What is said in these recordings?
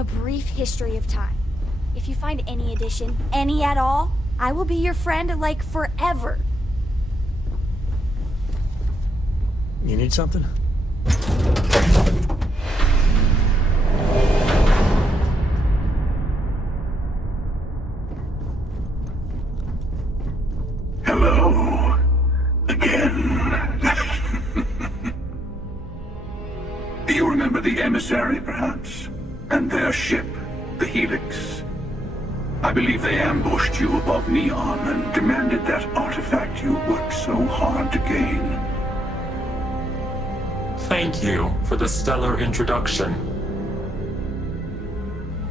A brief history of time. If you find any addition, any at all, I will be your friend, like, forever. You need something? Hello. Again. Do you remember the emissary, perhaps? And their ship, the Helix? I believe they ambushed you above Neon and demanded that artifact you worked so hard to gain. Thank you for the stellar introduction.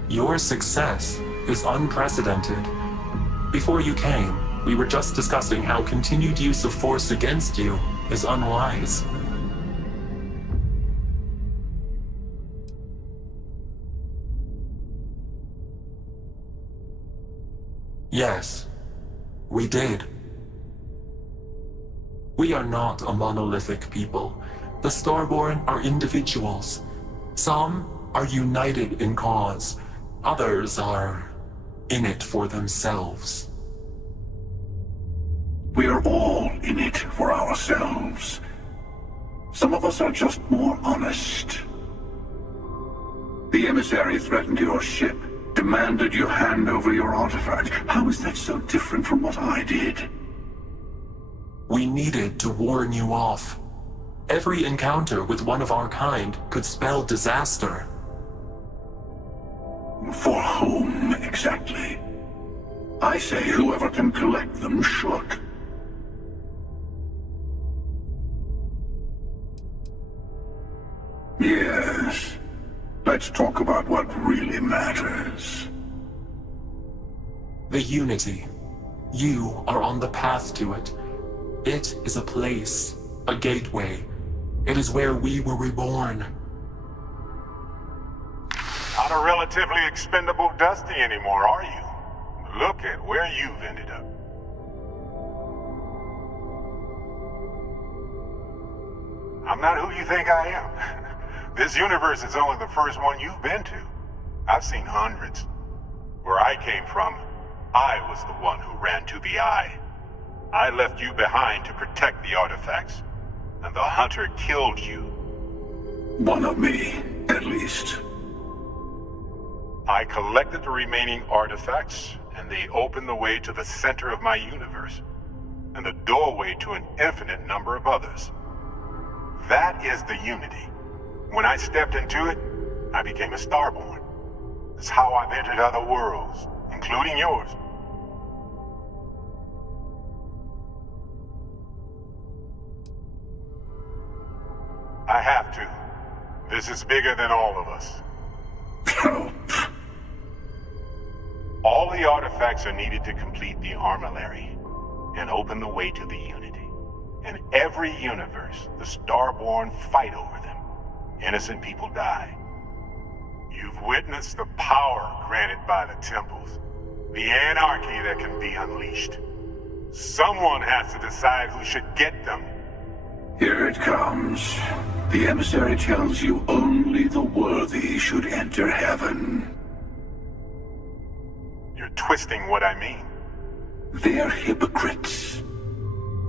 Your success is unprecedented. Before you came, we were just discussing how continued use of force against you is unwise. Yes, we did. We are not a monolithic people. The STARBORN are individuals. Some are united in cause. Others are in it for themselves. We are all in it for ourselves. Some of us are just more honest. The emissary threatened your ship, demanded you hand over your artifact. How is that so different from what I did? We needed to warn you off. Every encounter with one of our kind could spell disaster. For whom, exactly? I say whoever can collect them should. Yes. Let's talk about what really matters. The Unity. You are on the path to it. It is a place, a gateway. It is where we were reborn. Not a relatively expendable Dusty anymore, are you? Look at where you've ended up. I'm not who you think I am. This universe is only the first one you've been to. I've seen hundreds. Where I came from, I was the one who ran to the Eye. I left you behind to protect the artifacts, and the Hunter killed you. One of me, at least. I collected the remaining artifacts, and they opened the way to the center of my universe, and the doorway to an infinite number of others. That is the Unity. When I stepped into it, I became a Starborn. It's how I've entered other worlds, including yours. I have to. This is bigger than all of us. All the artifacts are needed to complete the armillary and open the way to the Unity. In every universe, the Starborn fight over them. Innocent people die. You've witnessed the power granted by the temples, the anarchy that can be unleashed. Someone has to decide who should get them. Here it comes. The emissary tells you only the worthy should enter heaven. You're twisting what I mean. They're hypocrites.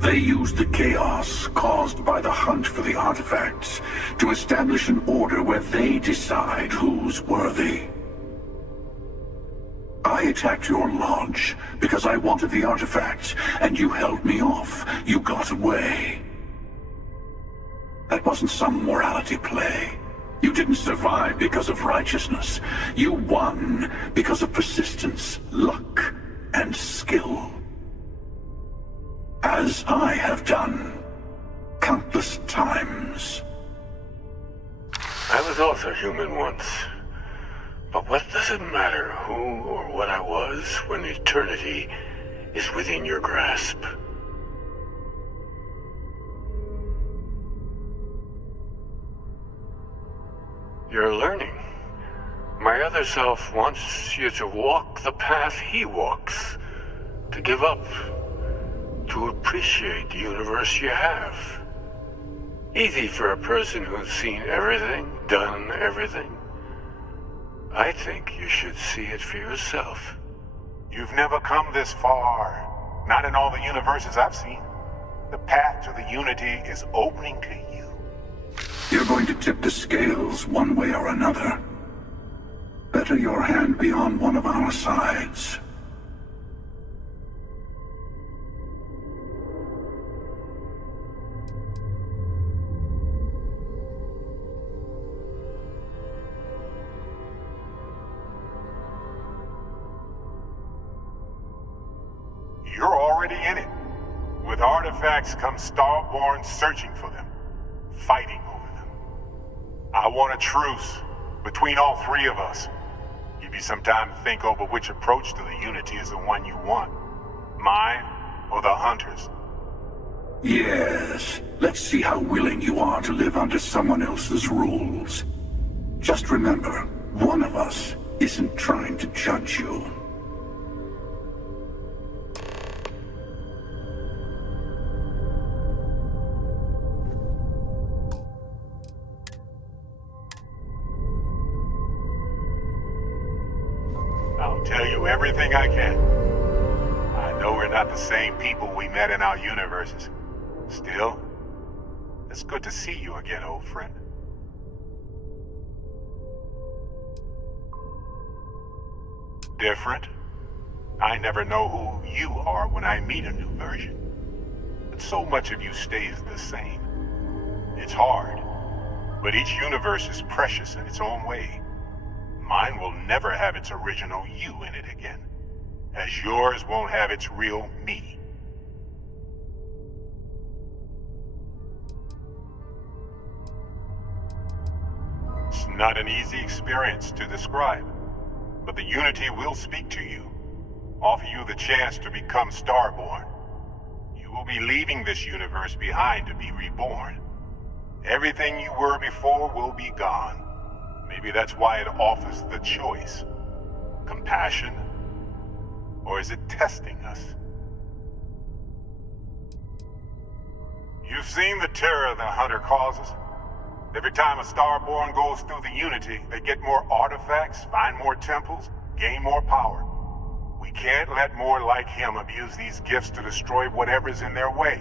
They use the chaos caused by the hunt for the artifacts to establish an order where they decide who's worthy. I attacked your launch because I wanted the artifacts, and you held me off. You got away. That wasn't some morality play. You didn't survive because of righteousness. You won because of persistence, luck, and skill. As I have done, countless times. I was also human once. But what does it matter who or what I was when eternity is within your grasp? You're learning. My other self wants you to walk the path he walks, to give up, to appreciate the universe you have. Easy for a person who's seen everything, done everything. I think you should see it for yourself. You've never come this far. Not in all the universes I've seen. The path to the Unity is opening to you. You're going to tip the scales one way or another. Better your hand be on one of our sides. You're already in it. With artifacts comes Starborn searching for them, fighting over them. I want a truce between all three of us. Give you some time to think over which approach to the Unity is the one you want. Mine or the Hunters? Yes. Let's see how willing you are to live under someone else's rules. Just remember, one of us isn't trying to judge you. I'll tell you everything I can. I know we're not the same people we met in our universes. Still, it's good to see you again, old friend. Different? I never know who you are when I meet a new version. But so much of you stays the same. It's hard, but each universe is precious in its own way. Mine will never have its original you in it again, as yours won't have its real me. It's not an easy experience to describe, but the Unity will speak to you, offer you the chance to become Starborn. You will be leaving this universe behind to be reborn. Everything you were before will be gone. Maybe that's why it offers the choice. Compassion? Or is it testing us? You've seen the terror the Hunter causes. Every time a Starborn goes through the Unity, they get more artifacts, find more temples, gain more power. We can't let more like him abuse these gifts to destroy whatever's in their way.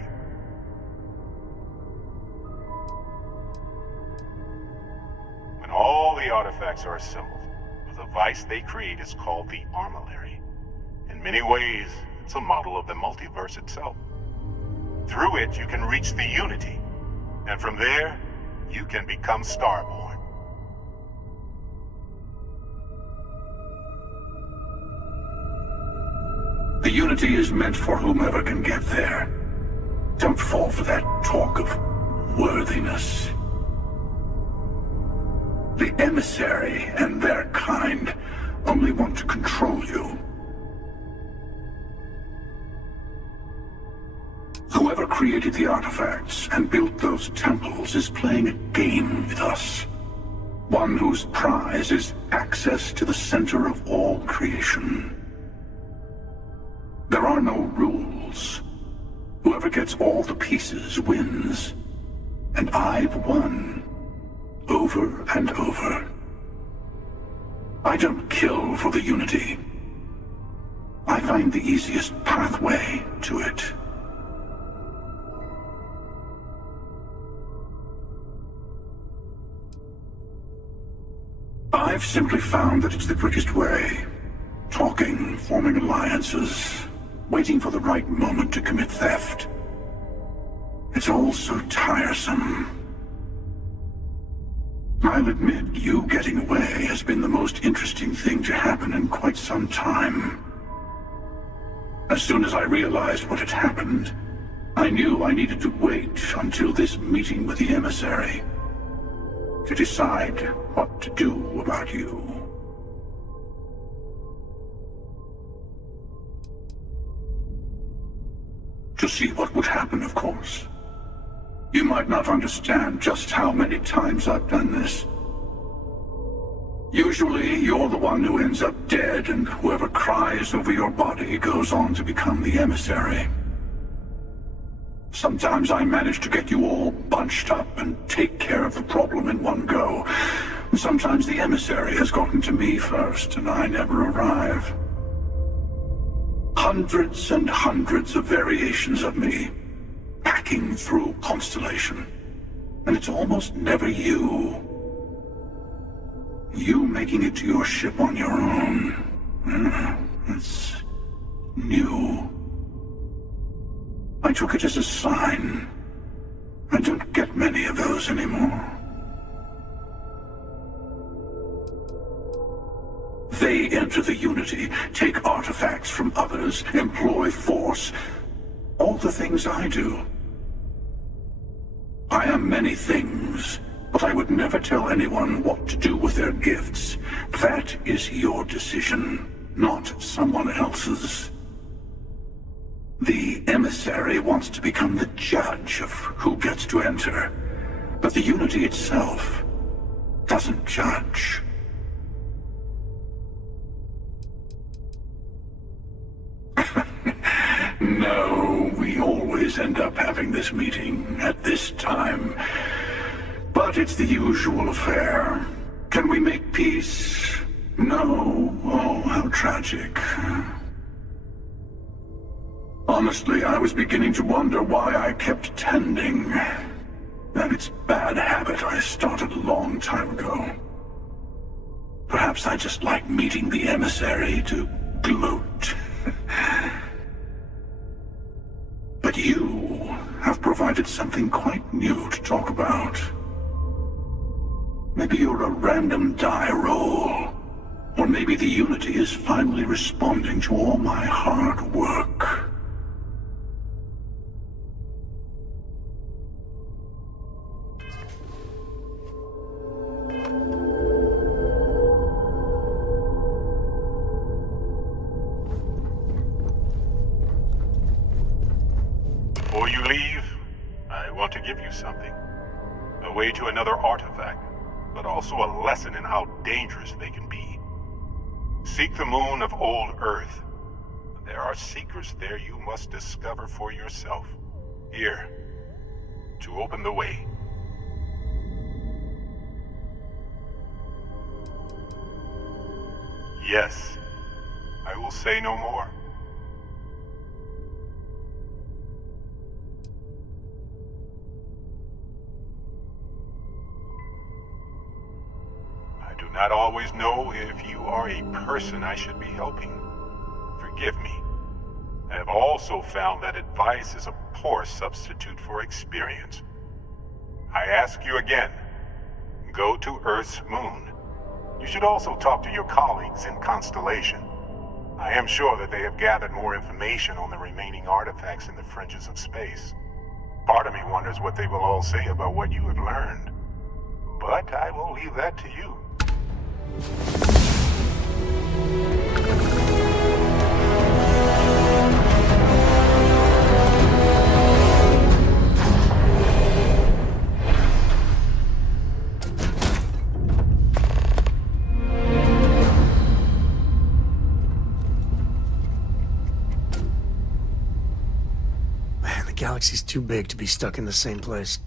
When all the artifacts are assembled, the device they create is called the Armillary. In many ways, it's a model of the multiverse itself. Through it, you can reach the Unity, and from there, you can become Starborn. The Unity is meant for whomever can get there. Don't fall for that talk of worthiness. The emissary and their kind only want to control you. Whoever created the artifacts and built those temples is playing a game with us. One whose prize is access to the center of all creation. There are no rules. Whoever gets all the pieces wins. And I've won. Over and over. I don't kill for the Unity. I find the easiest pathway to it. I've simply found that it's the quickest way. Talking, forming alliances, waiting for the right moment to commit theft. It's all so tiresome. I'll admit, you getting away has been the most interesting thing to happen in quite some time. As soon as I realized what had happened, I knew I needed to wait until this meeting with the emissary to decide what to do about you. To see what would happen, of course. You might not understand just how many times I've done this. Usually, you're the one who ends up dead, and whoever cries over your body goes on to become the emissary. Sometimes I manage to get you all bunched up and take care of the problem in one go. Sometimes the emissary has gotten to me first, and I never arrive. Hundreds and hundreds of variations of me, packing through Constellation. And it's almost never you. You making it to your ship on your own. It's new. I took it as a sign. I don't get many of those anymore. They enter the Unity, take artifacts from others, employ force. All the things I do. I am many things, but I would never tell anyone what to do with their gifts. That is your decision, not someone else's. The emissary wants to become the judge of who gets to enter, but the Unity itself doesn't judge. No, we always end up having this meeting at this time. But it's the usual affair. Can we make peace? No. Oh, how tragic. Honestly, I was beginning to wonder why I kept tending. And it's bad habit I started a long time ago. Perhaps I just like meeting the emissary to gloat. But you have provided something quite new to talk about. Maybe you're a random die roll. Or maybe the Unity is finally responding to all my hard work. Before you leave, I want to give you something. A way to another artifact, but also a lesson in how dangerous they can be. Seek the moon of old Earth. There are secrets there you must discover for yourself. Here, to open the way. Yes, I will say no more. I do not always know if you are a person I should be helping. Forgive me. I have also found that advice is a poor substitute for experience. I ask you again, go to Earth's moon. You should also talk to your colleagues in Constellation. I am sure that they have gathered more information on the remaining artifacts in the fringes of space. Part of me wonders what they will all say about what you have learned. But I will leave that to you. Man, the galaxy's too big to be stuck in the same place.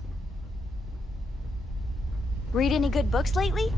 Read any good books lately?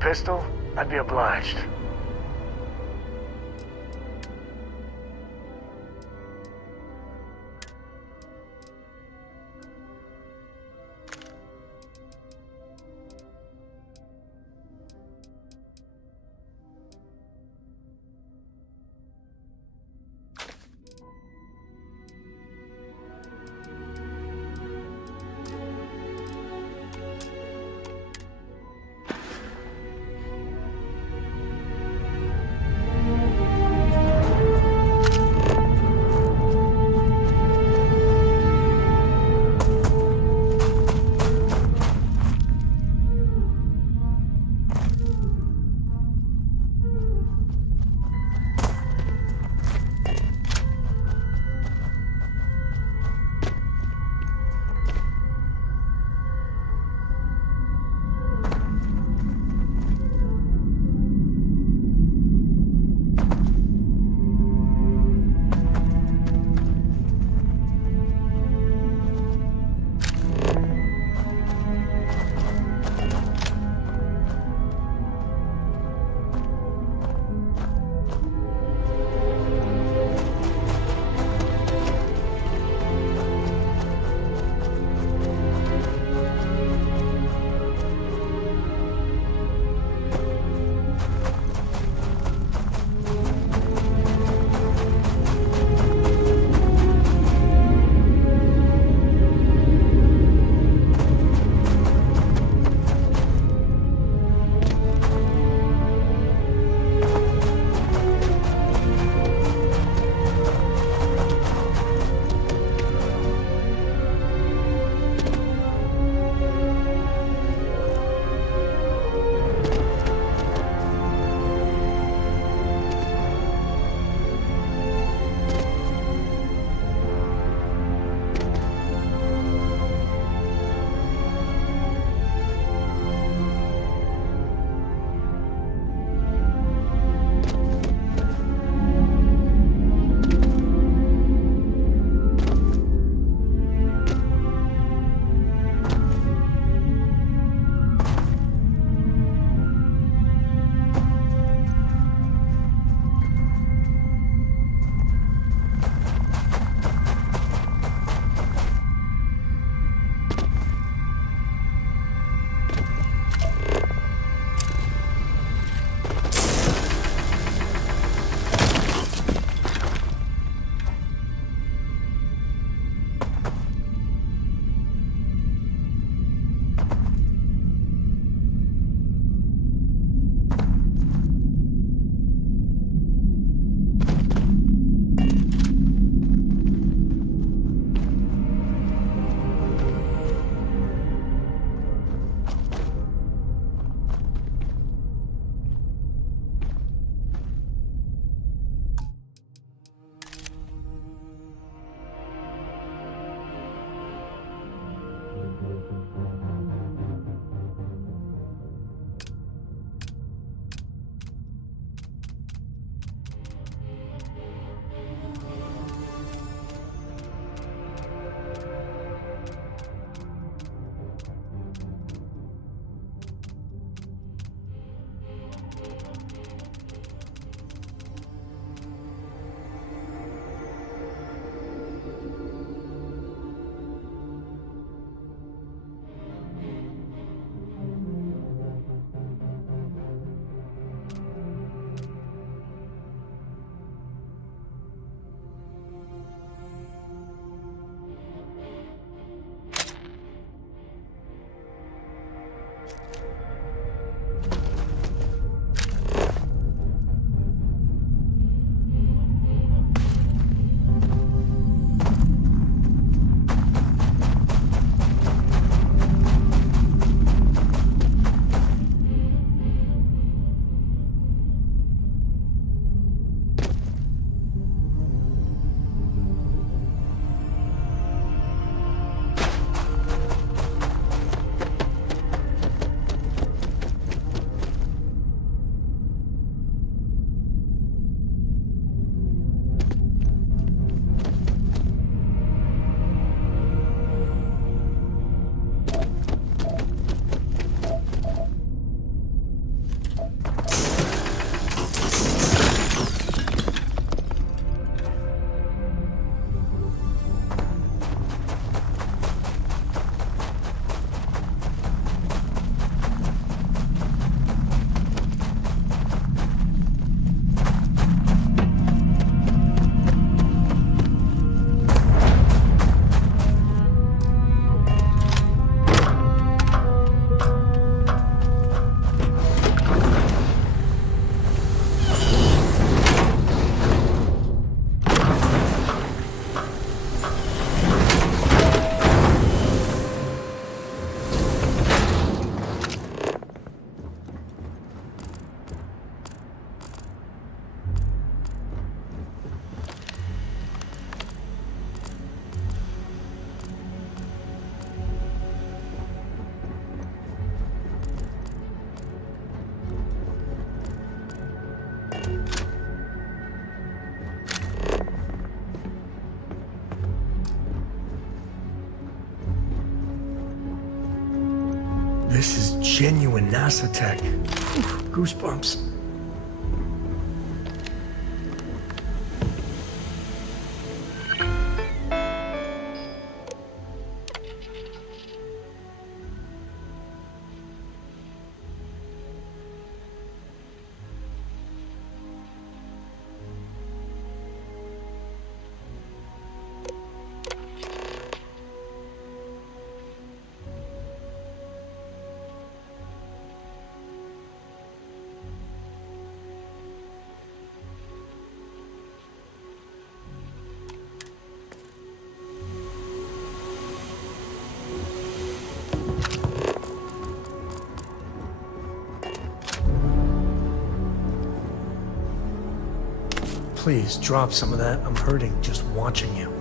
pistol, I'd be obliged. this is genuine NASA tech. Whew, goosebumps. Please drop some of that. I'm hurting just watching you.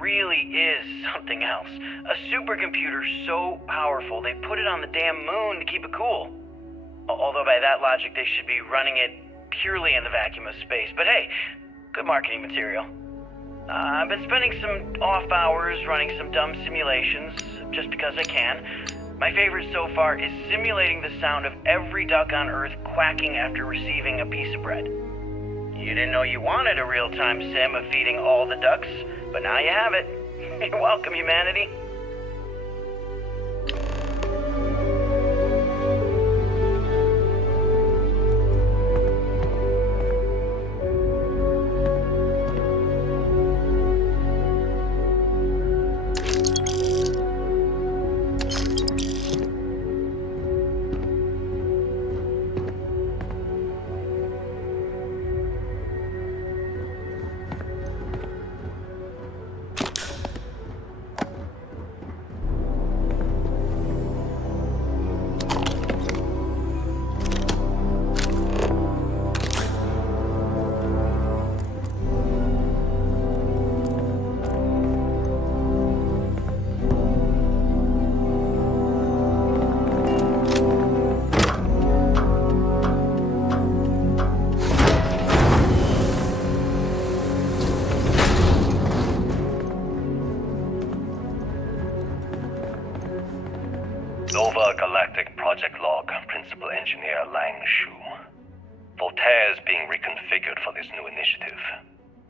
Really is something else. A supercomputer so powerful they put it on the damn moon to keep it cool. Although by that logic they should be running it purely in the vacuum of space. But hey, good marketing material. I've been spending some off hours running some dumb simulations just because I can. My favorite so far is simulating the sound of every duck on Earth quacking after receiving a piece of bread. You didn't know you wanted a real-time sim of feeding all the ducks, but now you have it. You're welcome, humanity. Galactic Project Log, Principal Engineer Lang Shu. Voltaire is being reconfigured for this new initiative.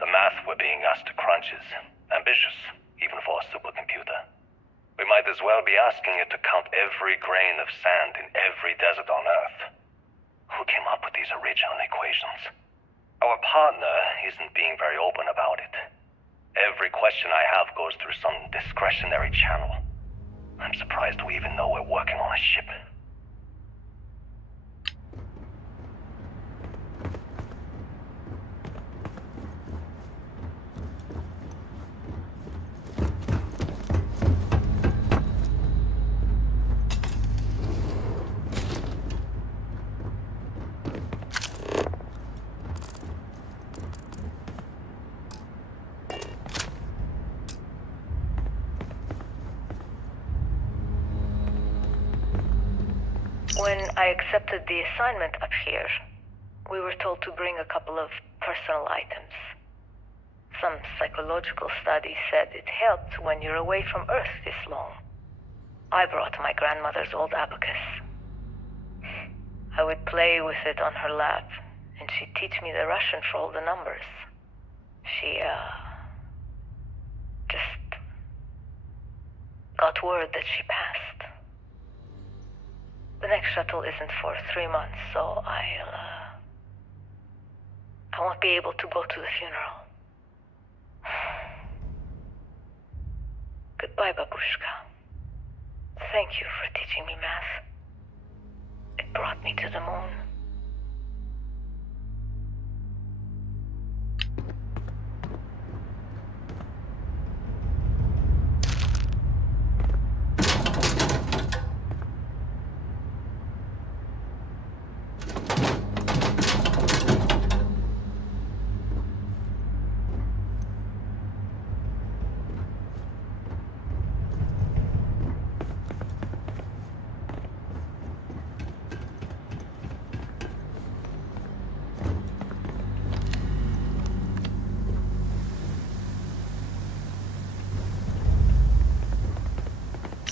The math we're being asked to crunch is ambitious, even for a supercomputer. We might as well be asking it to count every grain of sand in every desert on Earth. Who came up with these original equations? Our partner isn't being very open about it. Every question I have goes through some discretionary channel. I'm surprised we even know we're working on a ship. When I accepted the assignment up here, we were told to bring a couple of personal items. Some psychological study said it helped when you're away from Earth this long. I brought my grandmother's old abacus. I would play with it on her lap, and she'd teach me the Russian for all the numbers. She, just got word that she passed. The next shuttle isn't for 3 months, so I won't be able to go to the funeral. Goodbye, babushka. Thank you for teaching me math. It brought me to the moon.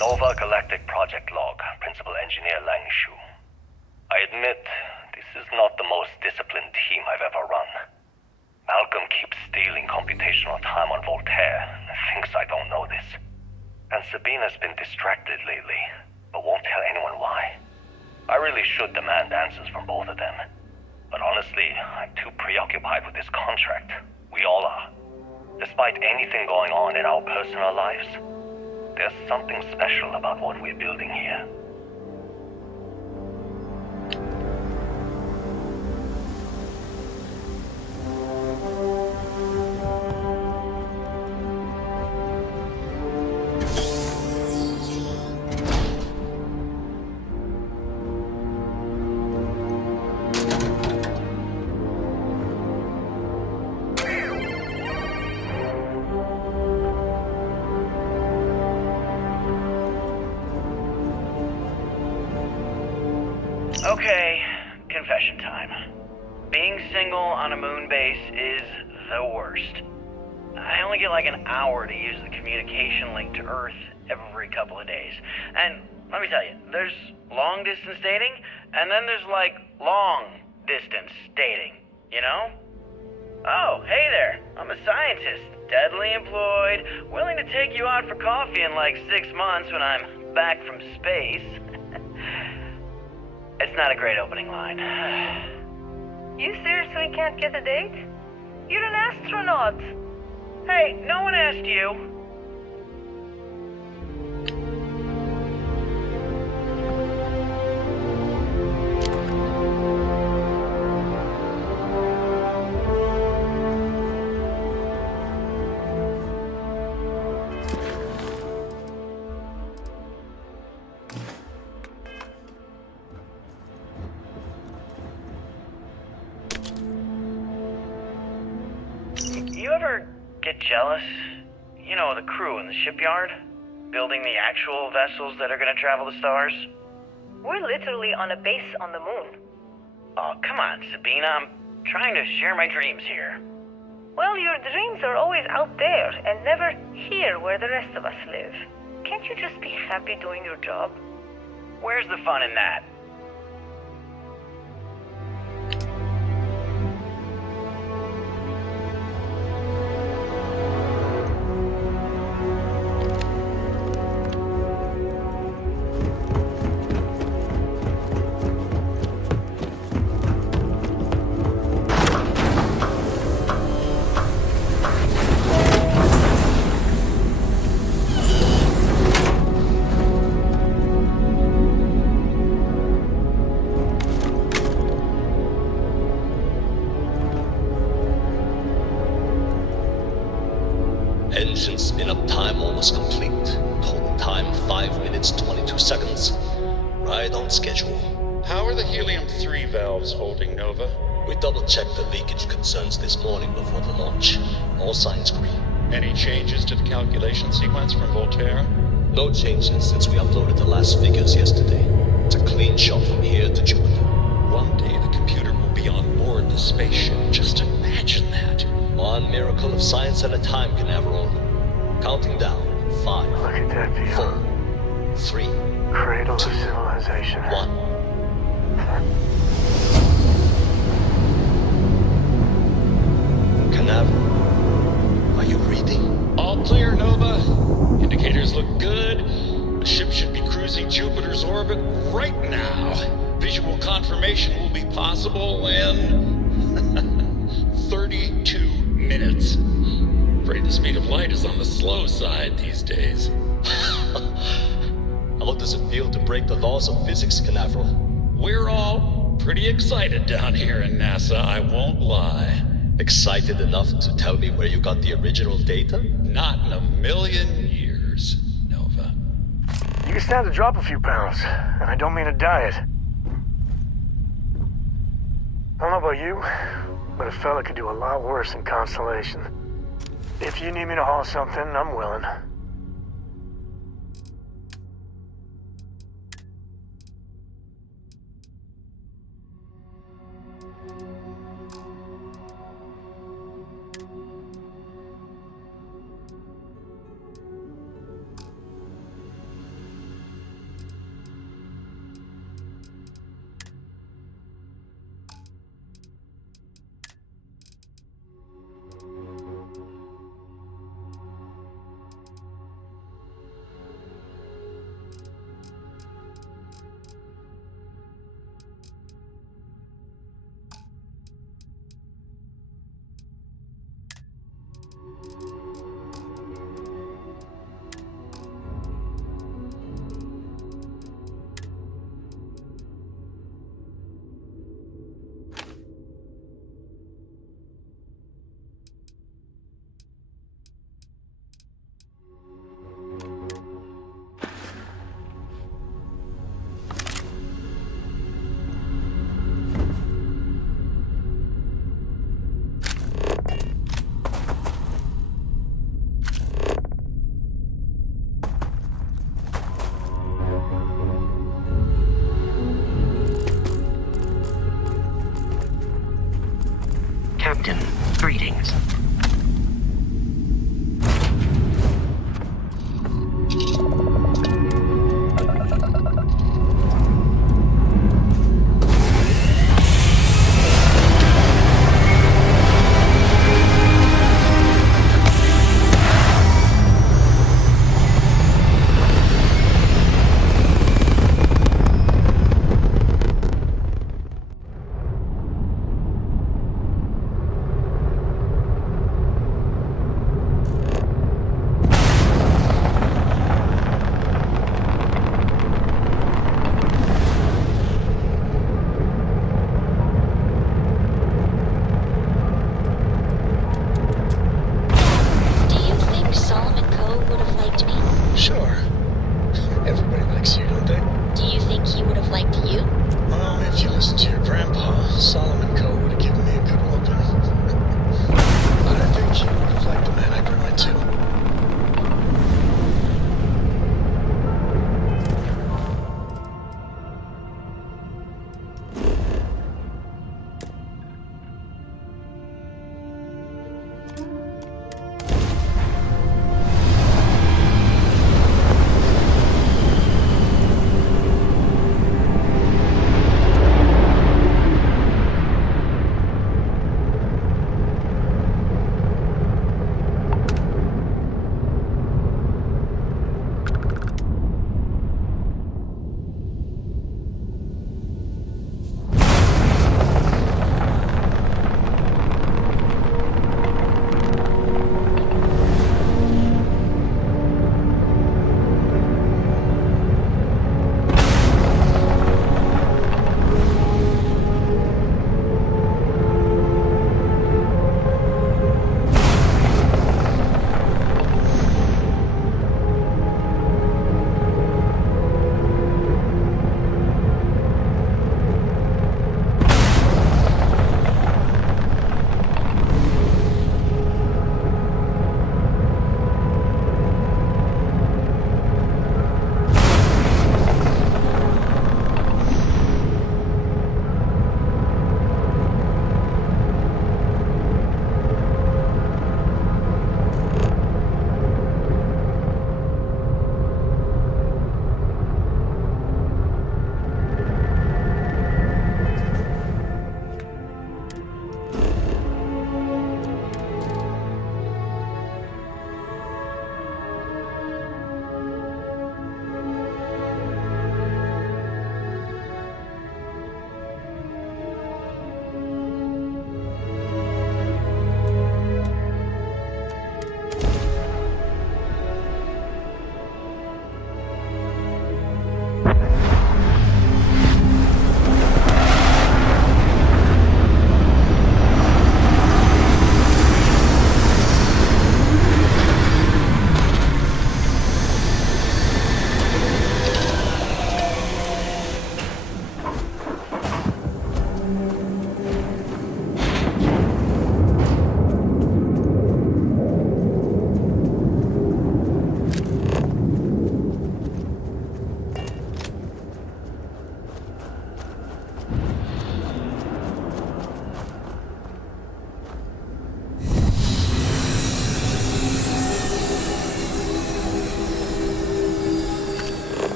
Nova Galactic Project Log, Principal Engineer Lang Shu. I admit, this is not the most disciplined team I've ever run. Malcolm keeps stealing computational time on Voltaire and thinks I don't know this. And Sabina's been distracted lately, but won't tell anyone why. I really should demand answers from both of them. But honestly, I'm too preoccupied with this contract. We all are. Despite anything going on in our personal lives, there's something special about what we're building here. Okay, confession time. Being single on a moon base is the worst. I only get like an hour to use the communication link to Earth every couple of days. And let me tell you, there's long distance dating, and then there's like long distance dating, you know? Oh, hey there, I'm a scientist, steadily employed, willing to take you out for coffee in like 6 months when I'm back from space. It's not a great opening line. You seriously can't get a date? You're an astronaut. Hey, no one asked you. You ever get jealous? You know, the crew in the shipyard? Building the actual vessels that are gonna travel the stars? We're literally on a base on the moon. Oh, come on, Sabina. I'm trying to share my dreams here. Well, your dreams are always out there and never here where the rest of us live. Can't you just be happy doing your job? Where's the fun in that? Engine spin-up time almost complete. Total time 5 minutes 22 seconds. Right on schedule. How are the helium-3 valves holding, Nova? We double-checked the leakage concerns this morning before the launch. All signs green. Any changes to the calculation sequence from Voltaire? No changes since we uploaded the last figures yesterday. It's a clean shot from here to Jupiter. One day the computer will be on board the spaceship. Just imagine that. One miracle of science at a time, Canaveral. Counting down. 5, Look at that view. 4, 3, Cradle 2, of civilization. 1. Canaveral, are you reading? All clear, Nova. Indicators look good. The ship should be cruising Jupiter's orbit right now. Visual confirmation will be possible in 32 minutes. Afraid the speed of light is on the slow side these days. How does it feel to break the laws of physics, Canaveral? We're all pretty excited down here in NASA, I won't lie. Excited enough to tell me where you got the original data? Not in a million years, Nova. You can stand to drop a few pounds, and I don't mean a diet. I don't know about you, but a fella could do a lot worse than Constellation. If you need me to haul something, I'm willing.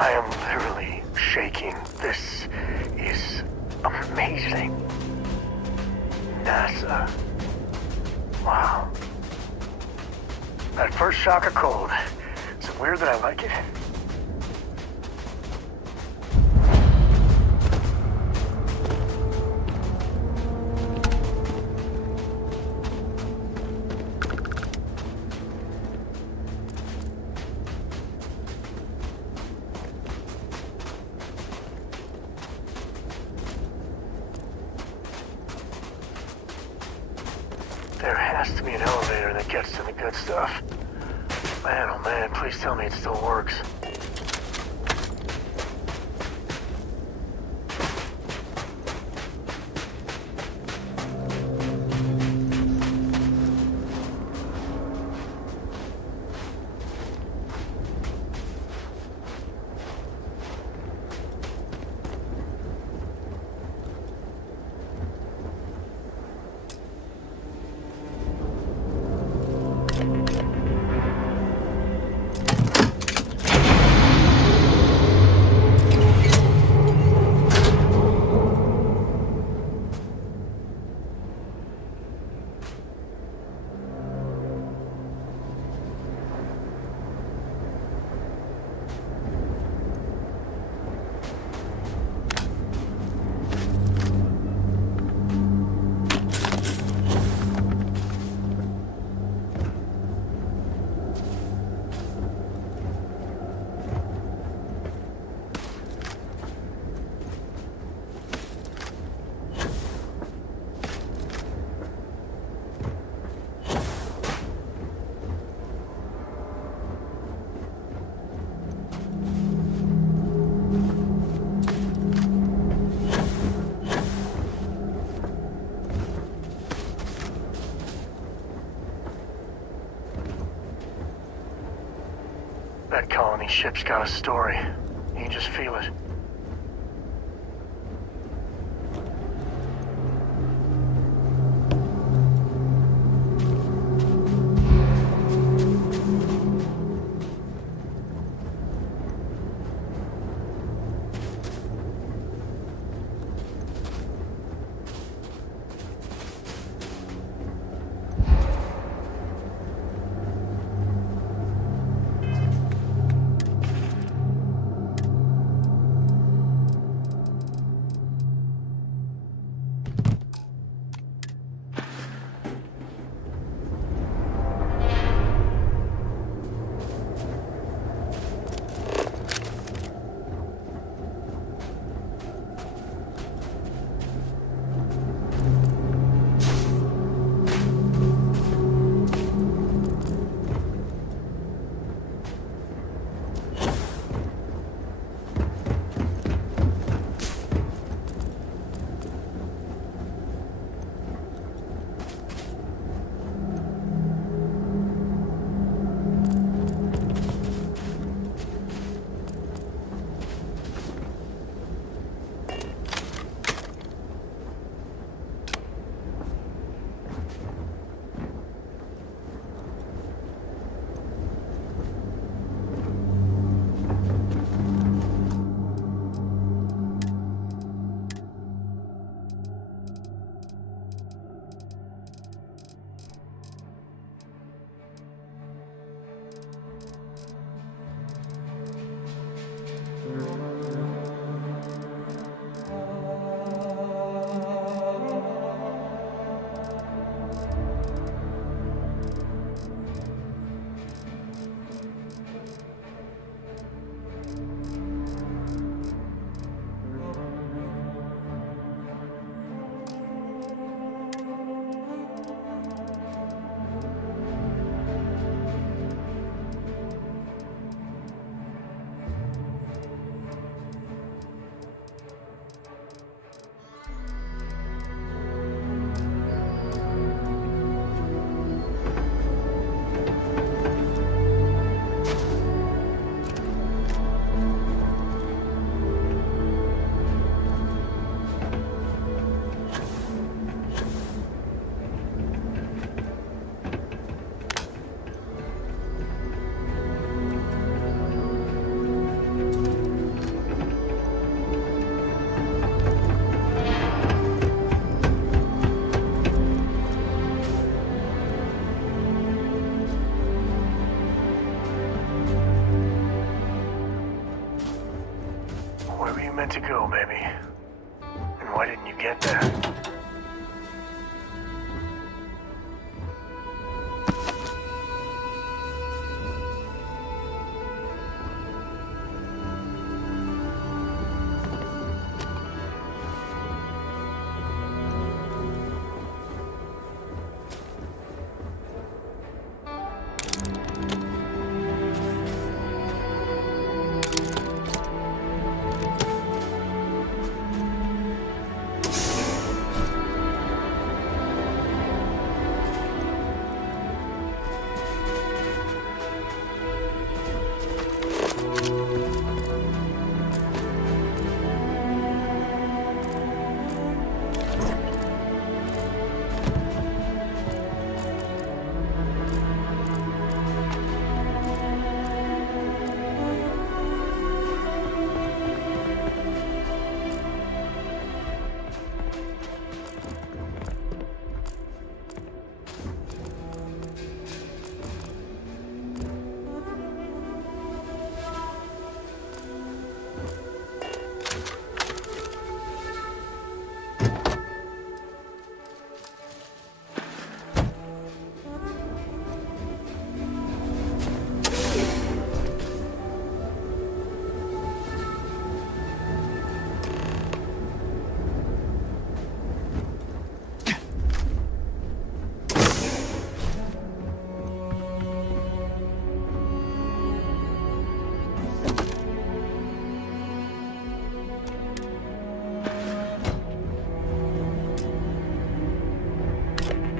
I am literally shaking. This is amazing. NASA. Wow. That first shock of cold. Is it weird that I like it? There has to be an elevator that gets to the good stuff. Man, oh man, please tell me it still works. That colony ship's got a story. You can just feel it. meant to go, baby. And why didn't you get there?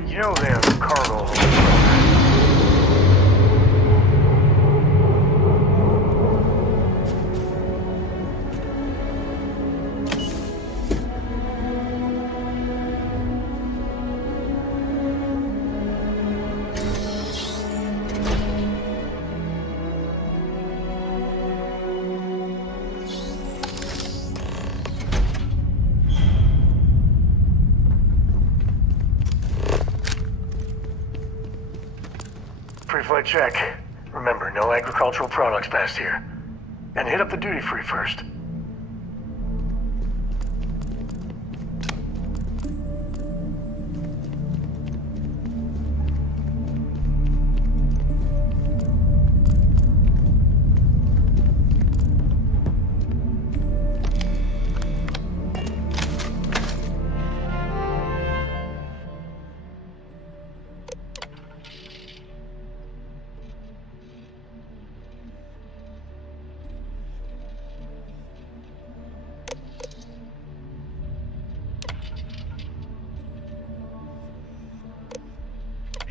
You know them cargo holds. Pre-flight check. Remember, no agricultural products past here. And hit up the duty-free first.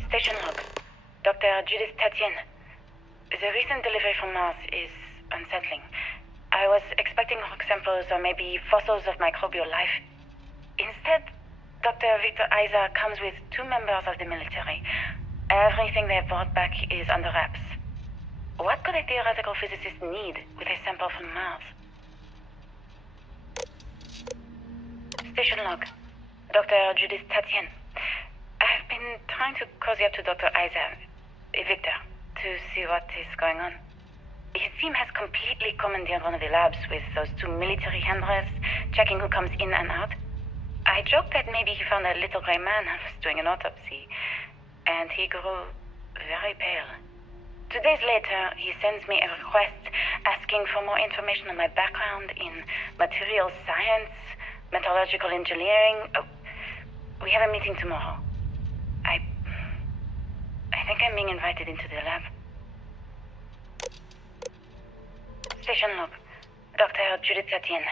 Station log. Dr. Judith Tatien. The recent delivery from Mars is unsettling. I was expecting rock samples or maybe fossils of microbial life. Instead, Dr. Victor Isa comes with 2 members of the military. Everything they brought back is under wraps. What could a theoretical physicist need with a sample from Mars? Station log. Dr. Judith Tatien. I've been trying to cozy up to Dr. Isa, Victor, to see what is going on. His team has completely commandeered one of the labs with those 2 military handlers, checking who comes in and out. I joked that maybe he found a little gray man and was doing an autopsy, and he grew very pale. 2 days later, he sends me a request asking for more information on my background in materials science, metallurgical engineering. Oh, we have a meeting tomorrow. I think I'm being invited into the lab. Station log. Dr. Judith Tatien.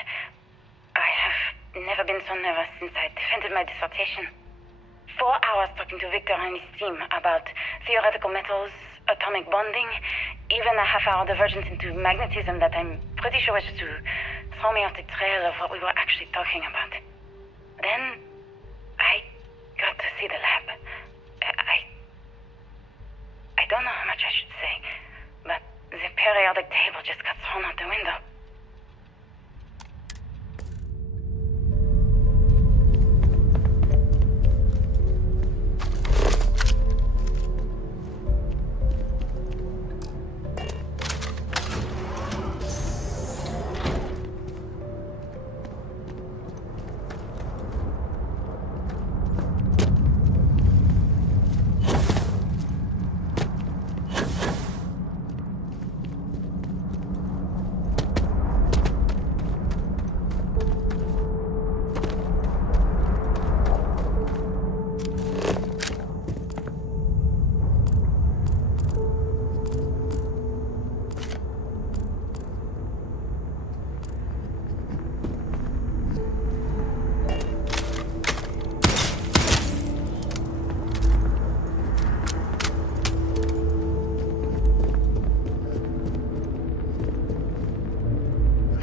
I have never been so nervous since I defended my dissertation. 4 hours talking to Victor and his team about theoretical metals, atomic bonding, even a half-hour divergence into magnetism that I'm pretty sure was to throw me off the trail of what we were actually talking about. Then, I got to see the lab. I don't know how much I should say, but the periodic table just got thrown out the window.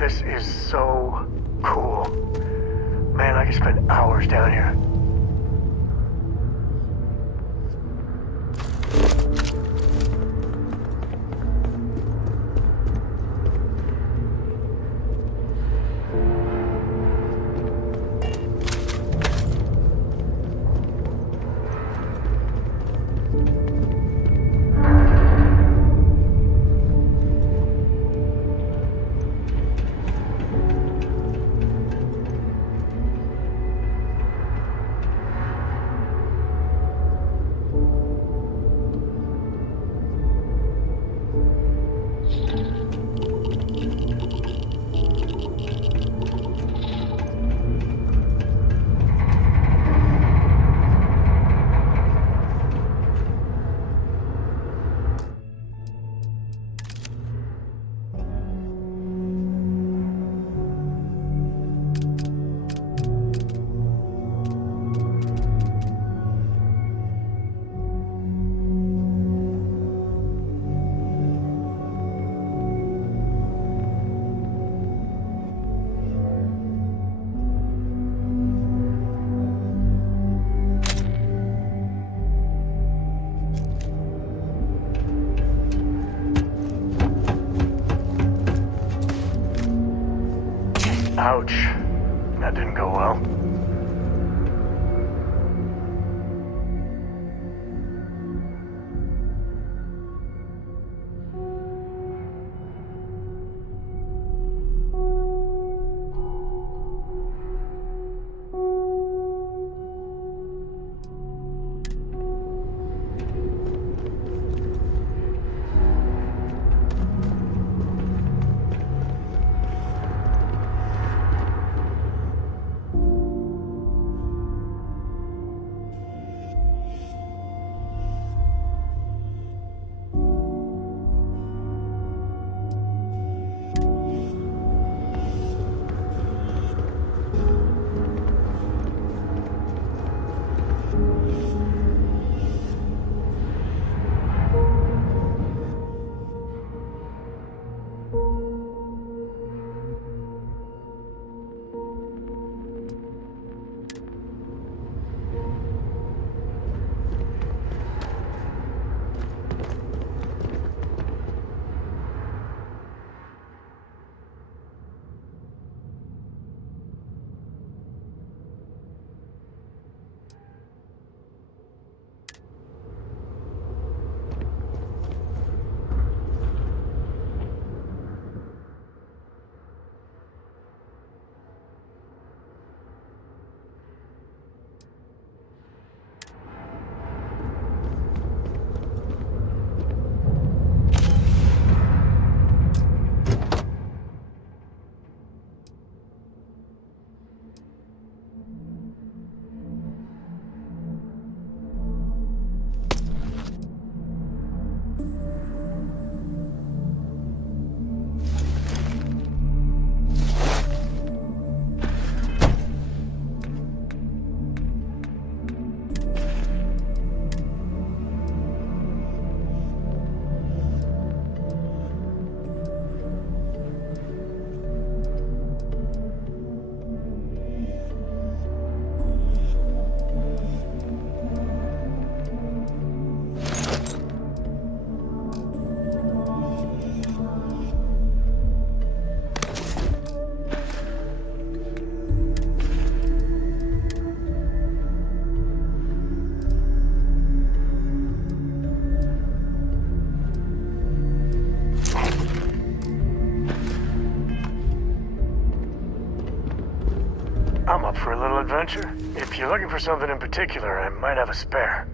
This is so cool. Man, I could spend hours down here. Ouch. That didn't go well. I'm up for a little adventure. If you're looking for something in particular, I might have a spare.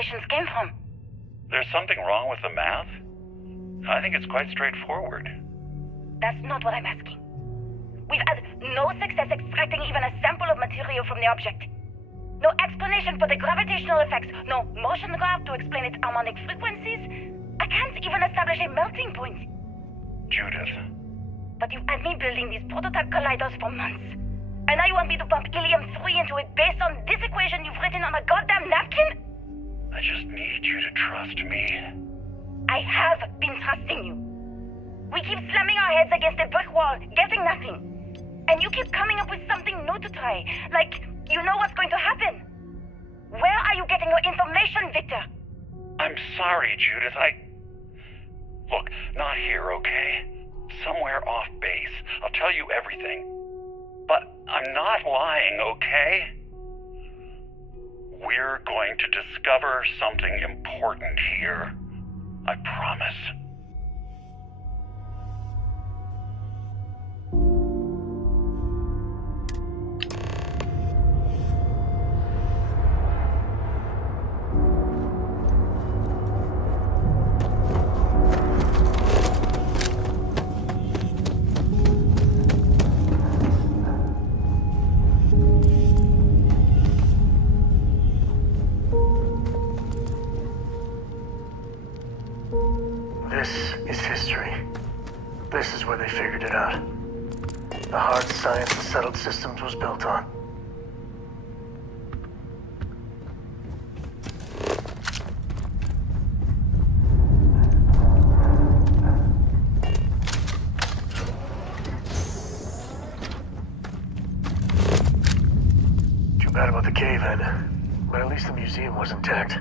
calculations came from. There's something wrong with the math? I think it's quite straightforward. That's not what I'm asking. We've had no success extracting even a sample of material from the object. No explanation for the gravitational effects, no motion graph to explain its harmonic frequencies. I can't even establish a melting point. Judith. But you've had me building these prototype colliders for months. And now you want me to pump helium-3 into it based on this equation you've written on a goddamn napkin? I just need you to trust me. I have been trusting you. We keep slamming our heads against a brick wall, getting nothing. And you keep coming up with something new to try. Like, you know what's going to happen. Where are you getting your information, Victor? I'm sorry, Judith. Look, not here, okay? Somewhere off base. I'll tell you everything. But I'm not lying, okay? We're going to discover something important here. I promise. This is history. This is where they figured it out. The hard science the settled systems was built on. Too bad about the cave-in, but at least the museum was intact.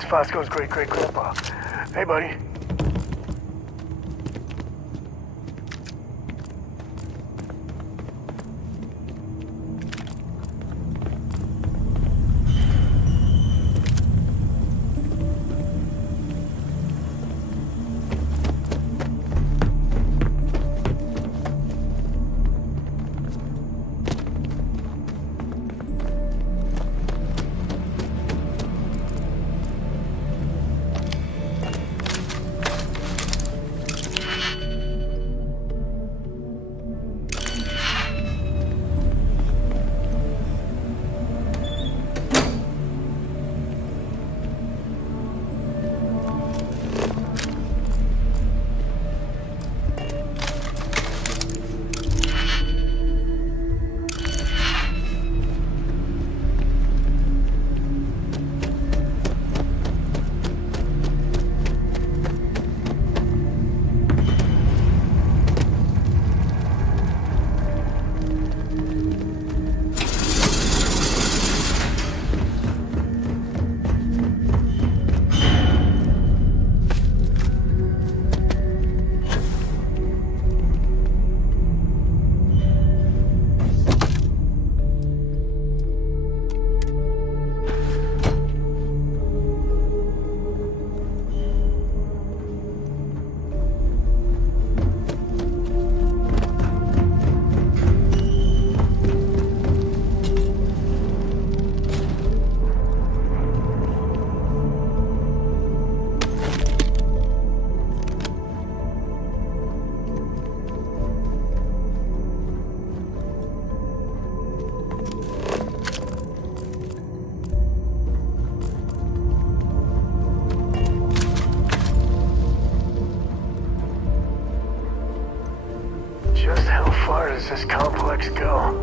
It's Fosco's great-great-grandpa. Hey, buddy. Just how far does this complex go?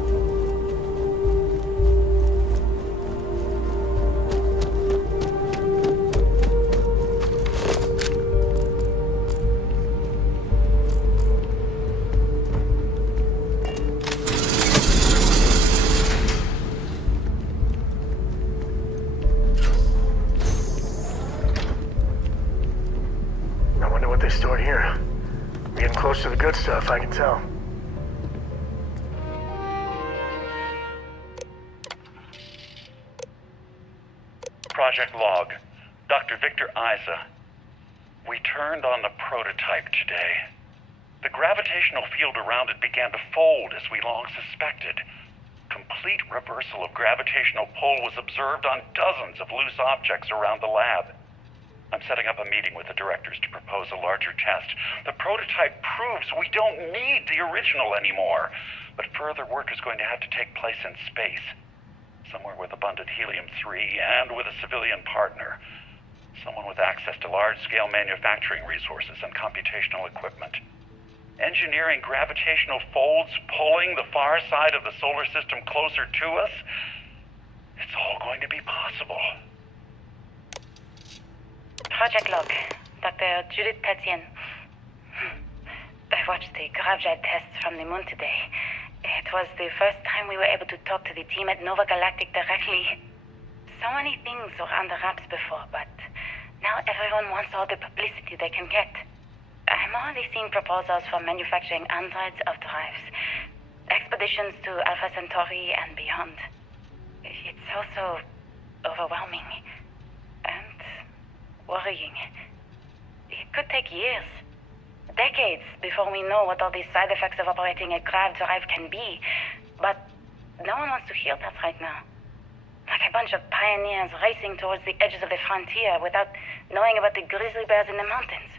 I wonder what they stored here. We're getting close to the good stuff, I can tell. Project log. Dr. Victor Isa. We turned on the prototype today. The gravitational field around it began to fold as we long suspected. Complete reversal of gravitational pull was observed on dozens of loose objects around the lab. I'm setting up a meeting with the directors to propose a larger test. The prototype proves we don't need the original anymore, but further work is going to have to take place in space. Somewhere with abundant helium-3 and with a civilian partner. Someone with access to large-scale manufacturing resources and computational equipment. Engineering gravitational folds pulling the far side of the solar system closer to us. It's all going to be possible. Project log. Dr. Judith Tatian. I watched the gravjet tests from the moon today. It was the first time we were able to talk to the team at Nova Galactic directly. So many things were under wraps before, but now everyone wants all the publicity they can get. I'm already seeing proposals for manufacturing androids of drives, expeditions to Alpha Centauri and beyond. It's also overwhelming and worrying. It could take years. Decades before we know what all these side effects of operating a grav drive can be. But no one wants to hear that right now. Like a bunch of pioneers racing towards the edges of the frontier without knowing about the grizzly bears in the mountains.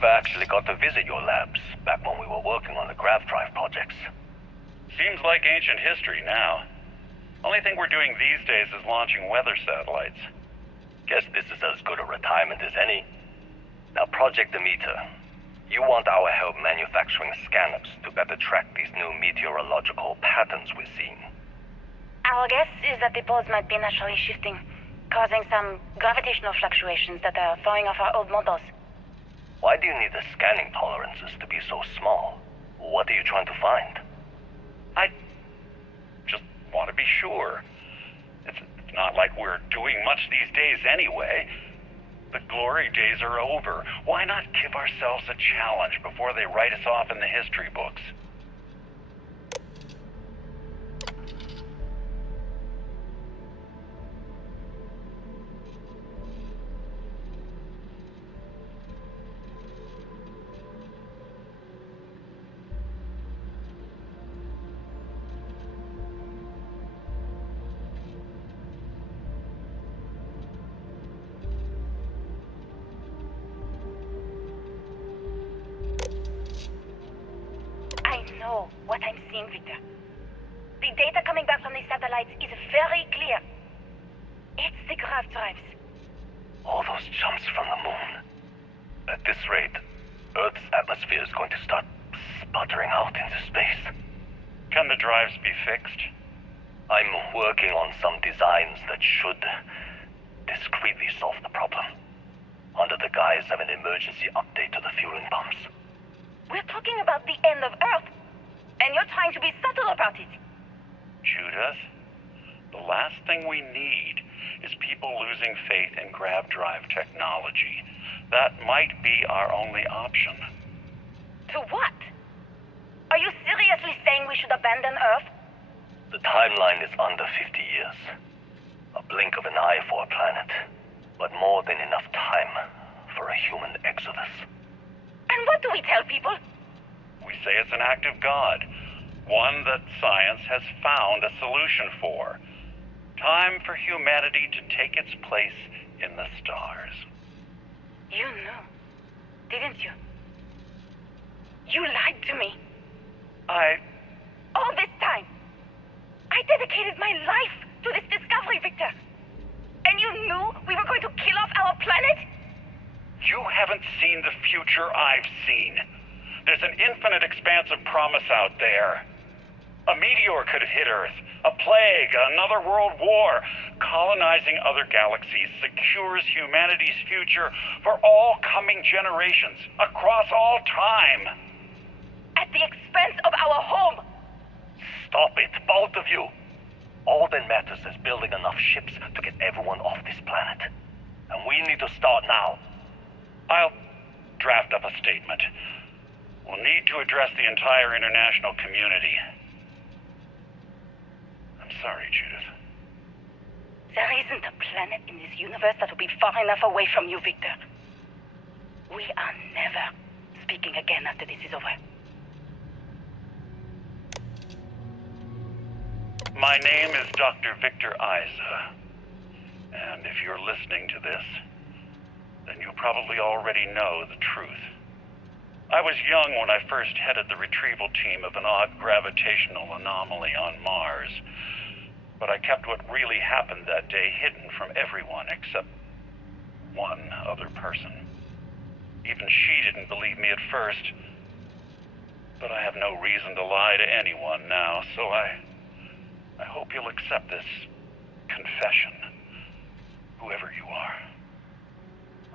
never actually got to visit your labs back when we were working on the grav drive projects. Seems like ancient history now. Only thing we're doing these days is launching weather satellites. Guess this is as good a retirement as any. Now, Project Demeter, you want our help manufacturing scanners to better track these new meteorological patterns we're seeing. Our guess is that the poles might be naturally shifting, causing some gravitational fluctuations that are throwing off our old models. Why do you need the scanning tolerances to be so small? What are you trying to find? I just want to be sure. It's not like we're doing much these days anyway. The glory days are over. Why not give ourselves a challenge before they write us off in the history books? What I'm seeing, Victor. The data coming back from the satellites is very clear. It's the grav drives. All those jumps from the moon. At this rate, Earth's atmosphere is going to start sputtering out into space. Can the drives be fixed? I'm working on some designs that should discreetly solve the problem, under the guise of an emergency update to the fueling pumps. We're talking about the end of Earth, and you're trying to be subtle about it. Judith, the last thing we need is people losing faith in grav drive technology. That might be our only option. To what? Are you seriously saying we should abandon Earth? The timeline is under 50 years. A blink of an eye for a planet, but more than enough time for a human exodus. And what do we tell people? We say it's an act of God, one that science has found a solution for. Time for humanity to take its place in the stars. You knew, didn't you? You lied to me. All this time, I dedicated my life to this discovery, Victor. And you knew we were going to kill off our planet? You haven't seen the future I've seen. There's an infinite expanse of promise out there. A meteor could hit Earth, a plague, another world war. Colonizing other galaxies secures humanity's future for all coming generations, across all time. At the expense of our home. Stop it, both of you. All that matters is building enough ships to get everyone off this planet. And we need to start now. I'll draft up a statement. We'll need to address the entire international community. I'm sorry, Judith. There isn't a planet in this universe that will be far enough away from you, Victor. We are never speaking again after this is over. My name is Dr. Victor Isa. And if you're listening to this, then you probably already know the truth. I was young when I first headed the retrieval team of an odd gravitational anomaly on Mars. But I kept what really happened that day hidden from everyone except one other person. Even she didn't believe me at first. But I have no reason to lie to anyone now, so I hope you'll accept this confession, whoever you are.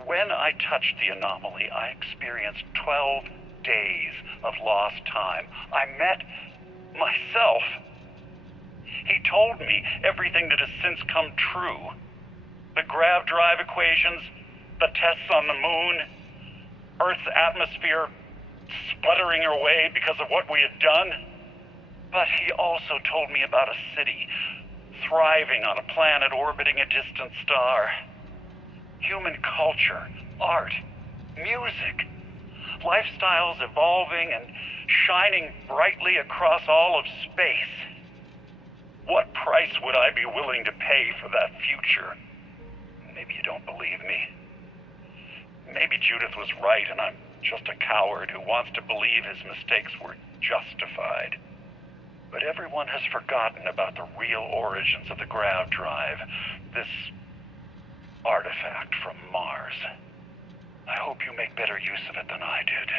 When I touched the anomaly, I experienced 12 days of lost time. I met myself. He told me everything that has since come true. The grav drive equations, the tests on the moon, Earth's atmosphere sputtering away because of what we had done. But he also told me about a city thriving on a planet orbiting a distant star. Human culture, art, music, lifestyles evolving and shining brightly across all of space. What price would I be willing to pay for that future? Maybe you don't believe me. Maybe Judith was right and I'm just a coward who wants to believe his mistakes were justified. But everyone has forgotten about the real origins of the grav drive, this artifact from Mars. I hope you make better use of it than I did.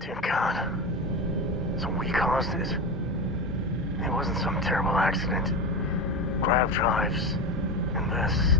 Dear God. So we caused it. It wasn't some terrible accident. Grav drives. And this.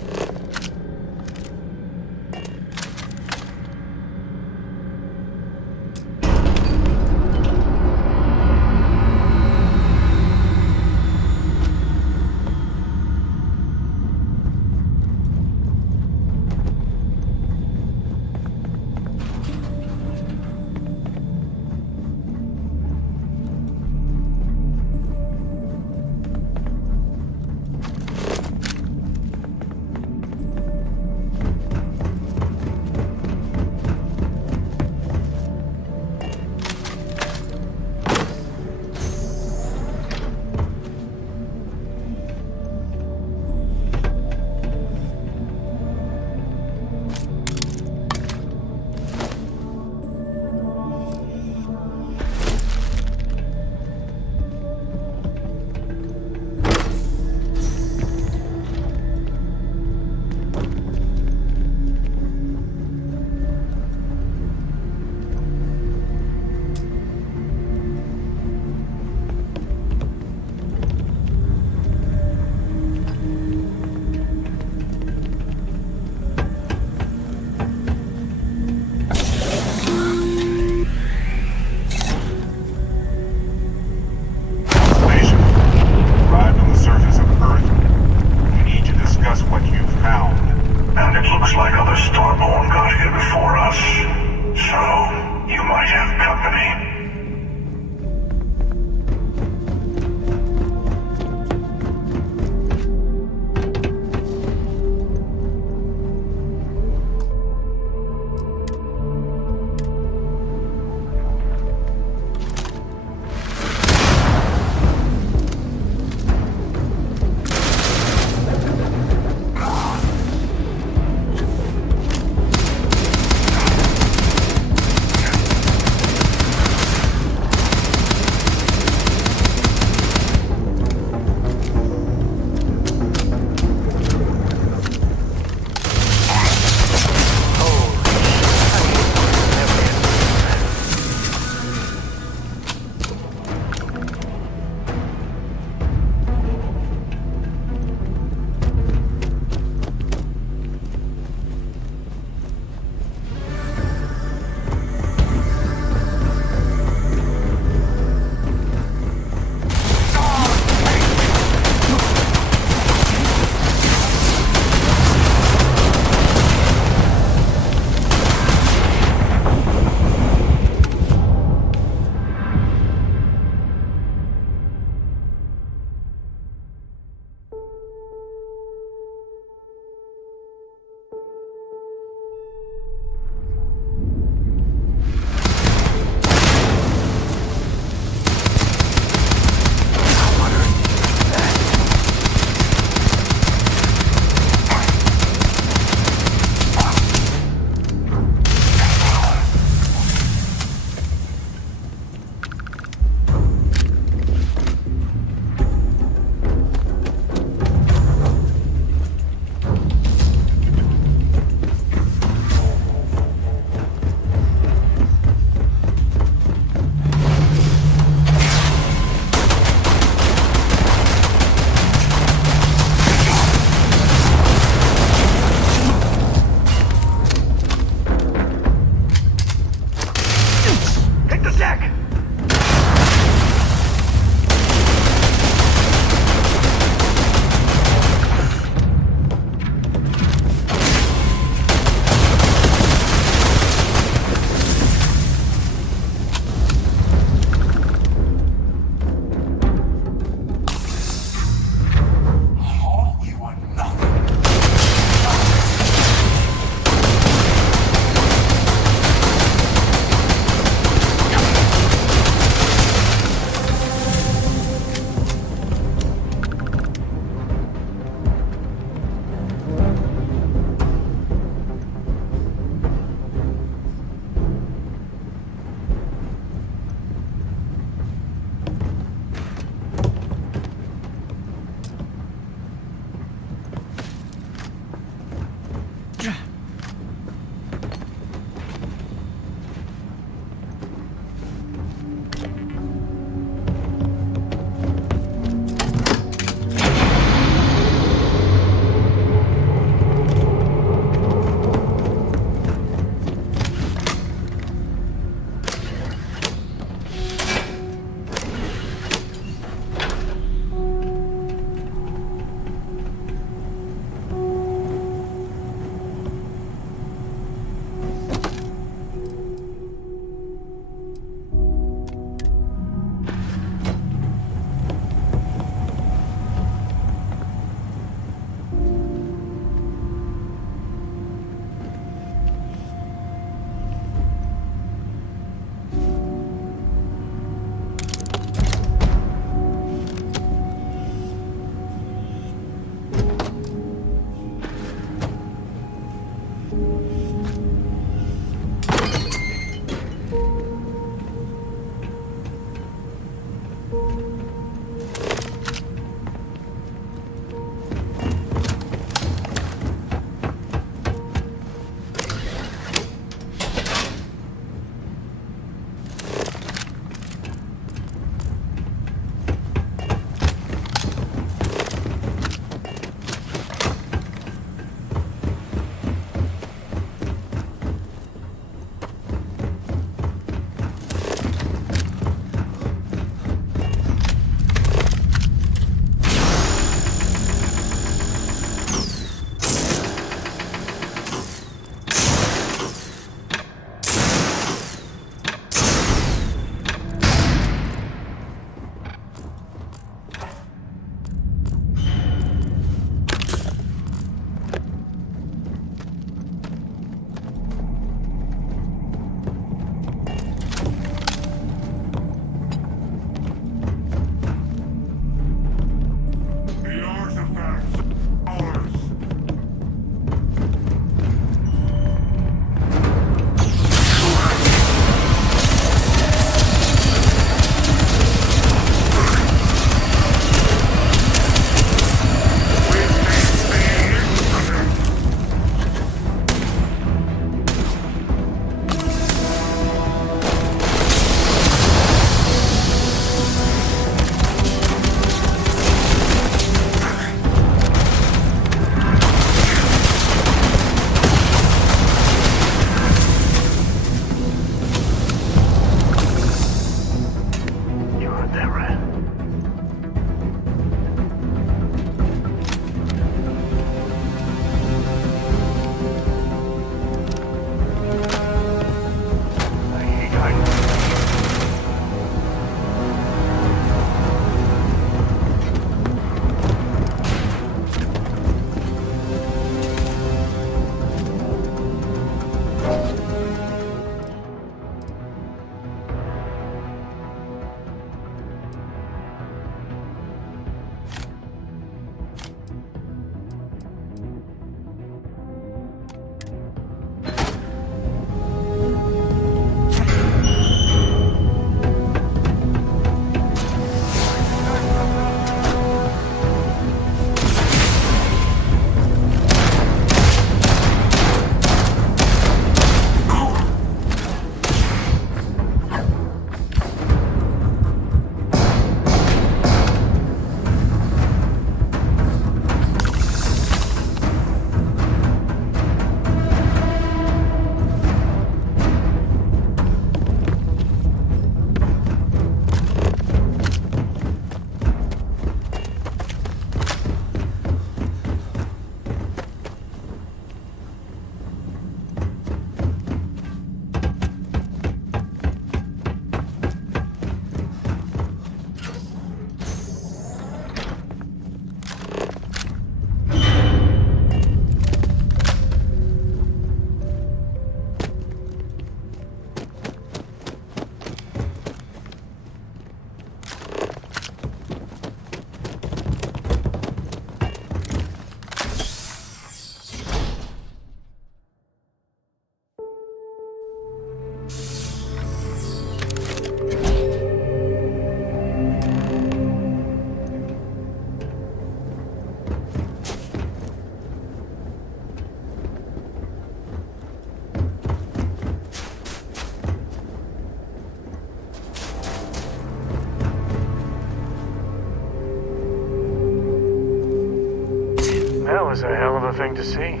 a hell of a thing to see.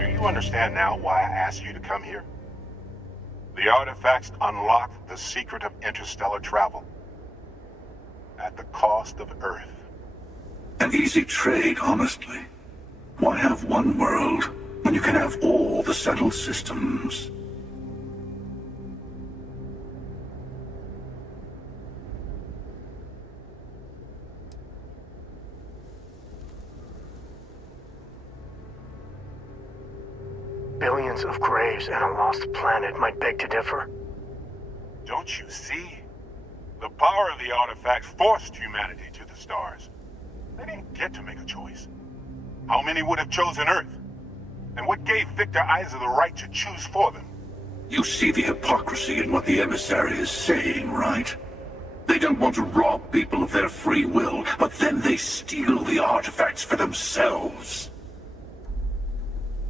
You understand now why I asked you to come here? The artifacts unlock the secret of interstellar travel. At the cost of Earth. An easy trade, honestly. Why have one world when you can have all the settled systems? Billions of graves and a lost planet might beg to differ. Don't you see? The power of the artifacts forced humanity to the stars. They didn't get to make a choice. How many would have chosen Earth? And what gave Victor Isa the right to choose for them? You see the hypocrisy in what the emissary is saying, right? They don't want to rob people of their free will, but then they steal the artifacts for themselves.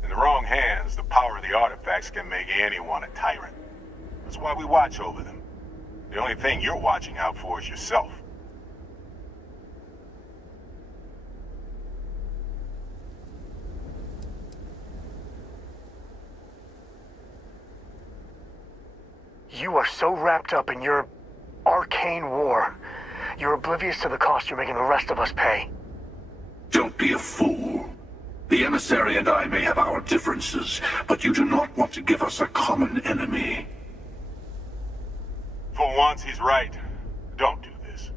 In the wrong hands, the power of the artifacts can make anyone a tyrant. That's why we watch over them. The only thing you're watching out for is yourself. You are so wrapped up in your arcane war. You're oblivious to the cost you're making the rest of us pay. Don't be a fool. The emissary and I may have our differences, but you do not want to give us a common enemy. For once, he's right. Don't do this.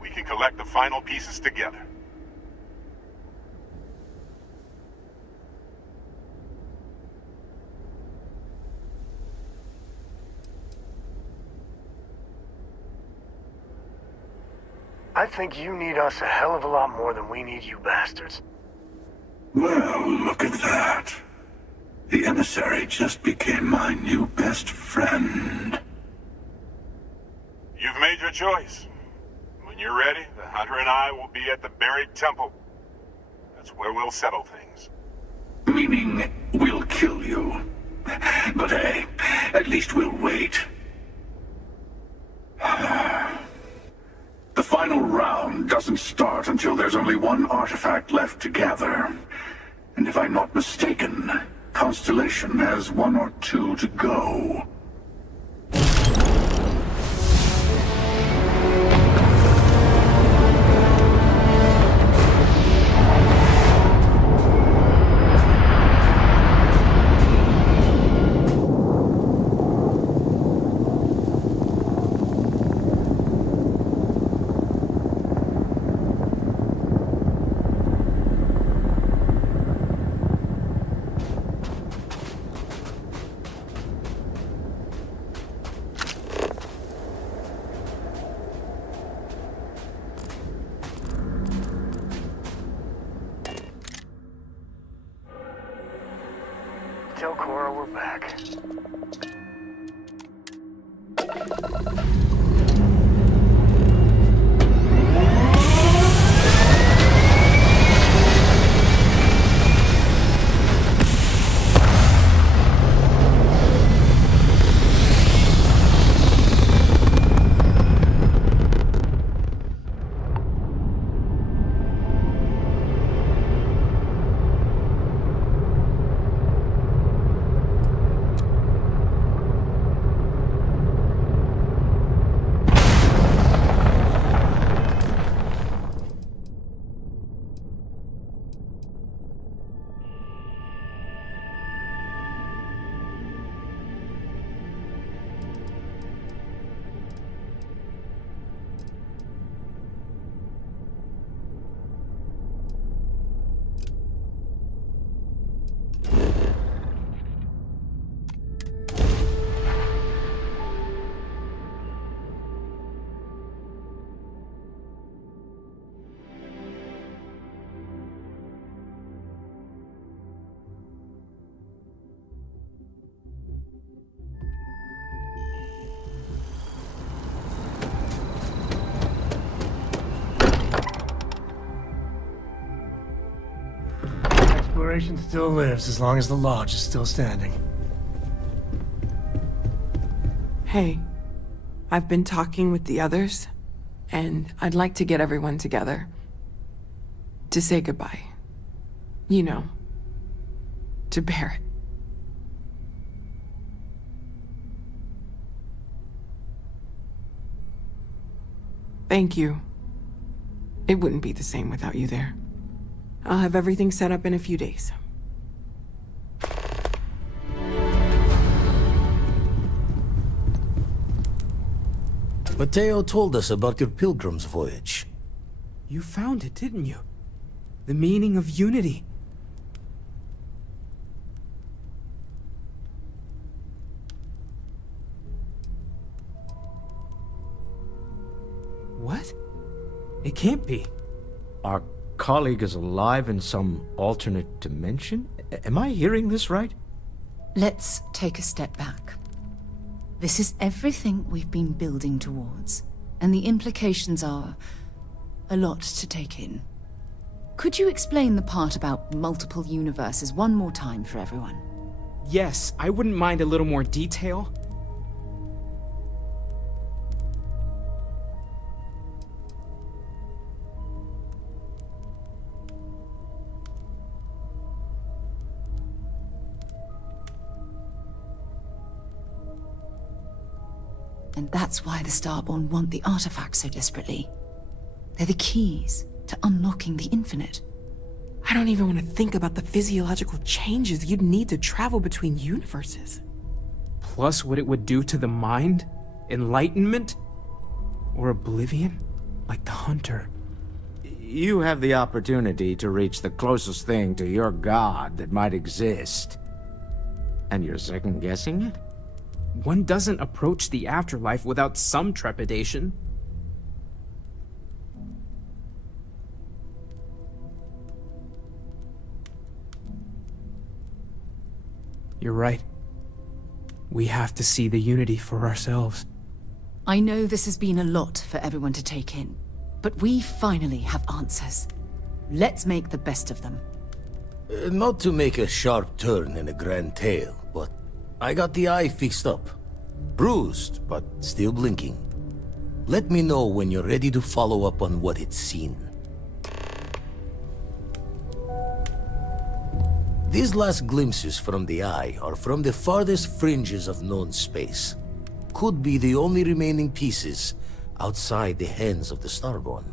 We can collect the final pieces together. I think you need us a hell of a lot more than we need you bastards. Well, look at that. The emissary just became my new best friend. You've made your choice. When you're ready, the Hunter and I will be at the buried temple. That's where we'll settle things. Meaning, we'll kill you. But hey, at least we'll wait. The final round doesn't start until there's only one artifact left to gather. And if I'm not mistaken, Constellation has 1 or 2 to go. Tell Cora we're back. Federation still lives as long as the Lodge is still standing. Hey, I've been talking with the others, and I'd like to get everyone together. To say goodbye. You know, to Barrett. Thank you. It wouldn't be the same without you there. I'll have everything set up in a few days. Mateo told us about your pilgrim's voyage. You found it, didn't you? The meaning of unity. What? It can't be. Our colleague is alive in some alternate dimension? Am I hearing this right? Let's take a step back. This is everything we've been building towards, and the implications are a lot to take in. Could you explain the part about multiple universes one more time for everyone? Yes, I wouldn't mind a little more detail. And that's why the Starborn want the artifacts so desperately. They're the keys to unlocking the infinite. I don't even want to think about the physiological changes you'd need to travel between universes. Plus what it would do to the mind? Enlightenment? Or oblivion? Like the Hunter. You have the opportunity to reach the closest thing to your god that might exist. And you're second-guessing it? One doesn't approach the afterlife without some trepidation. You're right. We have to see the unity for ourselves. I know this has been a lot for everyone to take in, but we finally have answers. Let's make the best of them. Not to make a sharp turn in a grand tale, but I got the eye fixed up. Bruised, but still blinking. Let me know when you're ready to follow up on what it's seen. These last glimpses from the eye are from the farthest fringes of known space. Could be the only remaining pieces outside the hands of the Starborn.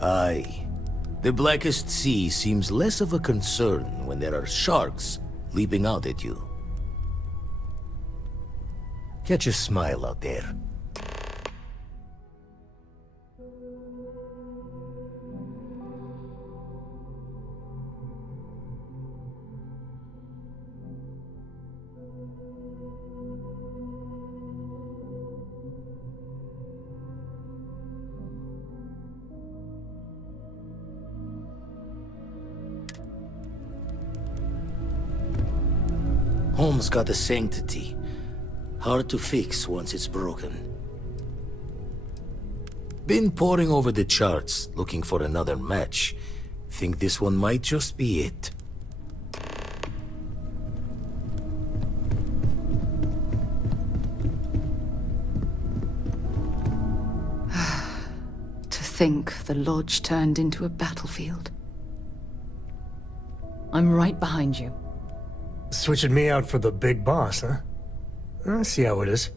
Aye. The Blackest Sea seems less of a concern when there are sharks leaping out at you. Catch a smile out there. Home's got a sanctity. Hard to fix once it's broken. Been poring over the charts, looking for another match. Think this one might just be it. To think the Lodge turned into a battlefield. I'm right behind you. Switching me out for the big boss, huh? I see how it is.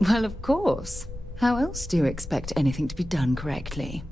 Well, of course. How else do you expect anything to be done correctly?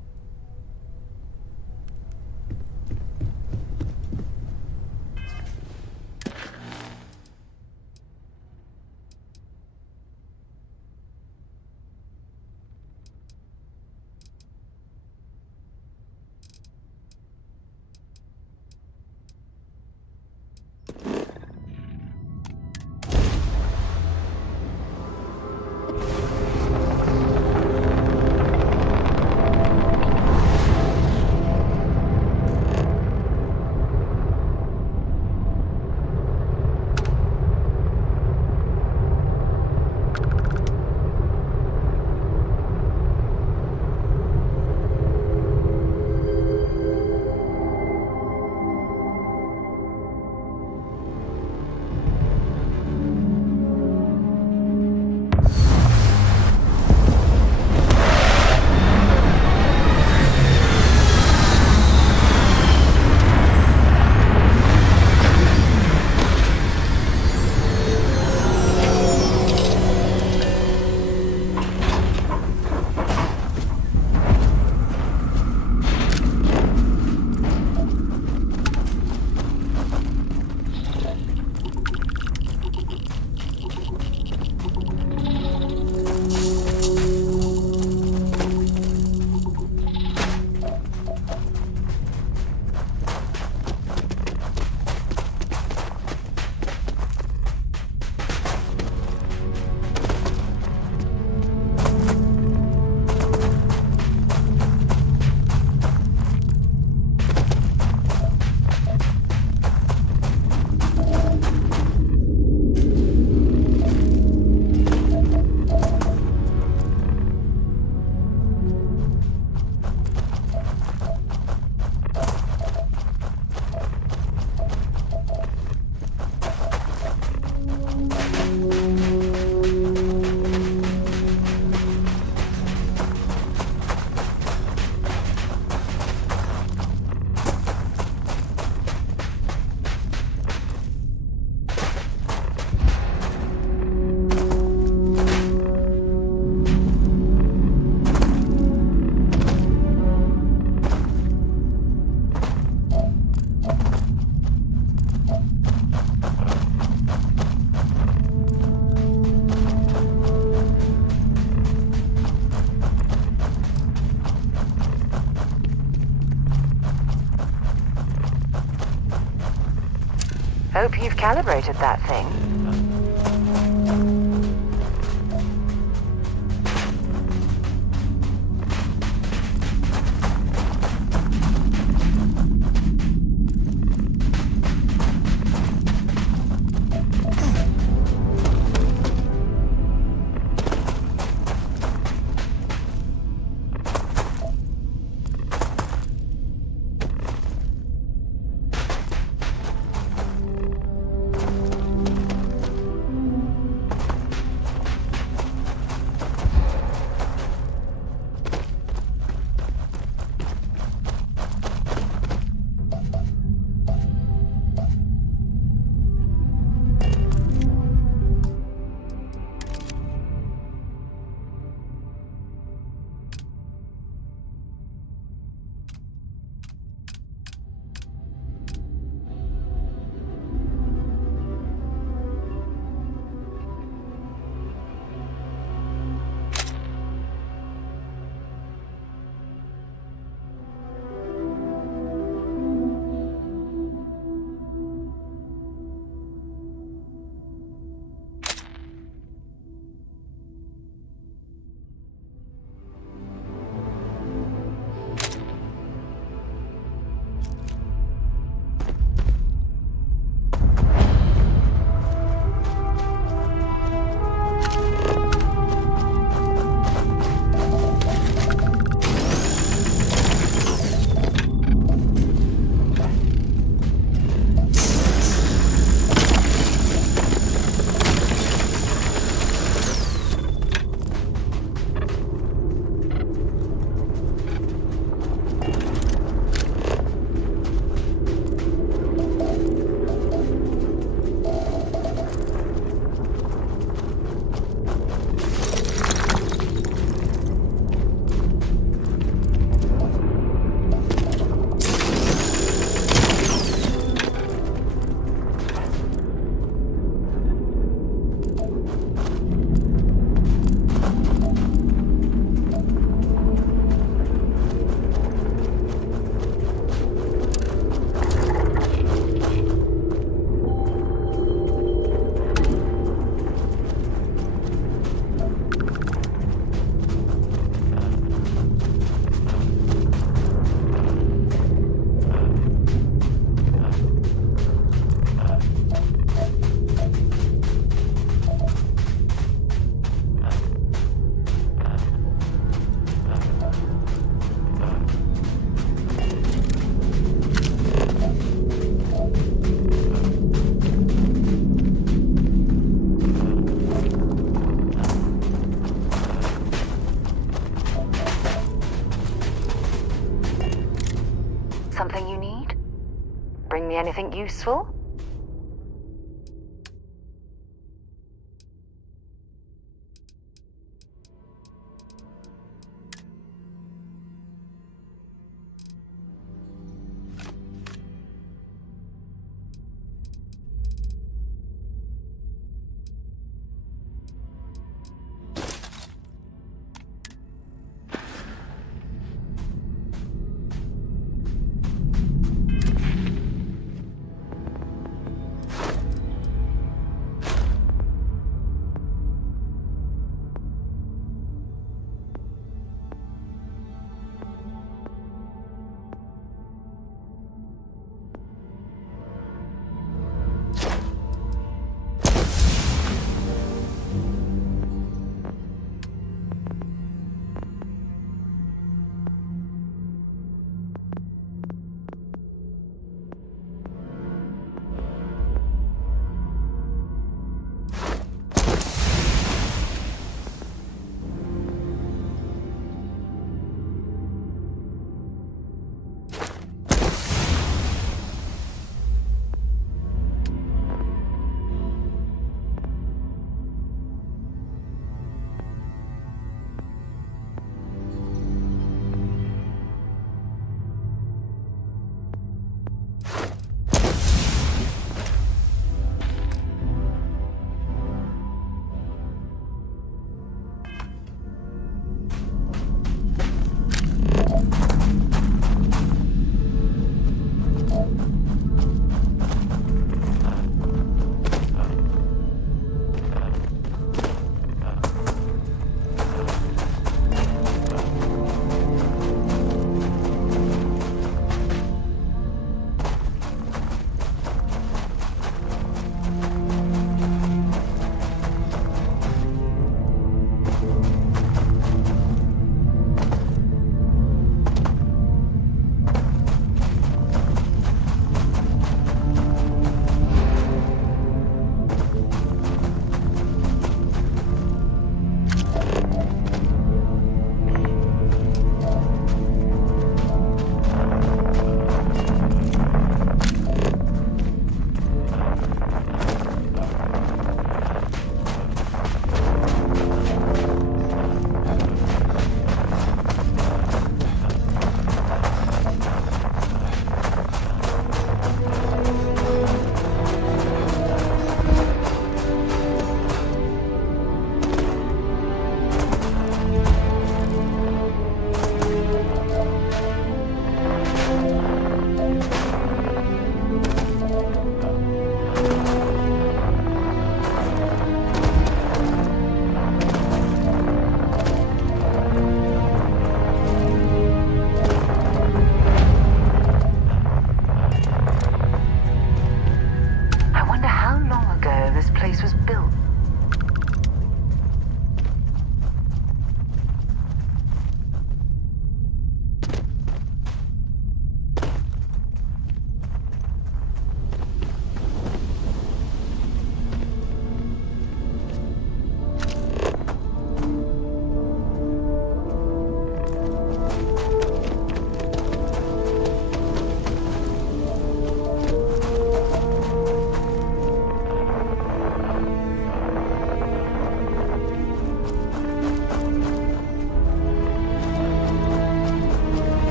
Hope you've calibrated that thing. Something you need? Bring me anything useful?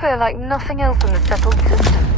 They're like nothing else in the settled systems.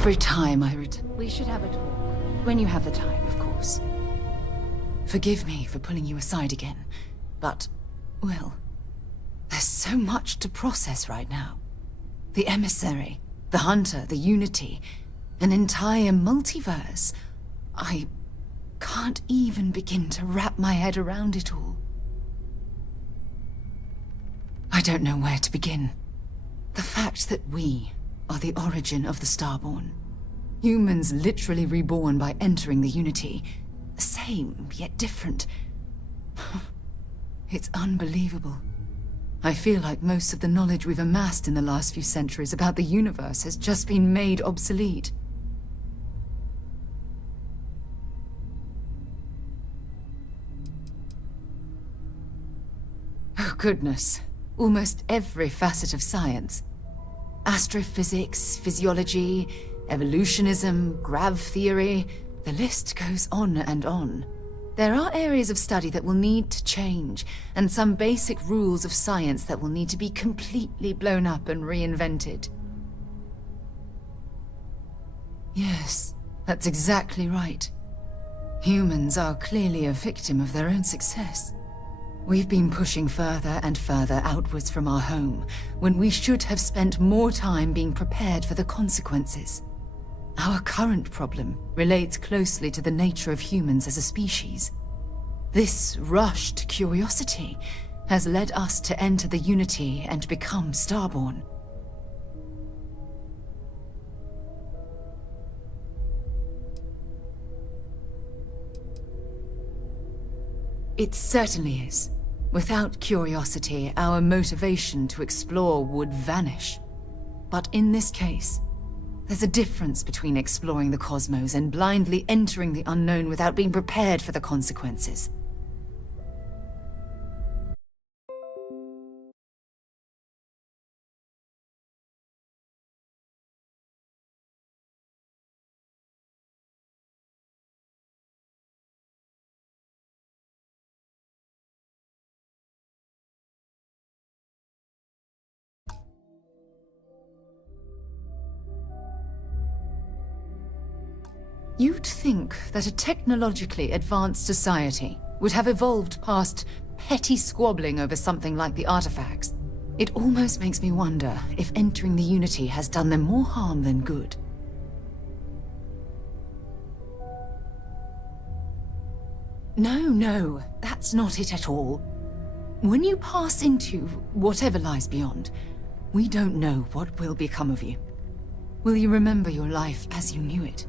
Every time I return, we should have a talk. When you have the time, of course. Forgive me for pulling you aside again, but, well, there's so much to process right now. The emissary, the hunter, the unity, an entire multiverse. I can't even begin to wrap my head around it all. I don't know where to begin. The fact that we are the origin of the Starborn. Humans literally reborn by entering the Unity. The same, yet different. It's unbelievable. I feel like most of the knowledge we've amassed in the last few centuries about the universe has just been made obsolete. Oh goodness. Almost every facet of science. Astrophysics, physiology, evolutionism, grav theory, the list goes on and on. There are areas of study that will need to change, and some basic rules of science that will need to be completely blown up and reinvented. Yes, that's exactly right. Humans are clearly a victim of their own success. We've been pushing further and further outwards from our home, when we should have spent more time being prepared for the consequences. Our current problem relates closely to the nature of humans as a species. This rushed curiosity has led us to enter the Unity and become Starborn. It certainly is. Without curiosity, our motivation to explore would vanish. But in this case, there's a difference between exploring the cosmos and blindly entering the unknown without being prepared for the consequences. You'd think that a technologically advanced society would have evolved past petty squabbling over something like the artifacts. It almost makes me wonder if entering the Unity has done them more harm than good. No, that's not it at all. When you pass into whatever lies beyond, we don't know what will become of you. Will you remember your life as you knew it?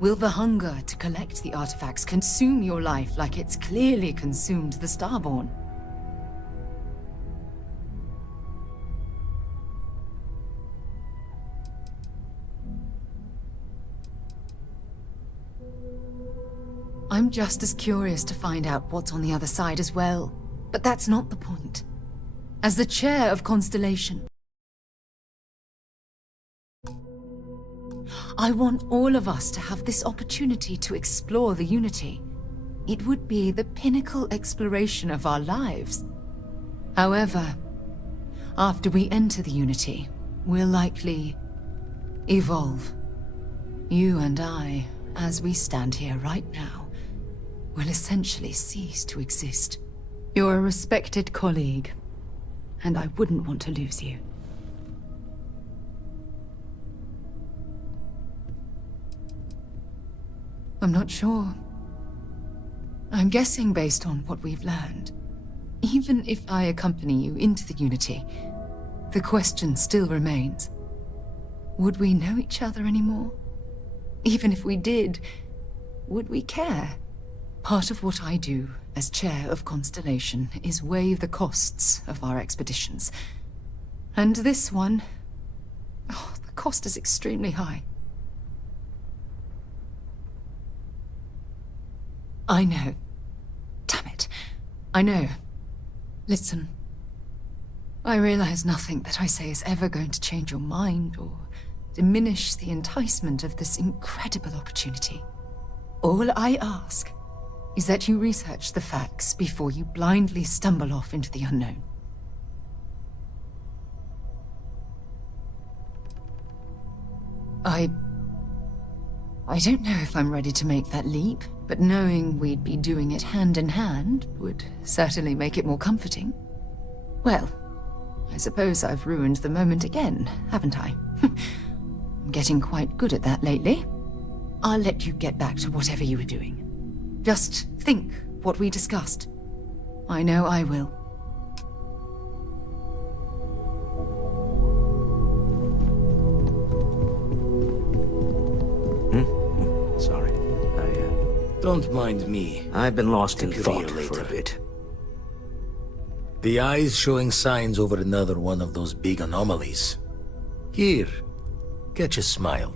Will the hunger to collect the artifacts consume your life like it's clearly consumed the Starborn? I'm just as curious to find out what's on the other side as well. But that's not the point. As the chair of Constellation, I want all of us to have this opportunity to explore the Unity. It would be the pinnacle exploration of our lives. However, after we enter the Unity, we'll likely evolve. You and I, as we stand here right now, will essentially cease to exist. You're a respected colleague, and I wouldn't want to lose you. I'm not sure. I'm guessing based on what we've learned. Even if I accompany you into the Unity, the question still remains. Would we know each other anymore? Even if we did, would we care? Part of what I do as chair of Constellation is weigh the costs of our expeditions. And this one, the cost is extremely high. I know. Damn it. I know. Listen. I realize nothing that I say is ever going to change your mind or diminish the enticement of this incredible opportunity. All I ask is that you research the facts before you blindly stumble off into the unknown. I don't know if I'm ready to make that leap, but knowing we'd be doing it hand in hand would certainly make it more comforting. Well, I suppose I've ruined the moment again, haven't I? I'm getting quite good at that lately. I'll let you get back to whatever you were doing. Just think what we discussed. I know I will. Sorry. Don't mind me. I've been lost in thought for a bit. The eye's showing signs over another one of those big anomalies. Here, catch a smile.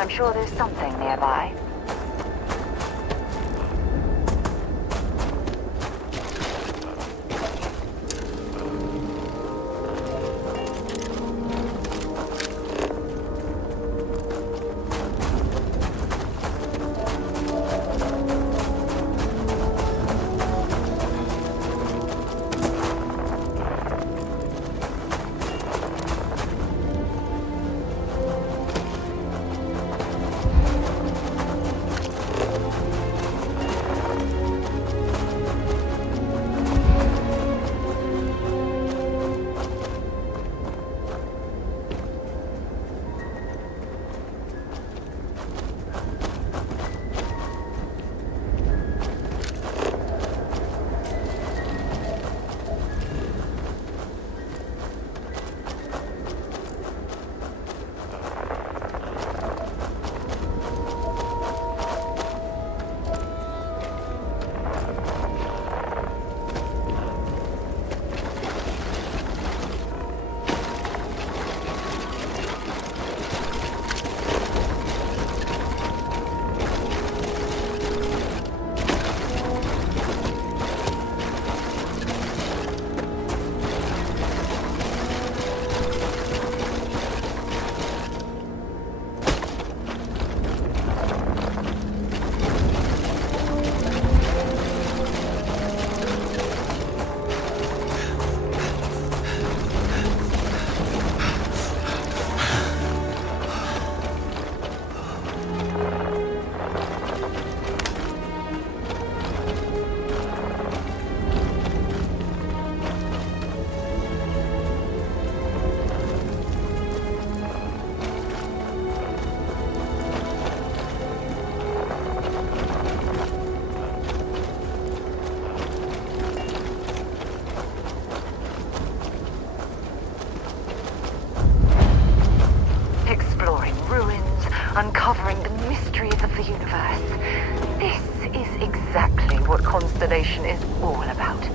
I'm sure there's something nearby. Uncovering the mysteries of the universe. This is exactly what Constellation is all about.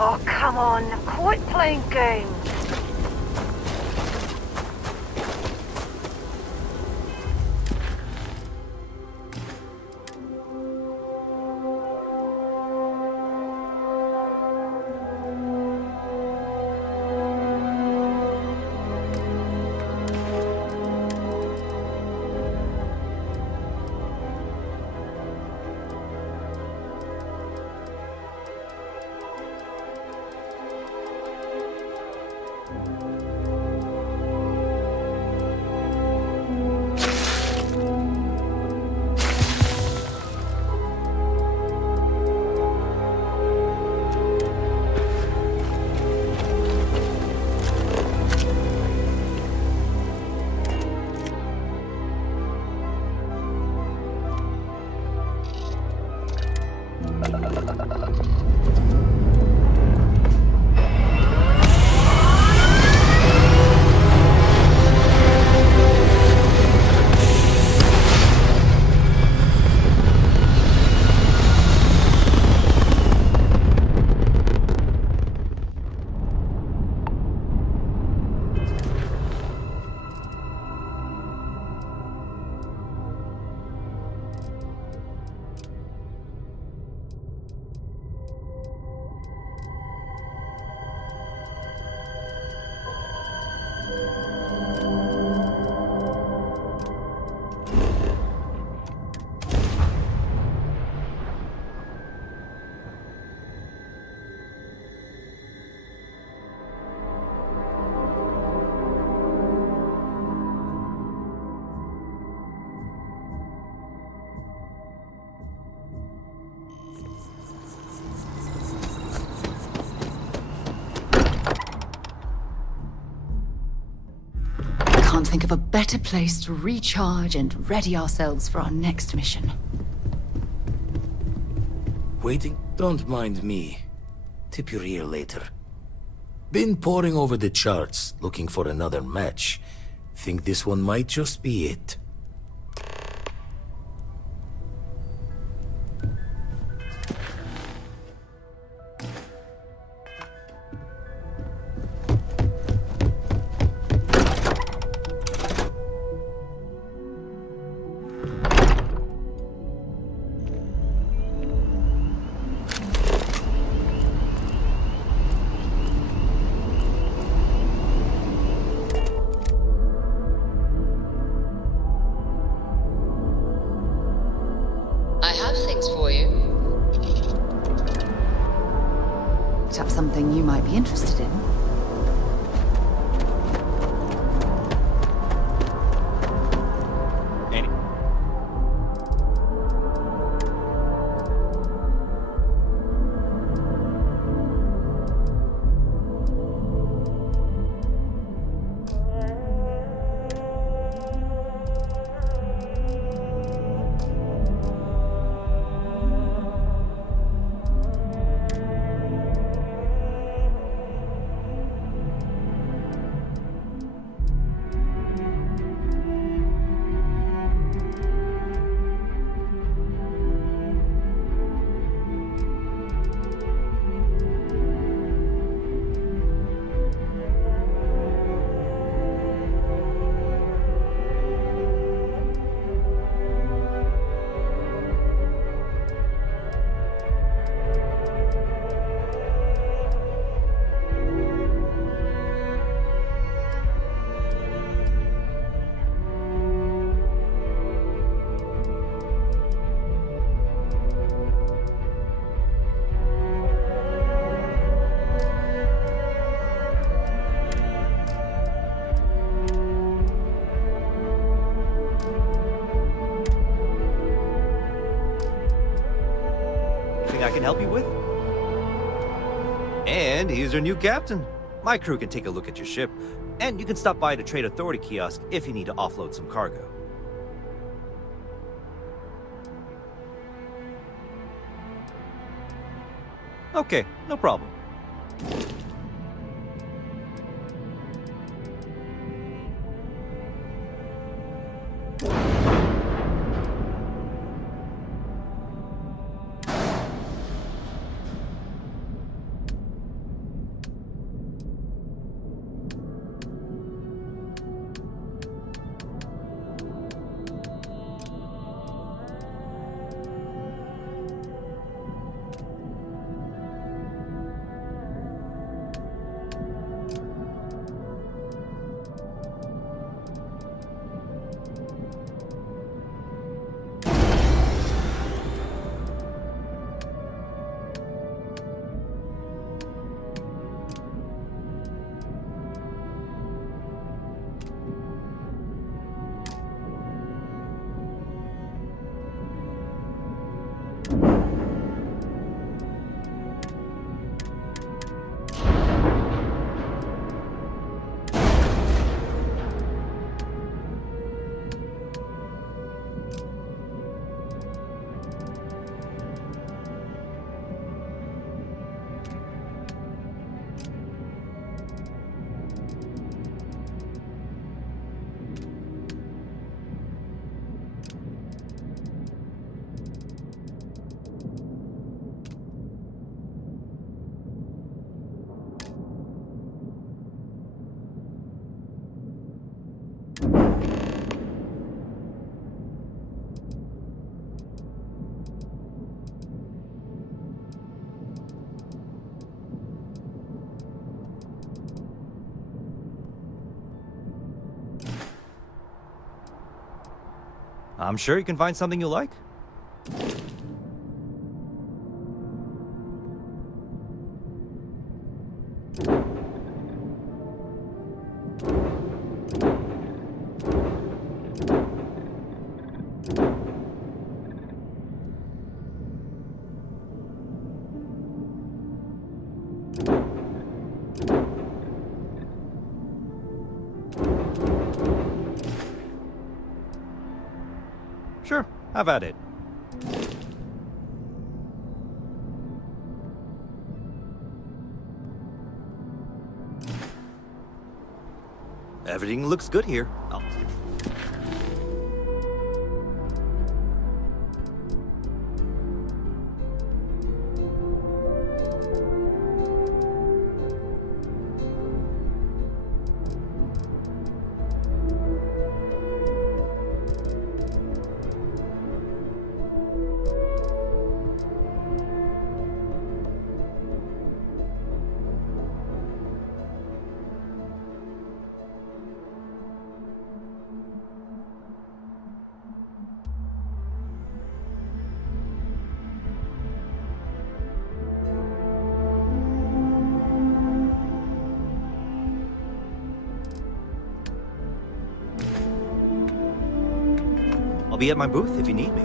Oh, come on. Quit playing games. Can't think of a better place to recharge and ready ourselves for our next mission. Waiting? Don't mind me. Tip your ear later. Been poring over the charts, looking for another match. Think this one might just be it. I have things for you. Picked up something you might be interested in. anything I can help you with? And here's your new captain. My crew can take a look at your ship, and you can stop by the Trade Authority kiosk if you need to offload some cargo. Okay, no problem. I'm sure you can find something you like. Sure, have at it. Everything looks good here. Oh. I'll be at my booth if you need me.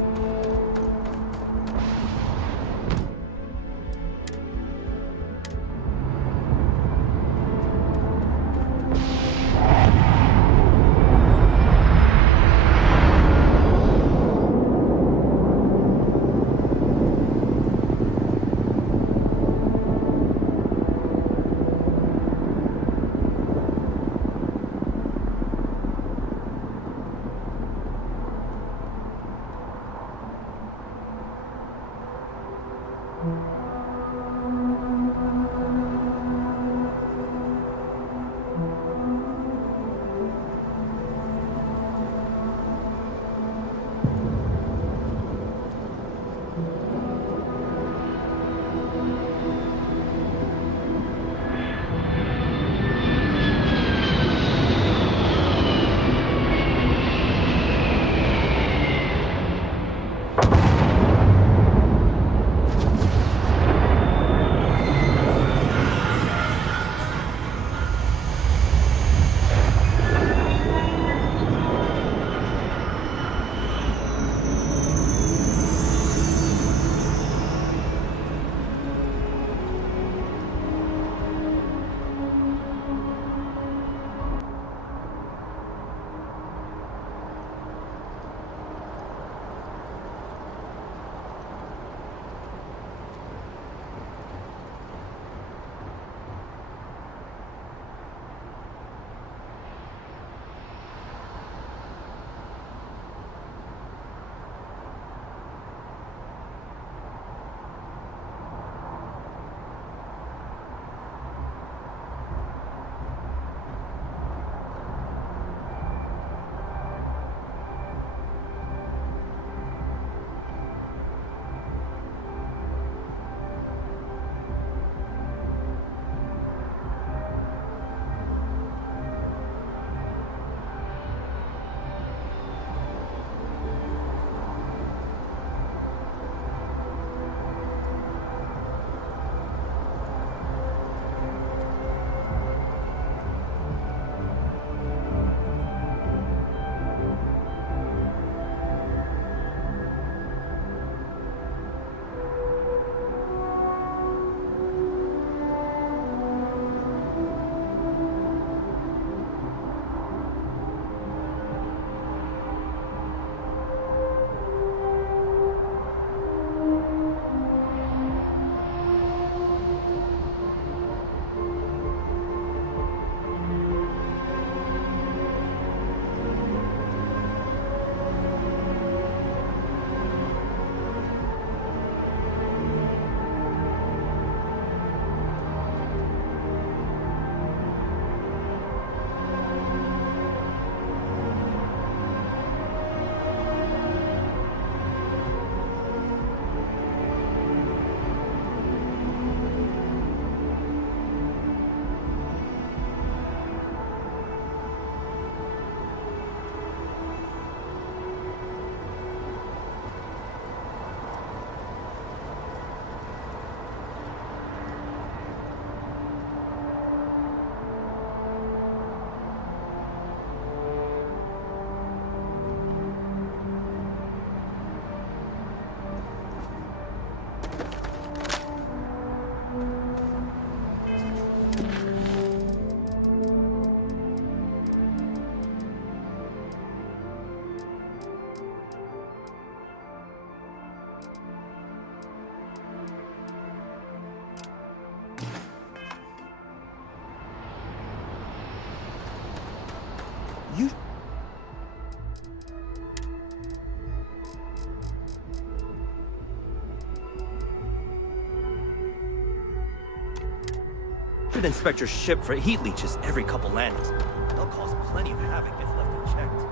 Should inspect your ship for heat leeches every couple landings. They'll cause plenty of havoc if left unchecked.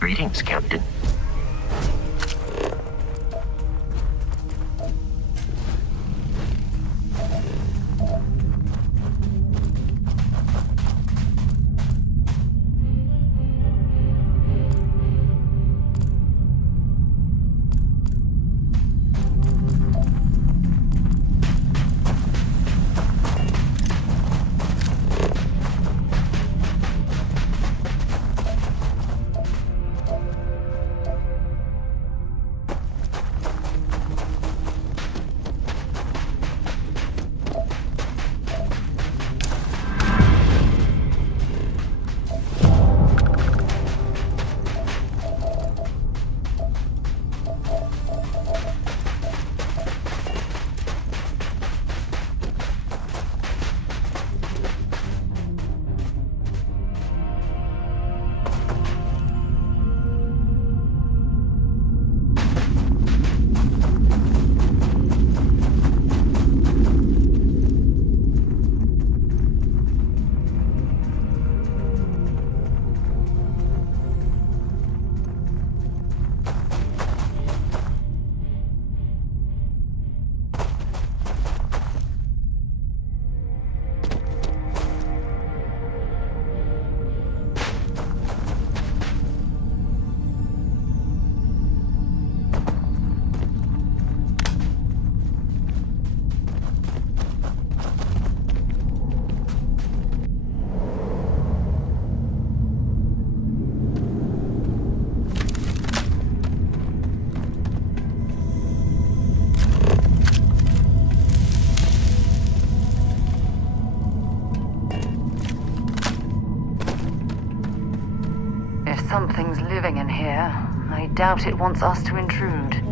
Greetings, Captain. If something's living in here, I doubt it wants us to intrude.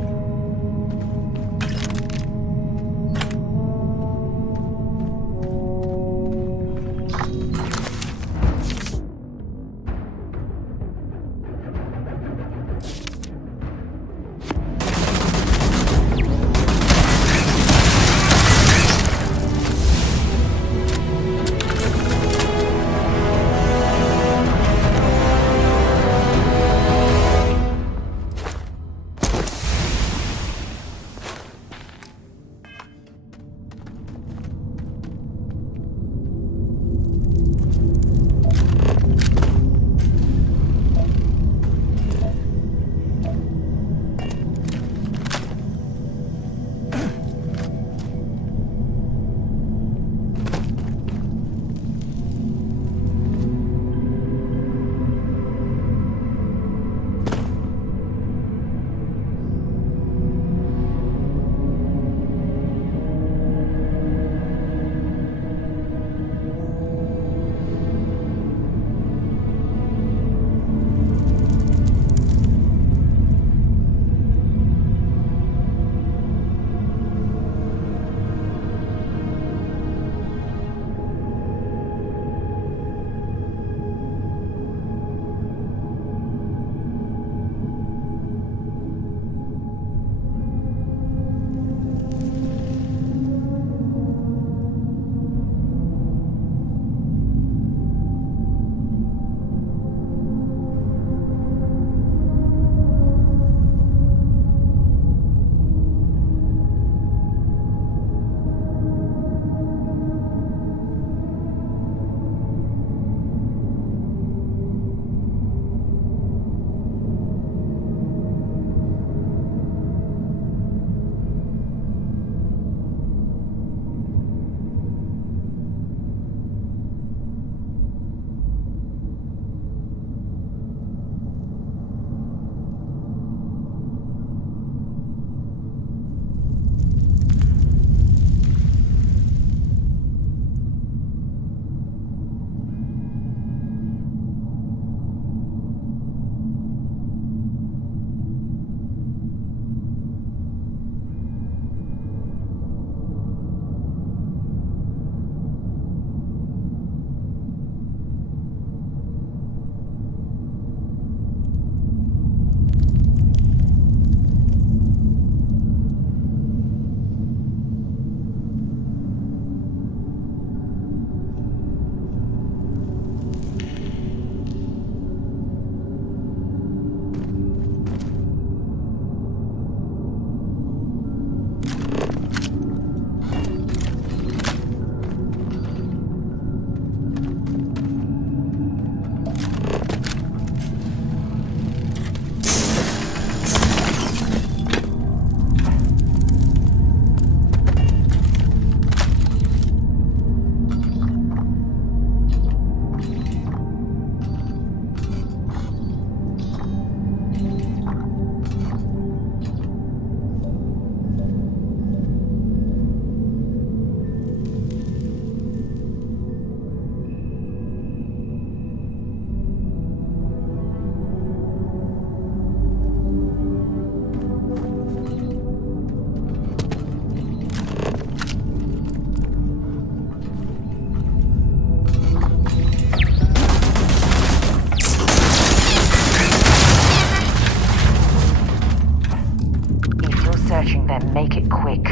searching them, make it quick.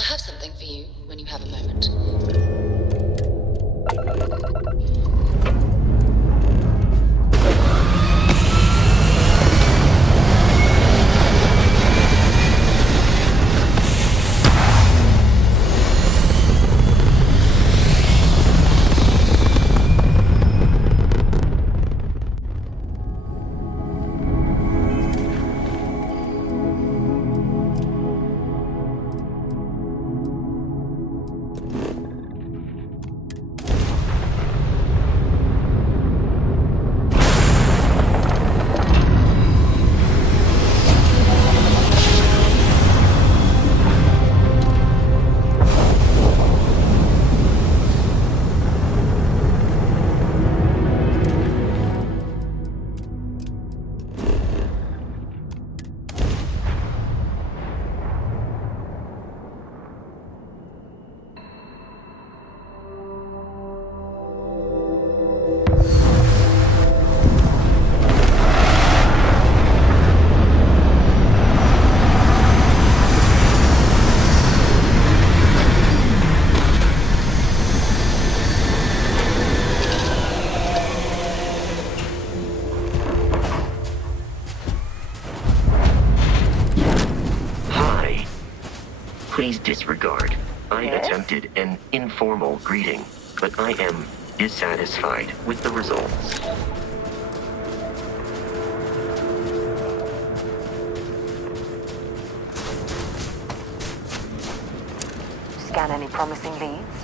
I have something for you when you have a moment. Please disregard. I attempted an informal greeting, but I am dissatisfied with the results. Scan any promising leads?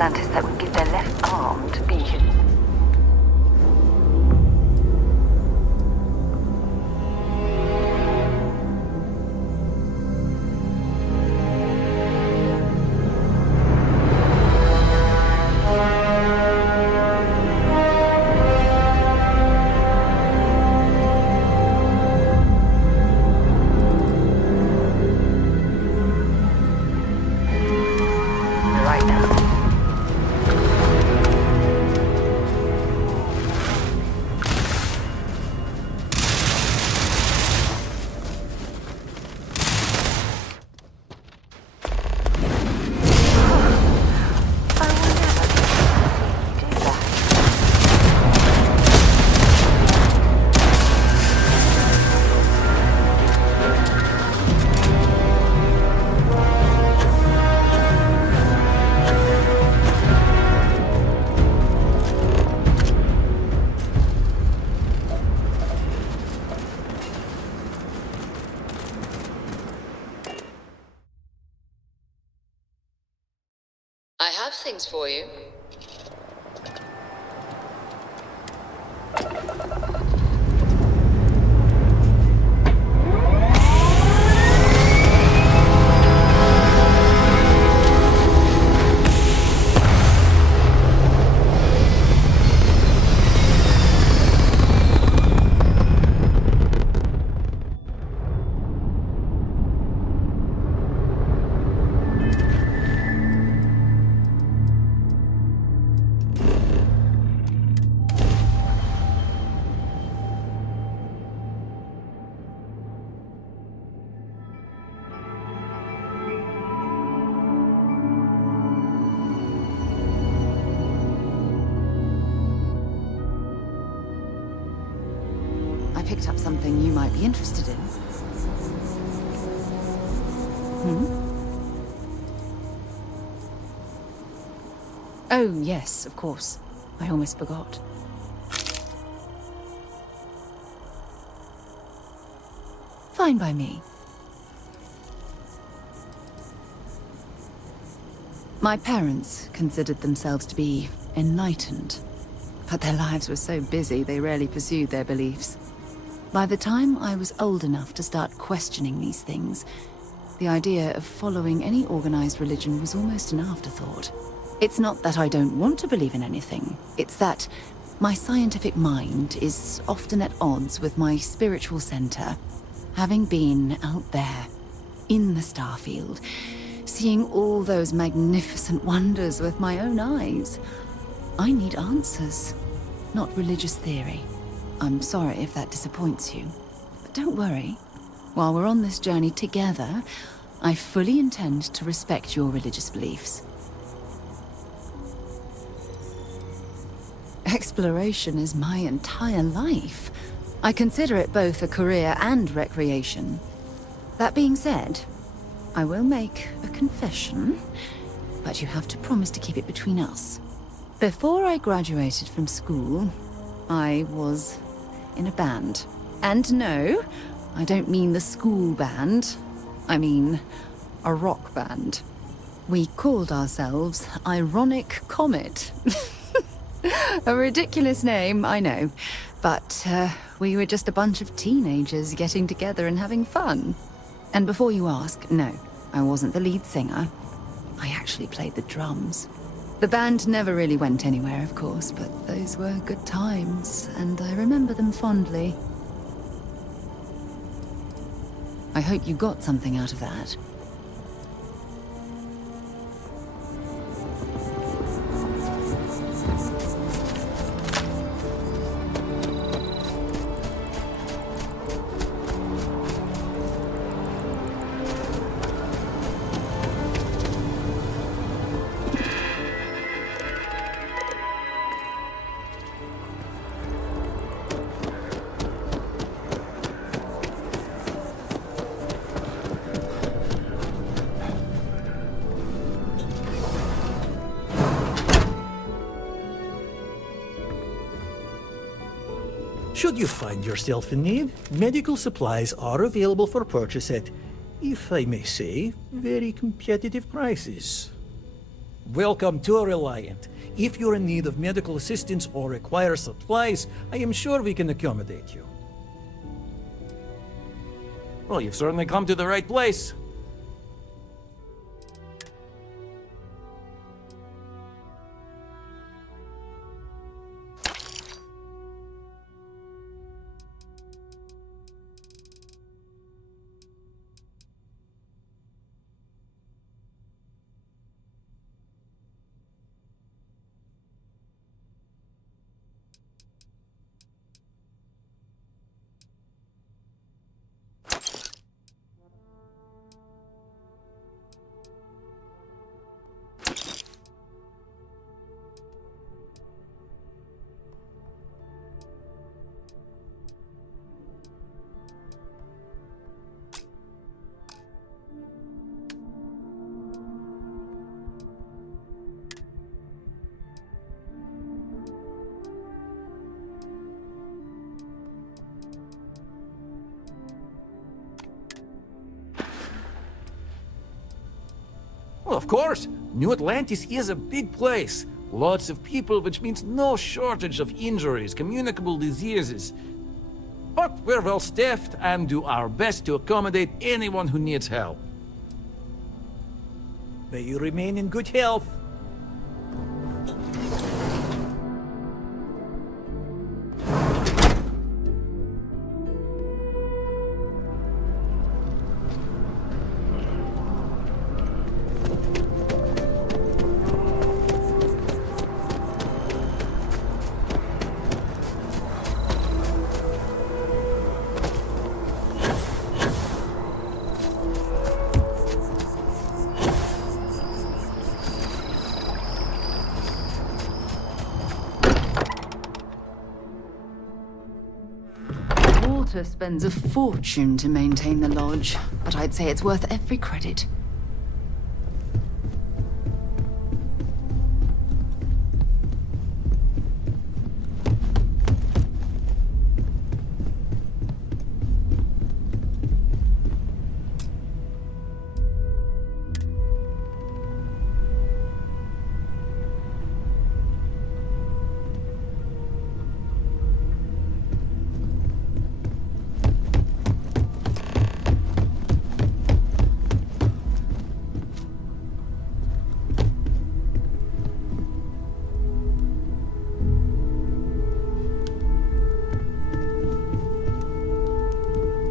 Atlantis that would give their left arm to be... I have things for you. I picked up something you might be interested in. Oh, yes, of course. I almost forgot. Fine by me. My parents considered themselves to be enlightened, but their lives were so busy they rarely pursued their beliefs. By the time I was old enough to start questioning these things, the idea of following any organized religion was almost an afterthought. It's not that I don't want to believe in anything, it's that my scientific mind is often at odds with my spiritual center. Having been out there, in the Starfield, seeing all those magnificent wonders with my own eyes, I need answers, not religious theory. I'm sorry if that disappoints you, but don't worry. While we're on this journey together, I fully intend to respect your religious beliefs. Exploration is my entire life. I consider it both a career and recreation. That being said, I will make a confession, but you have to promise to keep it between us. Before I graduated from school, I was in a band. And no, I don't mean the school band. I mean a rock band. We called ourselves Ironic Comet. A ridiculous name, I know. But we were just a bunch of teenagers getting together and having fun. And before you ask, no, I wasn't the lead singer. I actually played the drums. The band never really went anywhere, of course, but those were good times, and I remember them fondly. I hope you got something out of that. Should you find yourself in need, medical supplies are available for purchase at, if I may say, very competitive prices. Welcome to Reliant. If you're in need of medical assistance or require supplies, I am sure we can accommodate you. Well, you've certainly come to the right place. Well, of course, New Atlantis is a big place. Lots of people, which means no shortage of injuries, communicable diseases. But we're well staffed and do our best to accommodate anyone who needs help. May you remain in good health. Walter spends a fortune to maintain the lodge, but I'd say it's worth every credit.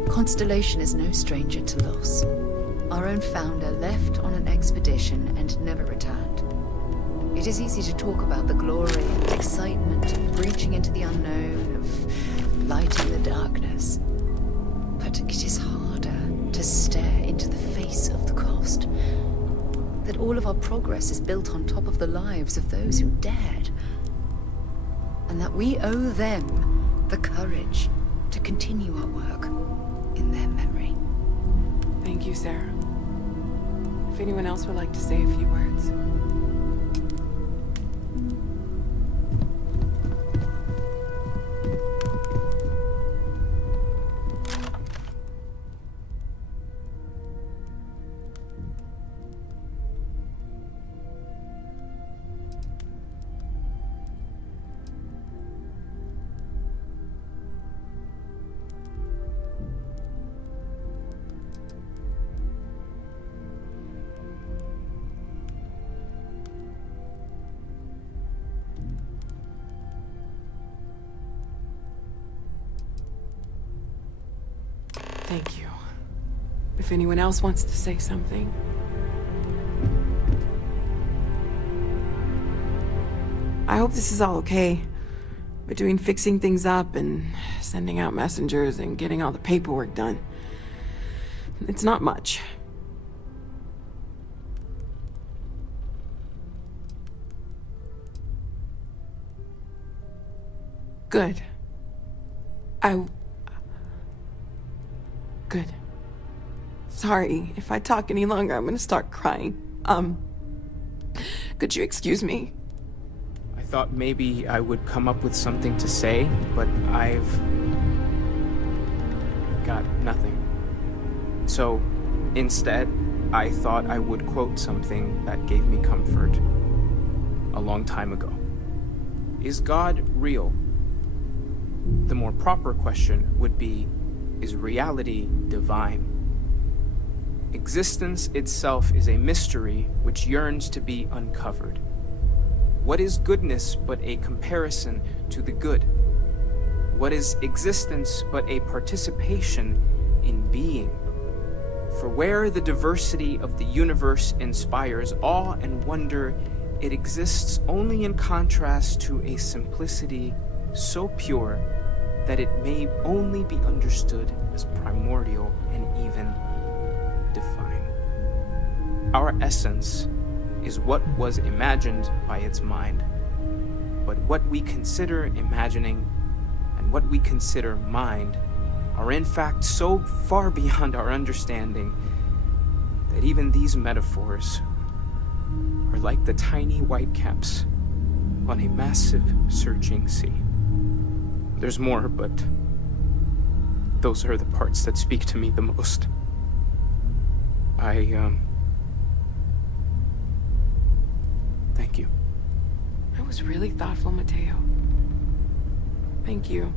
Constellation is no stranger to loss. Our own founder left on an expedition and never returned. It is easy to talk about the glory and excitement of breaching into the unknown, of lighting the darkness. But it is harder to stare into the face of the cost. That all of our progress is built on top of the lives of those who dared. And that we owe them the courage to continue our work in their memory. Thank you, Sarah. If anyone else would like to say a few words. Thank you. If anyone else wants to say something. I hope this is all okay. Between fixing things up and sending out messengers and getting all the paperwork done. It's not much. Good. Good. Sorry, if I talk any longer, I'm gonna start crying. Could you excuse me? I thought maybe I would come up with something to say, but I've got nothing. So, instead, I thought I would quote something that gave me comfort a long time ago. Is God real? The more proper question would be, is reality divine? Existence itself is a mystery which yearns to be uncovered. What is goodness but a comparison to the good? What is existence but a participation in being? For where the diversity of the universe inspires awe and wonder, it exists only in contrast to a simplicity so pure that it may only be understood as primordial and even divine. Our essence is what was imagined by its mind, but what we consider imagining and what we consider mind are in fact so far beyond our understanding that even these metaphors are like the tiny whitecaps on a massive surging sea. There's more, but those are the parts that speak to me the most. Thank you. That was really thoughtful, Mateo. Thank you.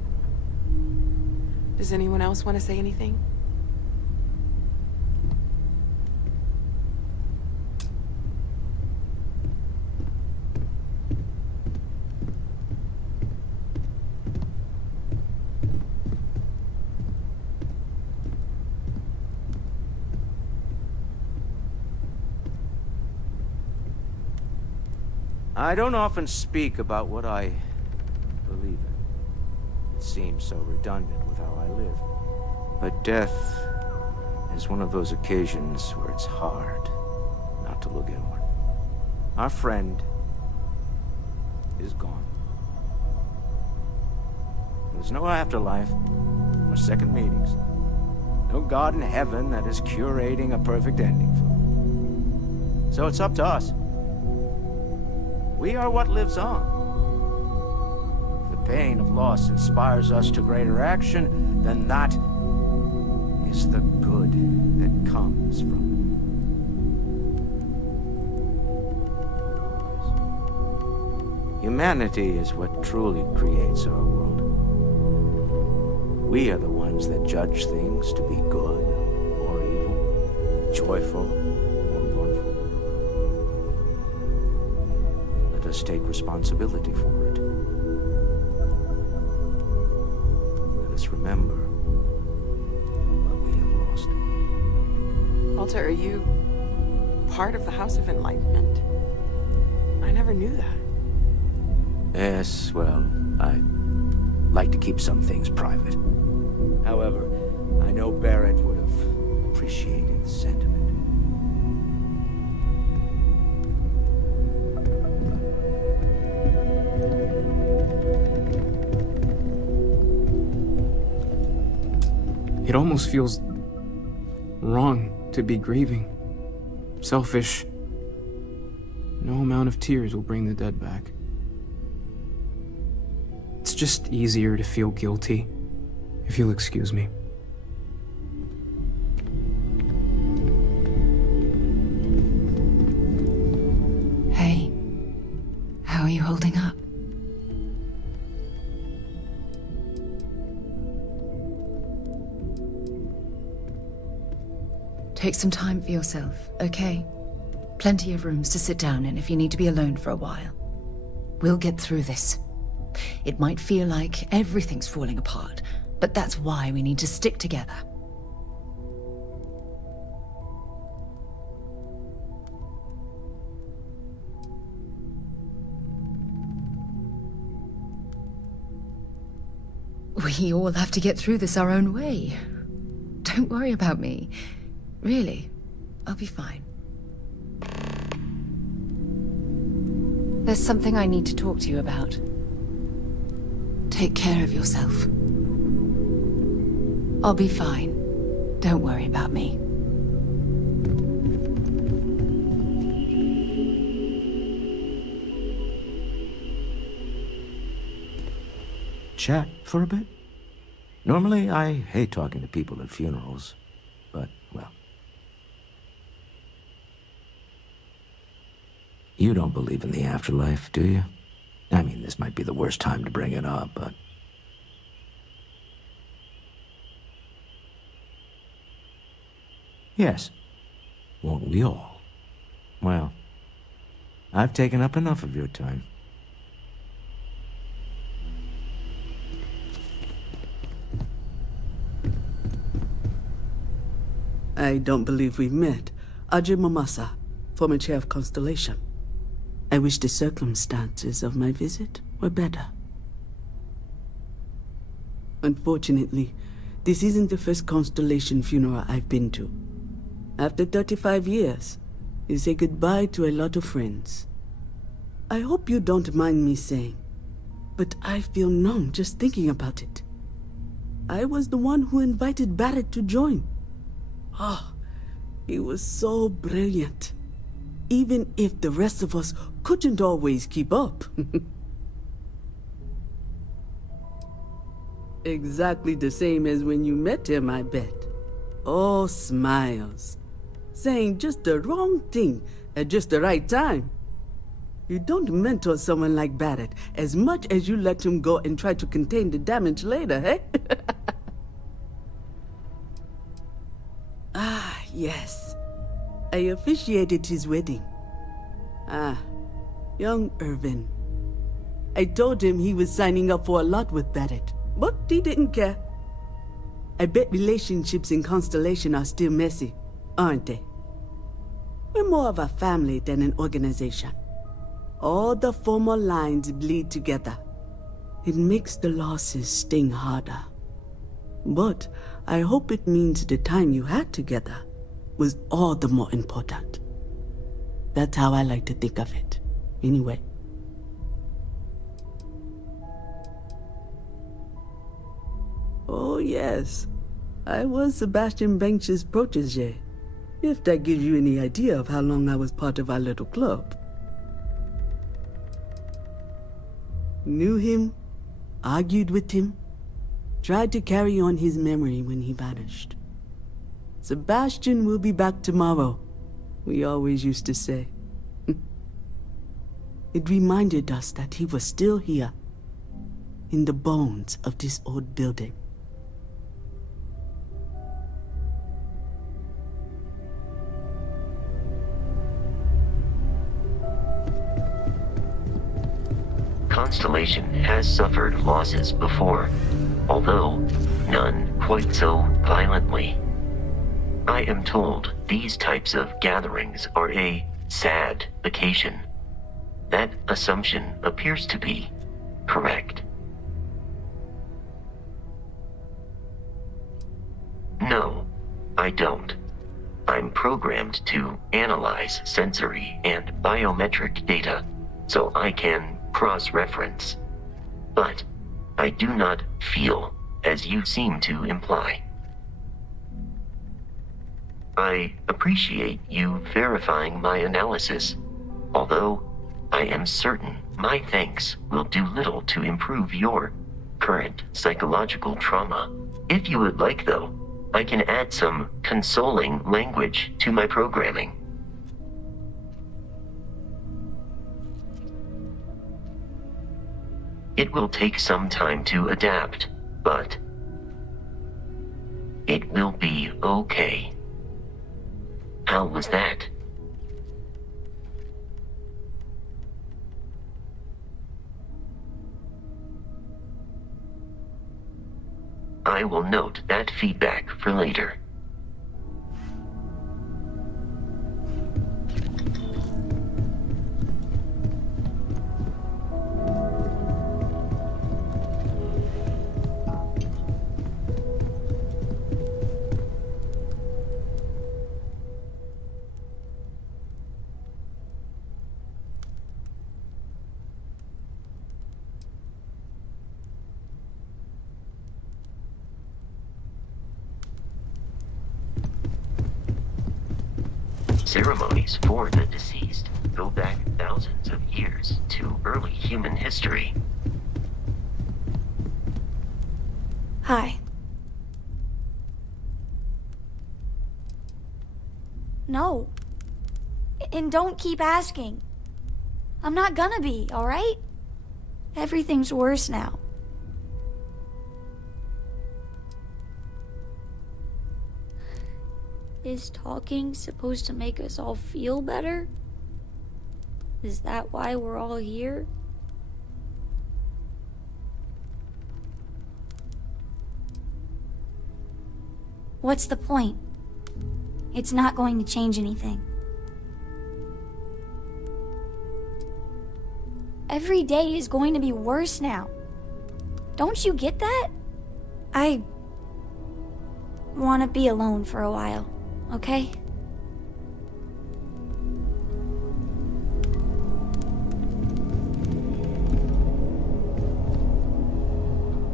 Does anyone else want to say anything? I don't often speak about what I believe in. It seems so redundant with how I live. But death is one of those occasions where it's hard not to look inward. Our friend is gone. There's no afterlife, no second meetings, no God in heaven that is curating a perfect ending for him. So it's up to us. We are what lives on. If the pain of loss inspires us to greater action, then that is the good that comes from it. Humanity is what truly creates our world. We are the ones that judge things to be good or evil, joyful or mournful. Let us take responsibility for it. Let us remember what we have lost. Walter, are you part of the House of Enlightenment? I never knew that. Yes, well, I like to keep some things private. However, I know Barrett would have appreciated the sentiment. It almost feels wrong to be grieving. Selfish. No amount of tears will bring the dead back. It's just easier to feel guilty, if you'll excuse me. Hey, how are you holding up? Take some time for yourself, okay? Plenty of rooms to sit down in if you need to be alone for a while. We'll get through this. It might feel like everything's falling apart, but that's why we need to stick together. We all have to get through this our own way. Don't worry about me. Really, I'll be fine. There's something I need to talk to you about. Take care of yourself. I'll be fine. Don't worry about me. Chat for a bit? Normally, I hate talking to people at funerals, but, well. You don't believe in the afterlife, do you? I mean, this might be the worst time to bring it up, but... Yes. Won't we all? Well, I've taken up enough of your time. I don't believe we've met. Ajay Mamasa, former chair of Constellation. I wish the circumstances of my visit were better. Unfortunately, this isn't the first Constellation funeral I've been to. After 35 years, you say goodbye to a lot of friends. I hope you don't mind me saying, but I feel numb just thinking about it. I was the one who invited Barrett to join. Oh, he was so brilliant. Even if the rest of us couldn't always keep up. Exactly the same as when you met him, I bet. Oh, smiles. Saying just the wrong thing at just the right time. You don't mentor someone like Barrett as much as you let him go and try to contain the damage later, eh? Ah, yes. I officiated his wedding. Ah, young Irvin. I told him he was signing up for a lot with Barrett, but he didn't care. I bet relationships in Constellation are still messy, aren't they? We're more of a family than an organization. All the former lines bleed together. It makes the losses sting harder. But I hope it means the time you had together was all the more important. That's how I like to think of it, anyway. Oh yes, I was Sebastian Banks's protege, if that gives you any idea of how long I was part of our little club. Knew him, argued with him, tried to carry on his memory when he vanished. Sebastian will be back tomorrow, we always used to say. It reminded us that he was still here, in the bones of this old building. Constellation has suffered losses before, although none quite so violently. I am told these types of gatherings are a sad occasion. That assumption appears to be correct. No, I don't. I'm programmed to analyze sensory and biometric data, so I can cross-reference. But I do not feel as you seem to imply. I appreciate you verifying my analysis, although I am certain my thanks will do little to improve your current psychological trauma. If you would like, though, I can add some consoling language to my programming. It will take some time to adapt, but it will be okay. How was that? I will note that feedback for later. Ceremonies for the deceased go back thousands of years to early human history. Hi. No. And don't keep asking. I'm not gonna be, alright? Everything's worse now. Is talking supposed to make us all feel better? Is that why we're all here? What's the point? It's not going to change anything. Every day is going to be worse now. Don't you get that? I want to be alone for a while, okay?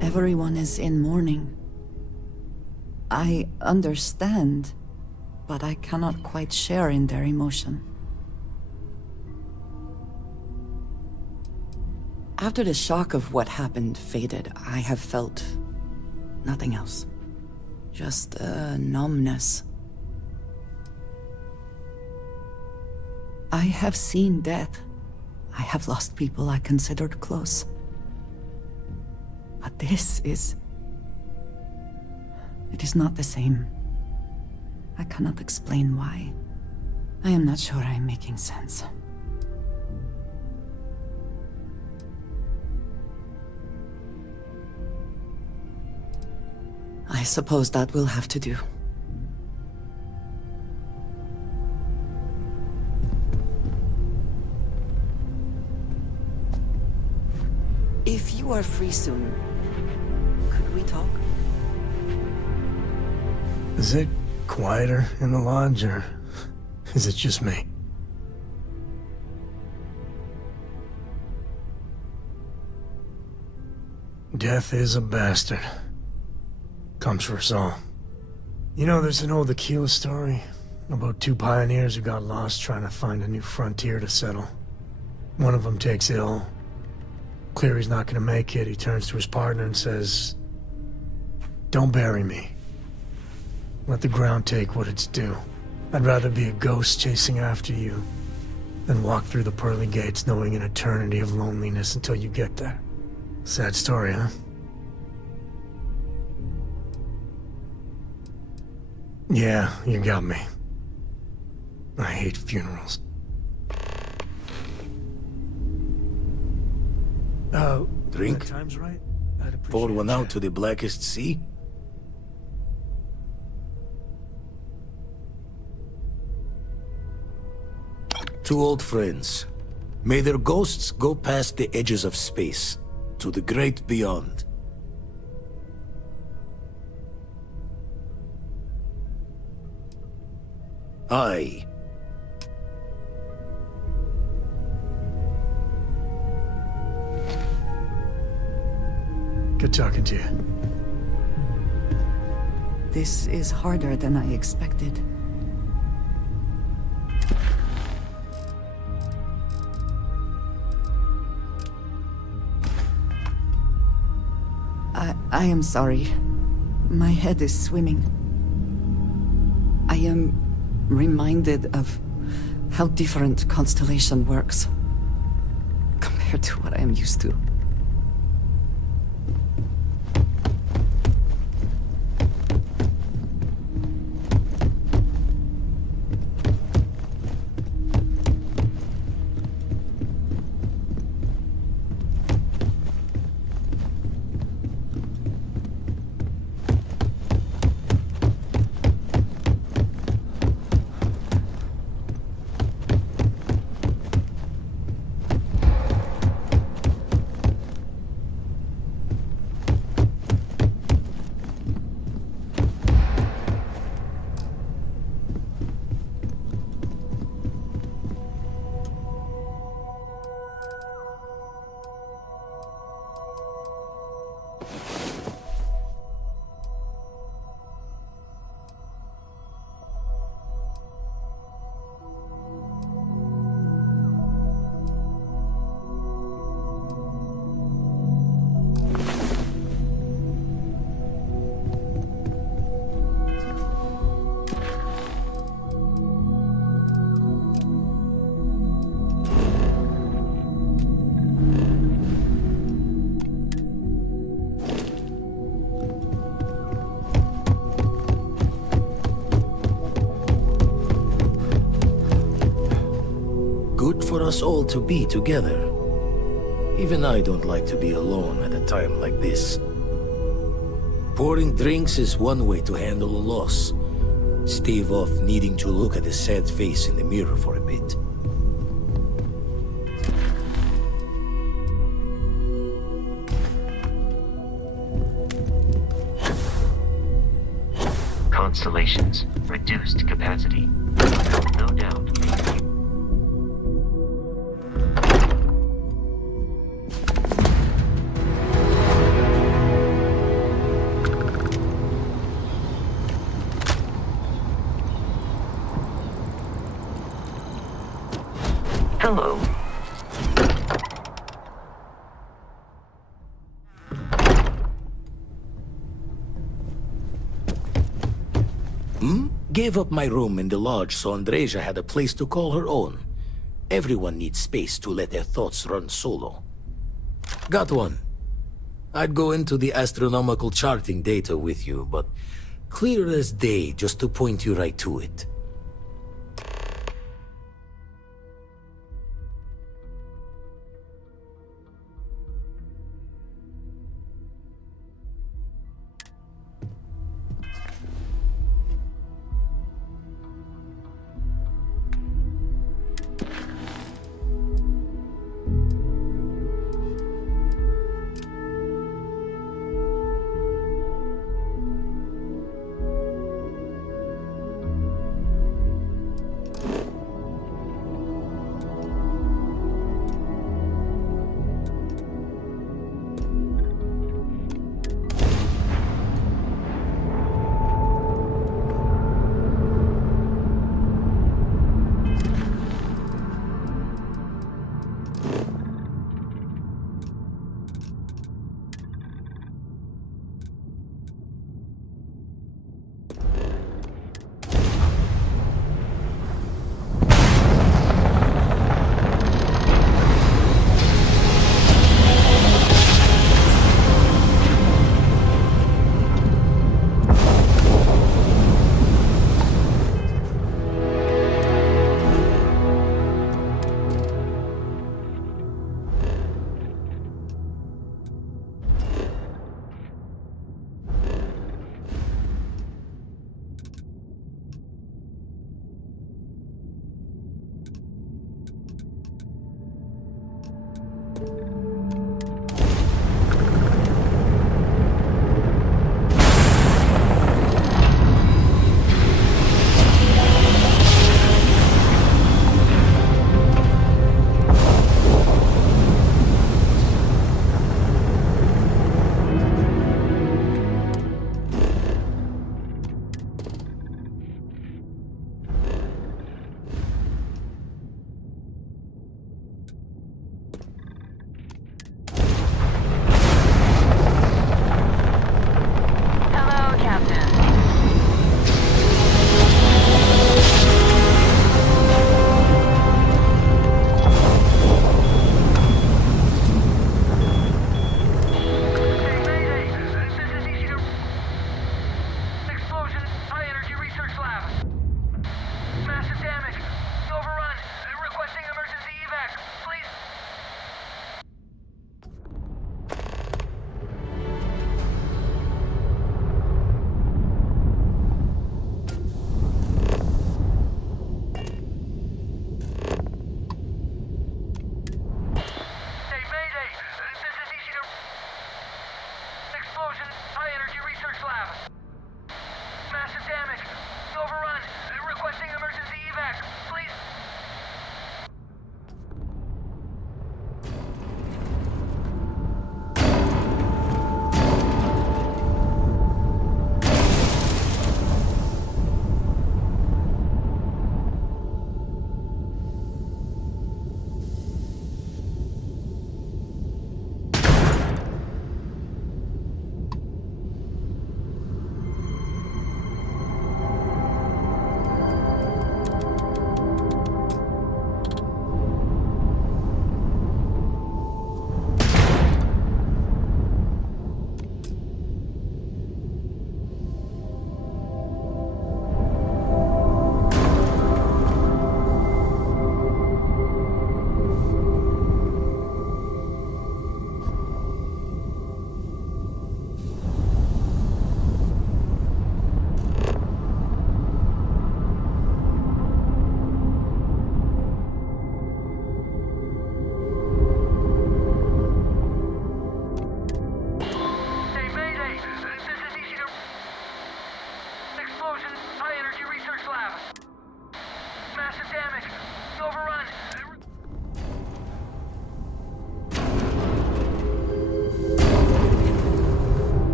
Everyone is in mourning. I understand, but I cannot quite share in their emotion. After the shock of what happened faded, I have felt nothing else. Just a numbness. I have seen death. I have lost people I considered close. But this is... it is not the same. I cannot explain why. I am not sure I am making sense. I suppose that will have to do. If you are free soon, could we talk? Is it quieter in the lodge, or is it just me? Death is a bastard. Comes for us all. You know, there's an old Aquila story about two pioneers who got lost trying to find a new frontier to settle. One of them takes ill. Clear he's not gonna make it, he turns to his partner and says, "Don't bury me. Let the ground take what it's due. I'd rather be a ghost chasing after you than walk through the pearly gates knowing an eternity of loneliness until you get there." Sad story, huh? Yeah, you got me. I hate funerals. Drink? Time's right. I'd appreciate Pour one that. out to the blackest sea? Two old friends. May their ghosts go past the edges of space, to the great beyond. Aye. Good talking to you. This is harder than I expected. I am sorry. My head is swimming. I am reminded of how different Constellation works compared to what I am used to. for us all to be together. Even I don't like to be alone at a time like this. Pouring drinks is one way to handle a loss. Stave off needing to look at a sad face in the mirror for a bit. Constellations, reduced capacity. No doubt. Hello. Gave up my room in the lodge so Andreja had a place to call her own. Everyone needs space to let their thoughts run solo. Got one. I'd go into the astronomical charting data with you, but clear as day just to point you right to it.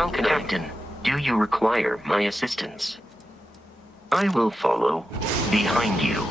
How can Captain, do you require my assistance? I will follow behind you.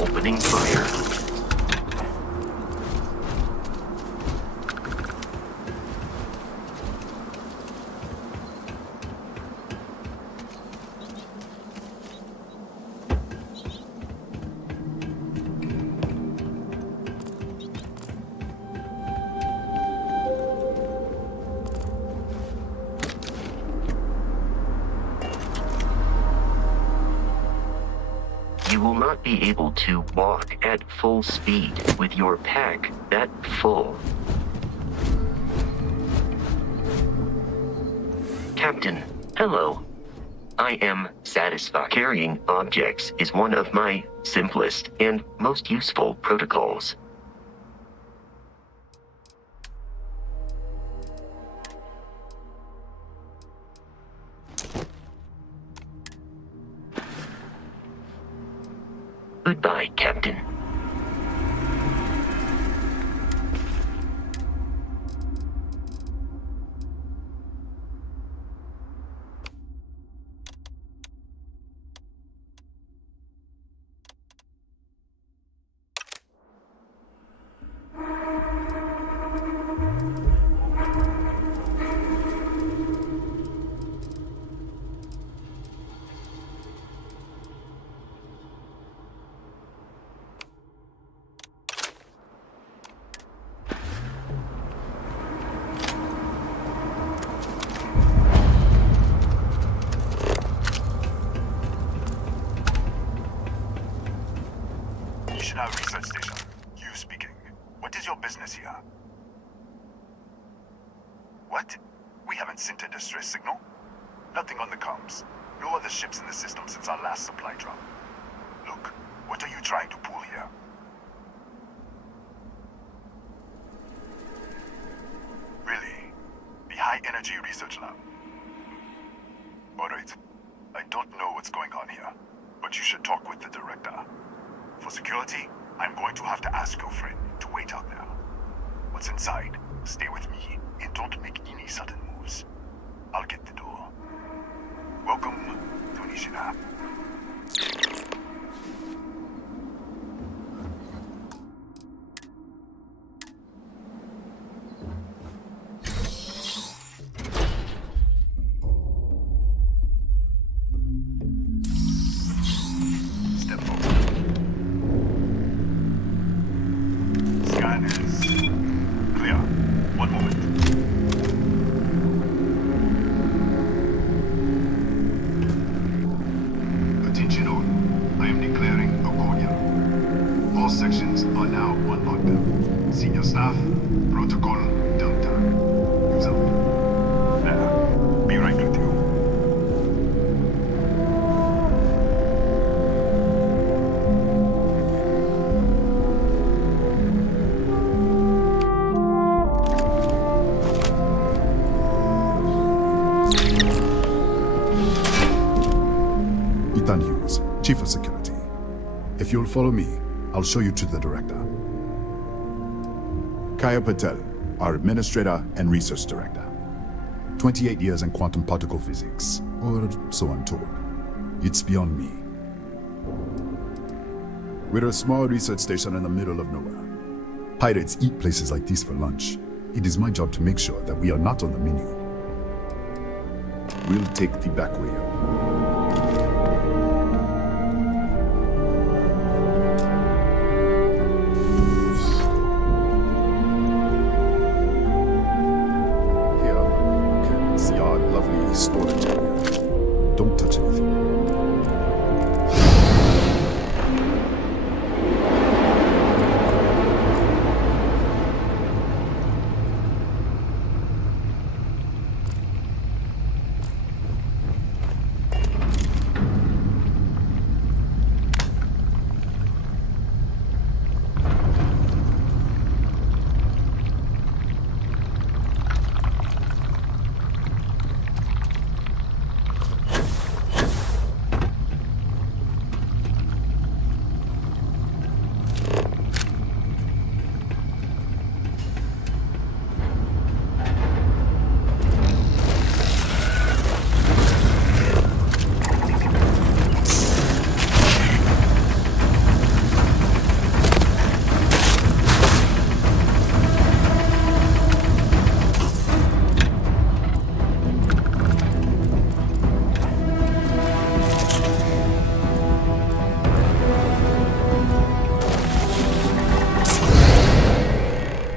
Opening fire. You will not be able to walk at full speed with your pack that full. Captain, hello. I am satisfied. Carrying objects is one of my simplest and most useful protocols. Goodbye, Captain. Research station. You speaking. What is your business here? What? We haven't sent a distress signal? Nothing on the comms. No other ships in the system since our last supply drop. Look, what are you trying to pull here? Really? The High Energy Research Lab? Alright. I don't know what's going on here, but you should talk with the director. For security, I'm going to have to ask your friend to wait out there. What's inside, stay with me and don't make any sudden moves. I'll get the door. Welcome to Nishina. Chief of Security. If you'll follow me, I'll show you to the director. Kaya Patel, our Administrator and Research Director. 28 years in quantum particle physics, or so I'm told. It's beyond me. We're a small research station in the middle of nowhere. Pirates eat places like these for lunch. It is my job to make sure that we are not on the menu. We'll take the back way up. Storage area. Don't touch anything.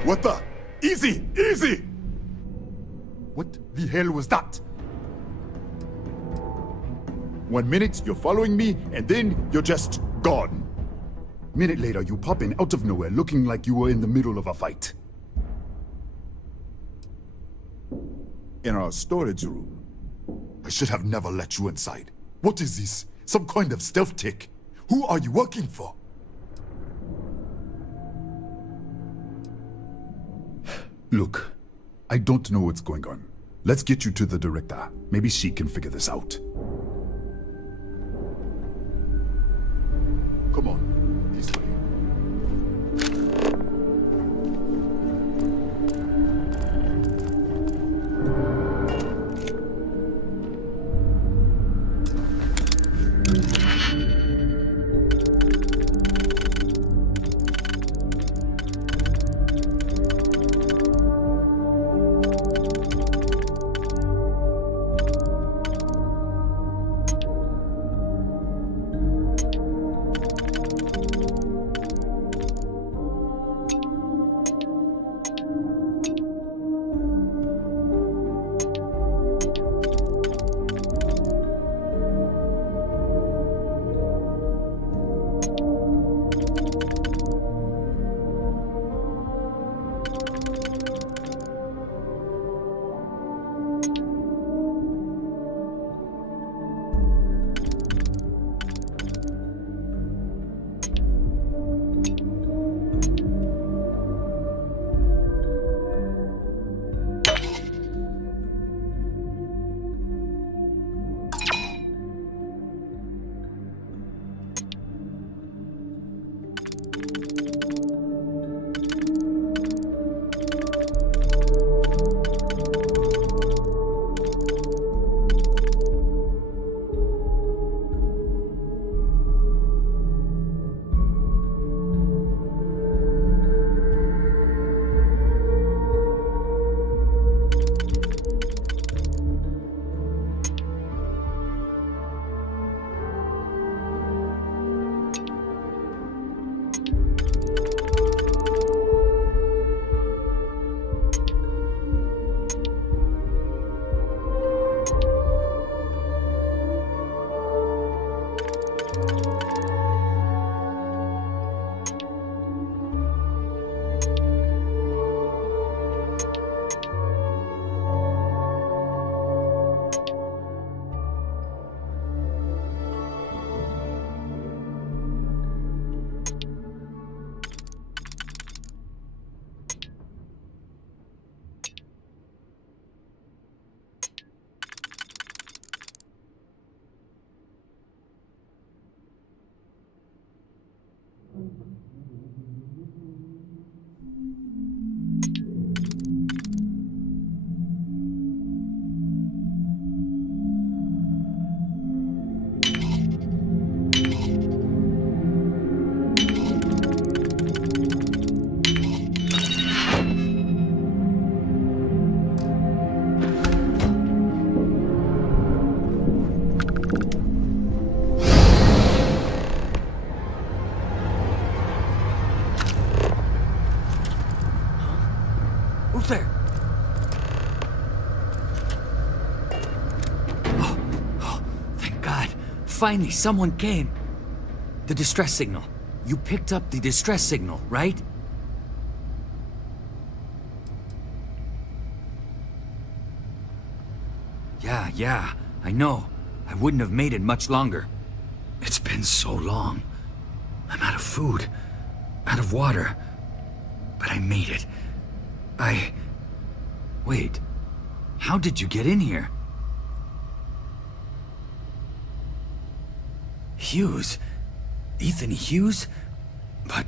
What the? Easy! Easy! What the hell was that? 1 minute, you're following me, and then you're just gone. Minute later, you pop in out of nowhere looking like you were in the middle of a fight. In our storage room. I should have never let you inside. What is this? Some kind of stealth tick? Who are you working for? Look, I don't know what's going on. Let's get you to the director. Maybe she can figure this out. Come on, this way. Who's there? Oh, thank God. Finally, someone came. The distress signal. You picked up the distress signal, right? Yeah, I know. I wouldn't have made it much longer. It's been so long. I'm out of food, out of water. But I made it. Wait. How did you get in here? Hughes? Ethan Hughes? But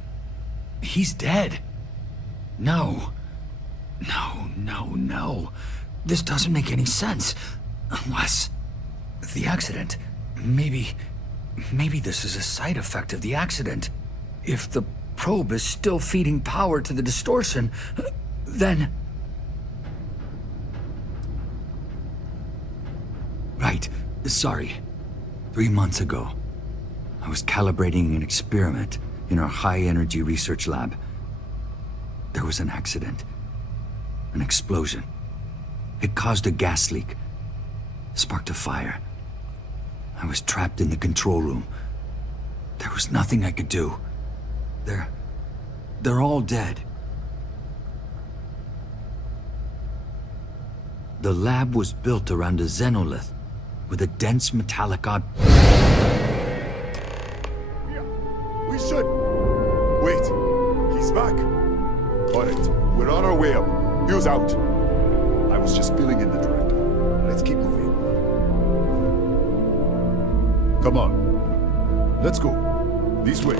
he's dead. No. This doesn't make any sense. Unless the accident. Maybe this is a side effect of the accident. If the probe is still feeding power to the distortion, then... Right. Sorry. 3 months ago, I was calibrating an experiment in our high-energy research lab. There was an accident. An explosion. It caused a gas leak. Sparked a fire. I was trapped in the control room. There was nothing I could do. They're all dead. The lab was built around a xenolith with a dense metallic We should... Wait. He's back. Got it. We're on our way up. Hughes out. I was just filling in the director. Let's keep moving. Come on. Let's go. This way.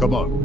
Come on.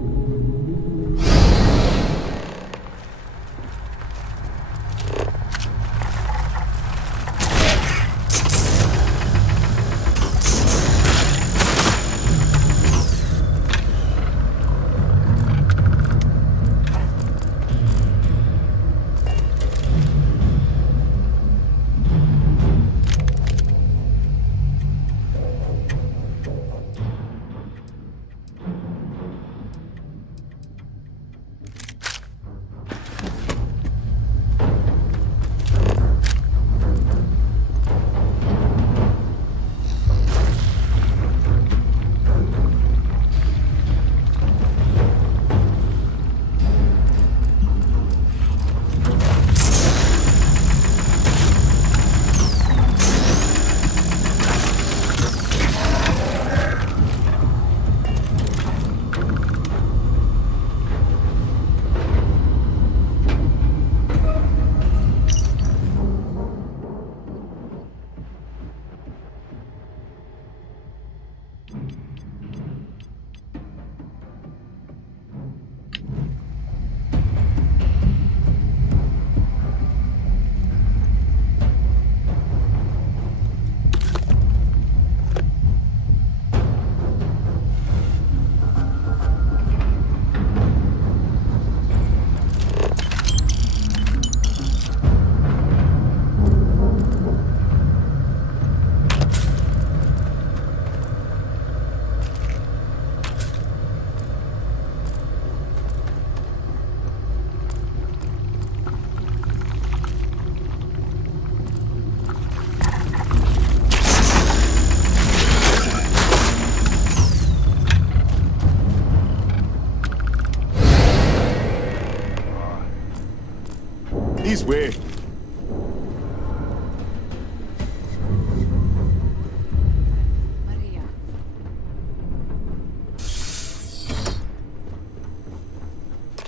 way.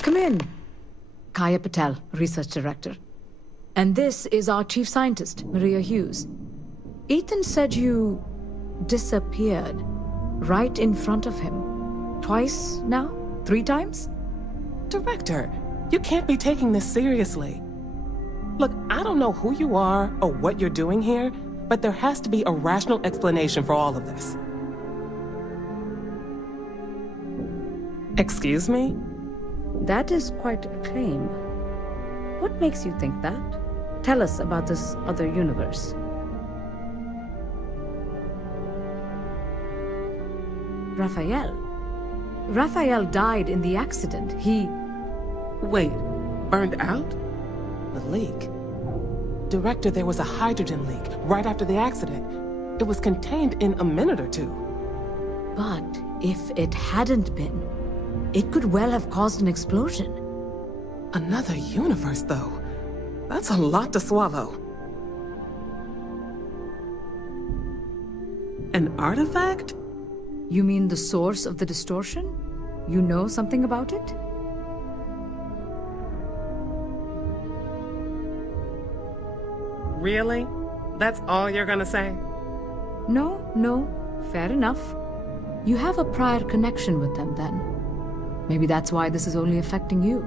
Come in. Kaya Patel, Research Director. And this is our Chief Scientist, Maria Hughes. Ethan said you disappeared right in front of him. Twice now? 3 times? Director, you can't be taking this seriously. Look, I don't know who you are or what you're doing here, but there has to be a rational explanation for all of this. Excuse me? That is quite a claim. What makes you think that? Tell us about this other universe. Raphael. Raphael died in the accident. He... Wait, burned out? The leak? Director, there was a hydrogen leak right after the accident. It was contained in a minute or 2. But if it hadn't been, it could well have caused an explosion. Another universe, though. That's a lot to swallow. An artifact? You mean the source of the distortion? You know something about it? Really? That's all you're gonna say? No, fair enough. You have a prior connection with them then. Maybe that's why this is only affecting you.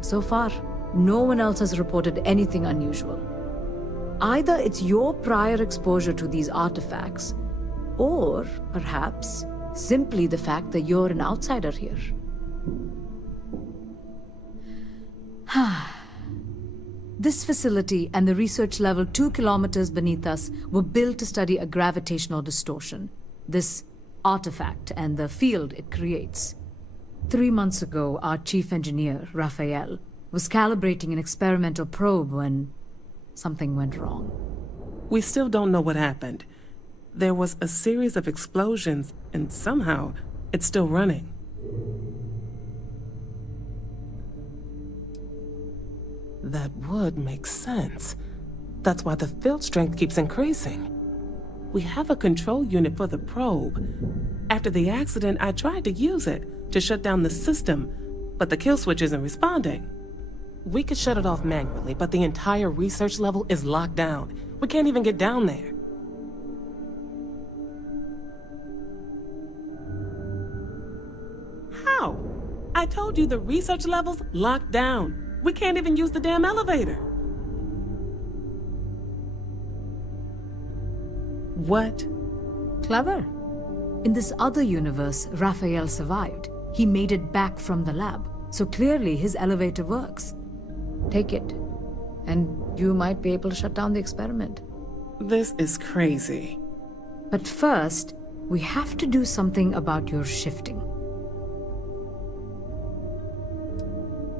So far, no one else has reported anything unusual. Either it's your prior exposure to these artifacts, or perhaps simply the fact that you're an outsider here. This facility and the research level 2 kilometers beneath us were built to study a gravitational distortion, this artifact and the field it creates. 3 months ago, our chief engineer, Raphael, was calibrating an experimental probe when something went wrong. We still don't know what happened. There was a series of explosions, and somehow it's still running. That would make sense. That's why the field strength keeps increasing. We have a control unit for the probe. After the accident, I tried to use it to shut down the system, but the kill switch isn't responding. We could shut it off manually, but the entire research level is locked down. We can't even get down there. How? I told you the research level's locked down. We can't even use the damn elevator. What? Clever. In this other universe, Raphael survived. He made it back from the lab, so clearly his elevator works. Take it, and you might be able to shut down the experiment. This is crazy. But first, we have to do something about your shifting.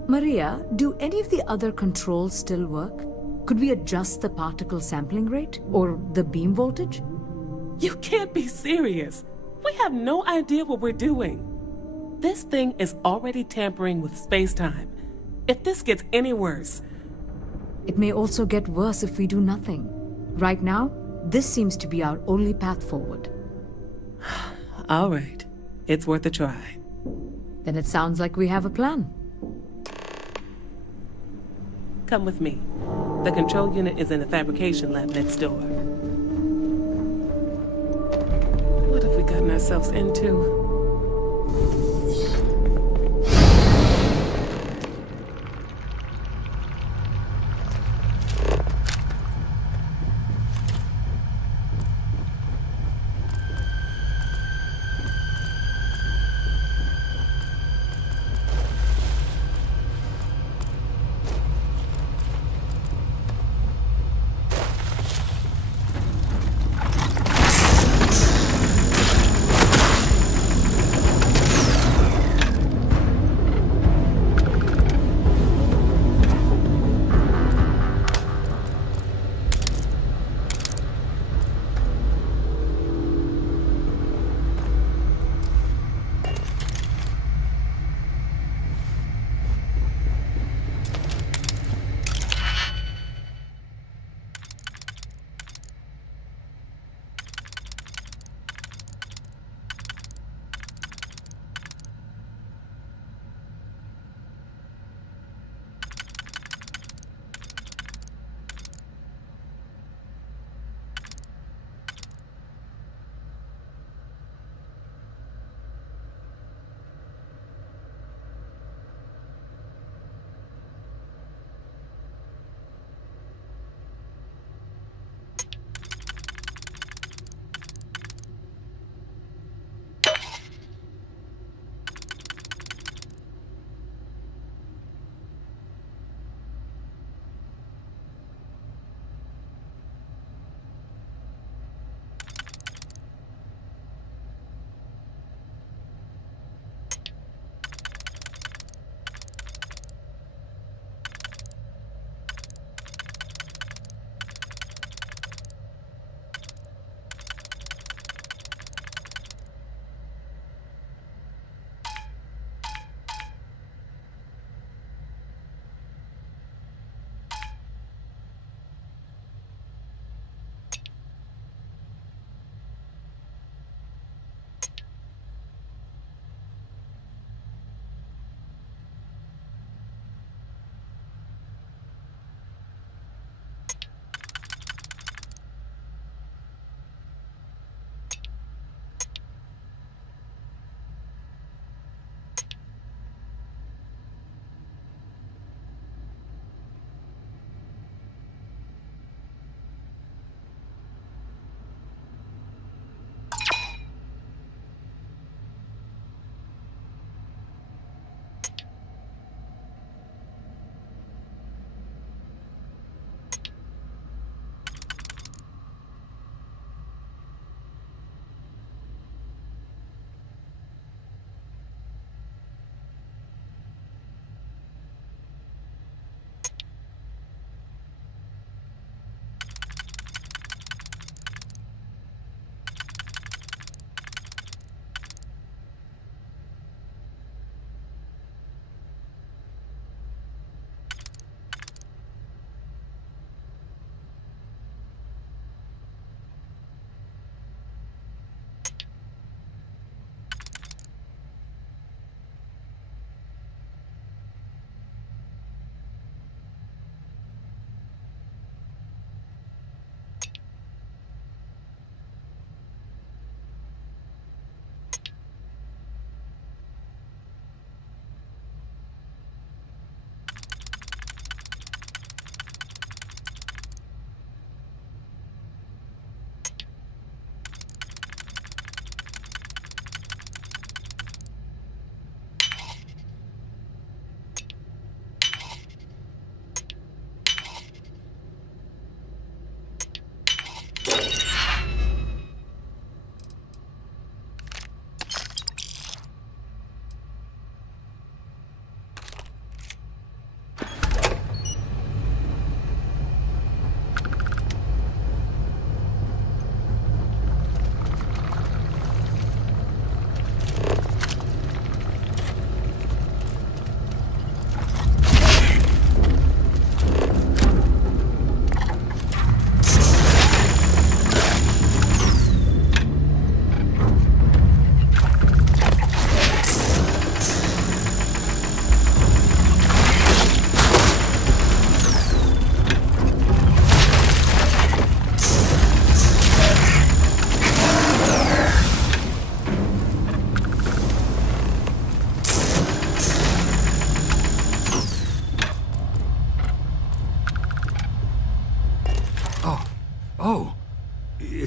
Maria, do any of the other controls still work? Could we adjust the particle sampling rate or the beam voltage? You can't be serious. We have no idea what we're doing. This thing is already tampering with space-time. If this gets any worse... It may also get worse if we do nothing. Right now, this seems to be our only path forward. All right. It's worth a try. Then it sounds like we have a plan. Come with me. The control unit is in the fabrication lab next door. What have we gotten ourselves into?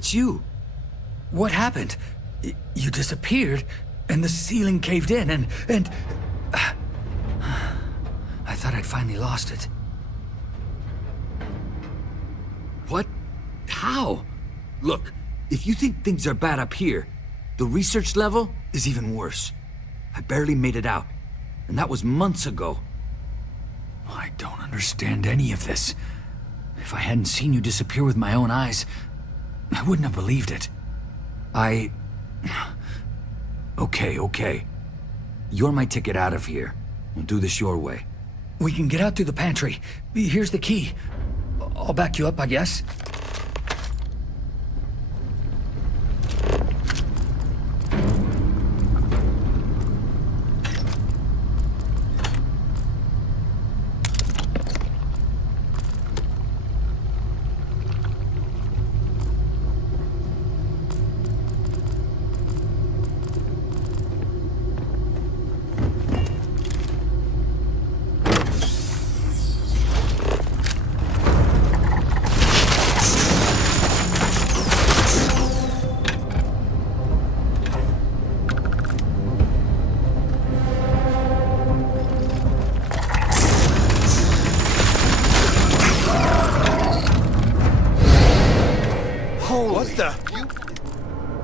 it's you. What happened? You disappeared, and the ceiling caved in, and... I thought I'd finally lost it. What? How? Look, if you think things are bad up here, the research level is even worse. I barely made it out, and that was months ago. I don't understand any of this. If I hadn't seen you disappear with my own eyes, I wouldn't have believed it. Okay. You're my ticket out of here. We'll do this your way. We can get out through the pantry. Here's the key. I'll back you up, I guess.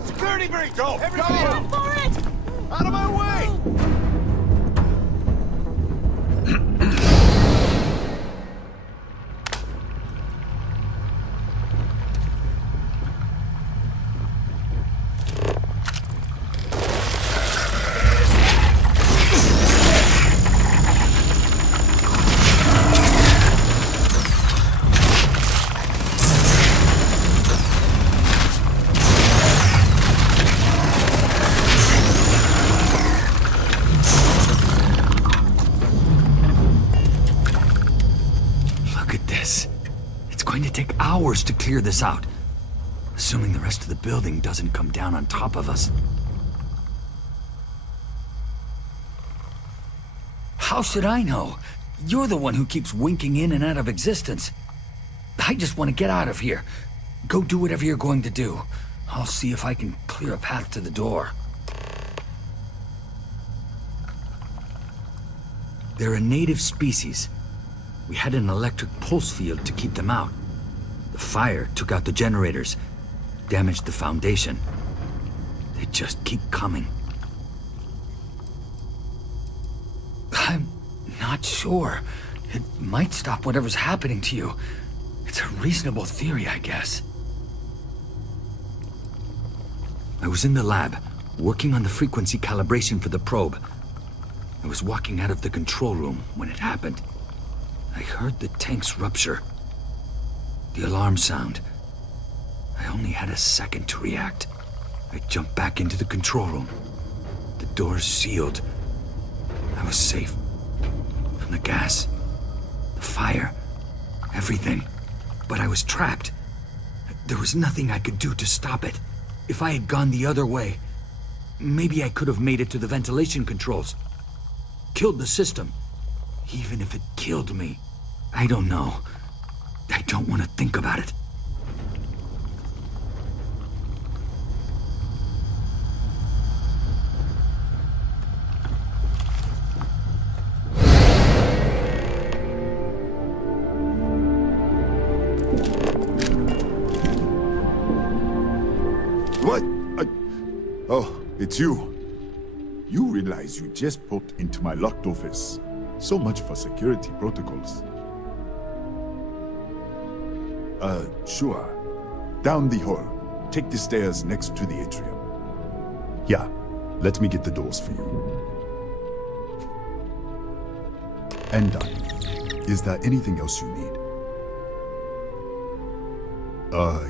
Security breach! Go! Everybody Go! go for it! Out of my way! Hours to clear this out, assuming the rest of the building doesn't come down on top of us. How should I know? You're the one who keeps winking in and out of existence. I just want to get out of here. Go do whatever you're going to do. I'll see if I can clear a path to the door. They're a native species. We had an electric pulse field to keep them out. The fire took out the generators, damaged the foundation. They just keep coming. I'm not sure. It might stop whatever's happening to you. It's a reasonable theory, I guess. I was in the lab, working on the frequency calibration for the probe. I was walking out of the control room when it happened. I heard the tanks rupture. The alarm sound. I only had a second to react. I jumped back into the control room. The doors sealed. I was safe. From the gas, the fire, everything. But I was trapped. There was nothing I could do to stop it. If I had gone the other way, maybe I could have made it to the ventilation controls. Killed the system. Even if it killed me. I don't know. I don't want to think about it. What? Oh, it's you. You realize you just poked into my locked office. So much for security protocols. Sure. Down the hall. Take the stairs next to the atrium. Yeah, let me get the doors for you. And done. Is there anything else you need?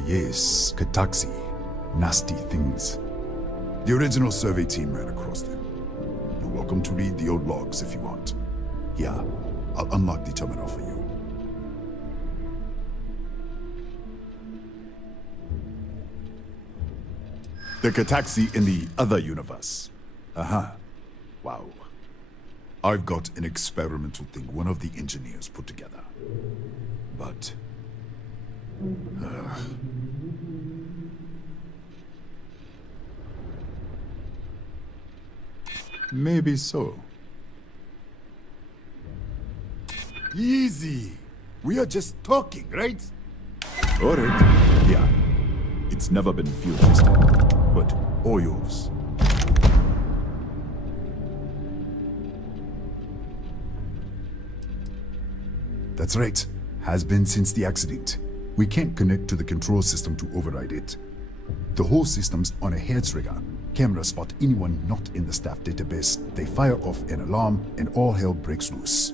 Yes, Kataxi. Nasty things. The original survey team ran across them. You're welcome to read the old logs if you want. Yeah, I'll unlock the terminal for you. The Kataxi in the other universe. Wow. I've got an experimental thing one of the engineers put together. But... Maybe so. Easy. We are just talking, right? Alright. Yeah. It's never been field tested. But all yours. That's right. Has been since the accident. We can't connect to the control system to override it. The whole system's on a hair trigger. Cameras spot anyone not in the staff database. They fire off an alarm and all hell breaks loose.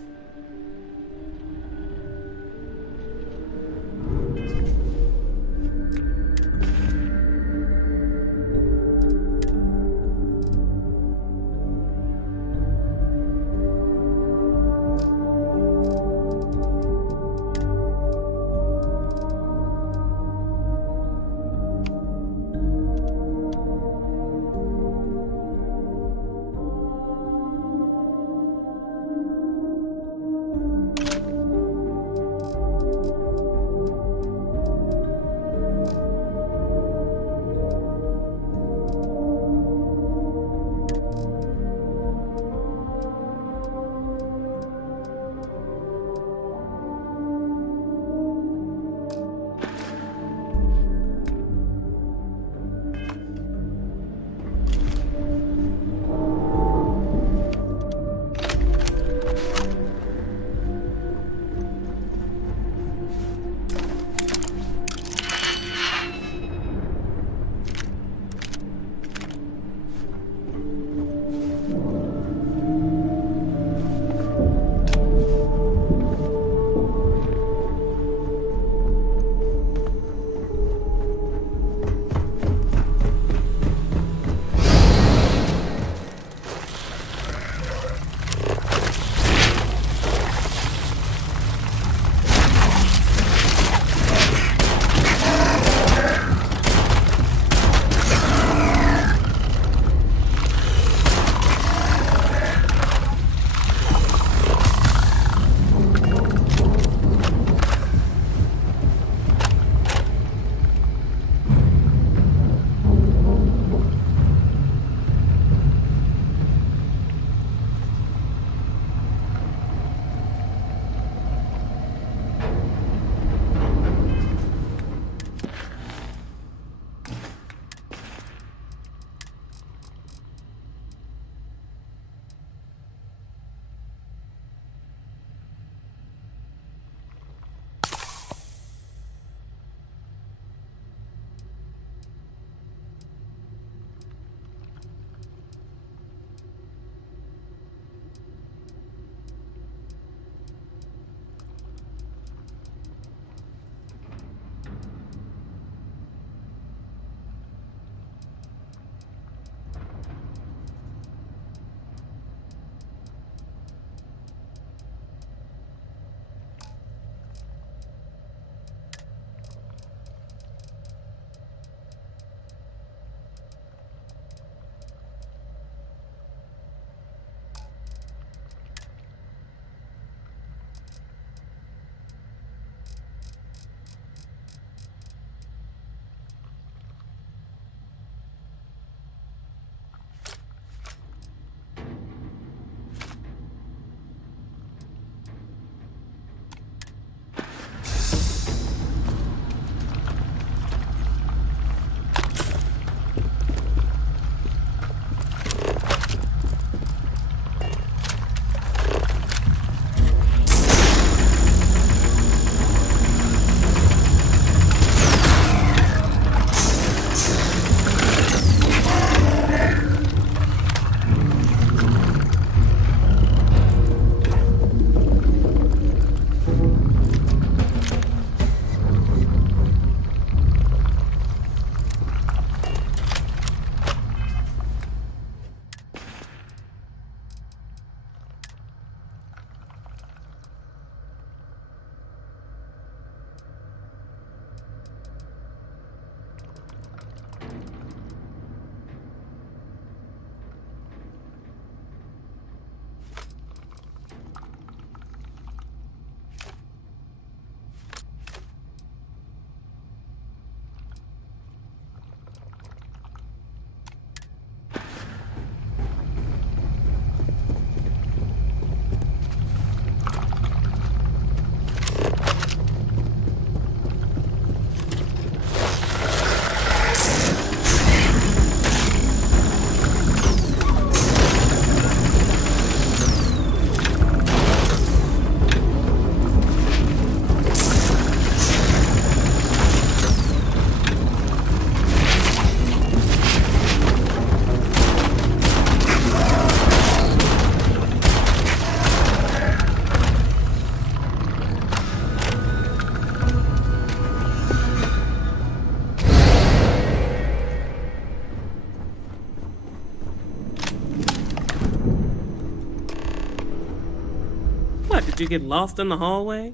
you get lost in the hallway?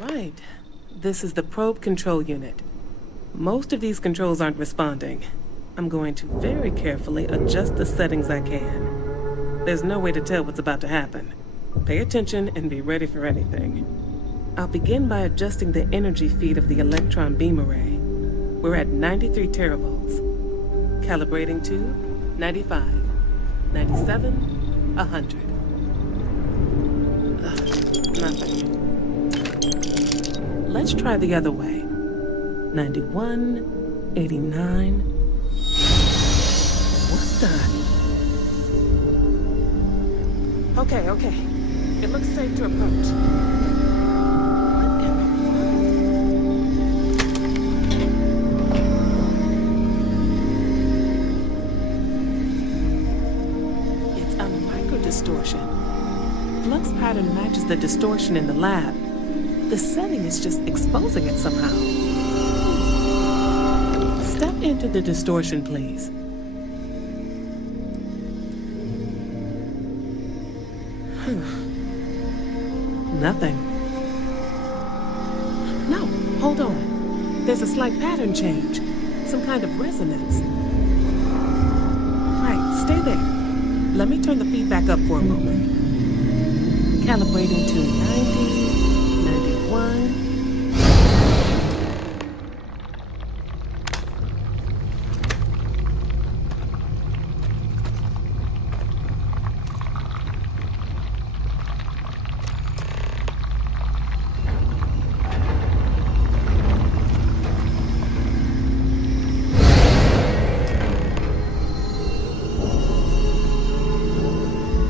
Right. This is the probe control unit. Most of these controls aren't responding. I'm going to very carefully adjust the settings I can. There's no way to tell what's about to happen. Pay attention and be ready for anything. I'll begin by adjusting the energy feed of the electron beam array. We're at 93 teravolts. Calibrating to 95, 97, 100. Nothing. Let's try the other way. 91, 89. What the? Okay. It looks safe to approach. It's a micro-distortion. Flux pattern matches the distortion in the lab. The setting is just exposing it somehow. Step into the distortion, please. Nothing. No, hold on. There's a slight pattern change. Some kind of resonance. Right, stay there. Let me turn the feedback up for a moment. Calibrating to 90, 91.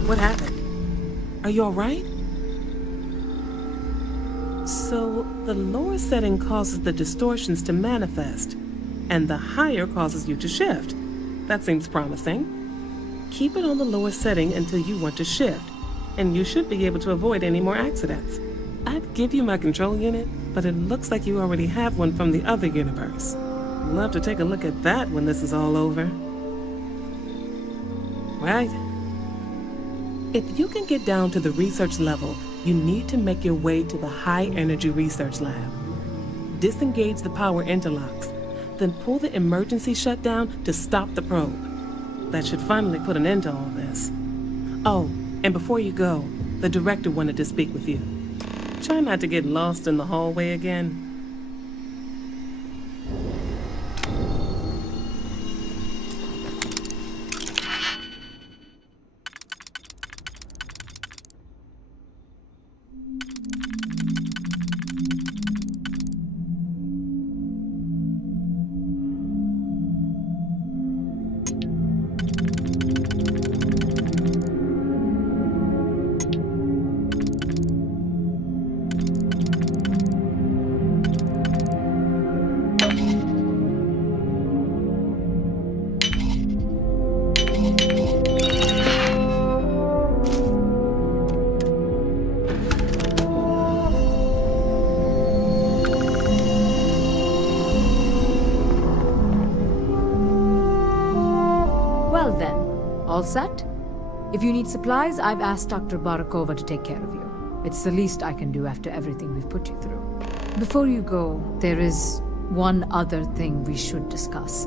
What happened? Are you all right? So, the lower setting causes the distortions to manifest, and the higher causes you to shift. That seems promising. Keep it on the lower setting until you want to shift, and you should be able to avoid any more accidents. I'd give you my control unit, but it looks like you already have one from the other universe. Love to take a look at that when this is all over. Right? If you can get down to the research level, you need to make your way to the high-energy research lab. Disengage the power interlocks, then pull the emergency shutdown to stop the probe. That should finally put an end to all this. Oh, and before you go, the director wanted to speak with you. Try not to get lost in the hallway again. Well then, all set? If you need supplies, I've asked Dr. Barakova to take care of you. It's the least I can do after everything we've put you through. Before you go, there is one other thing we should discuss.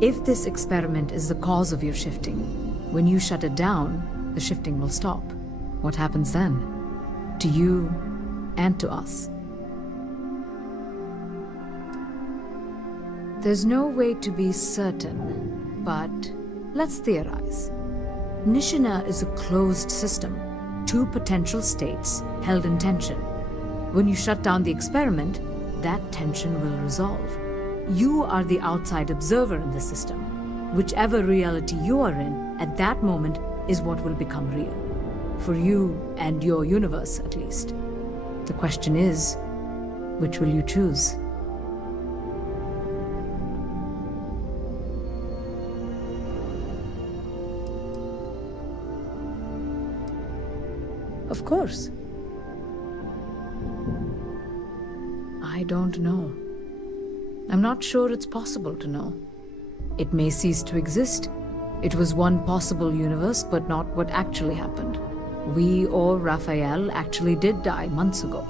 If this experiment is the cause of your shifting, when you shut it down, the shifting will stop. What happens then? To you and to us. There's no way to be certain, but let's theorize. Nishina is a closed system, two potential states held in tension. When you shut down the experiment, that tension will resolve. You are the outside observer in the system. Whichever reality you are in at that moment is what will become real. For you and your universe, at least. The question is, which will you choose? Of course. I don't know. I'm not sure it's possible to know. It may cease to exist, It was one possible universe, but not what actually happened. We or Raphael actually did die months ago.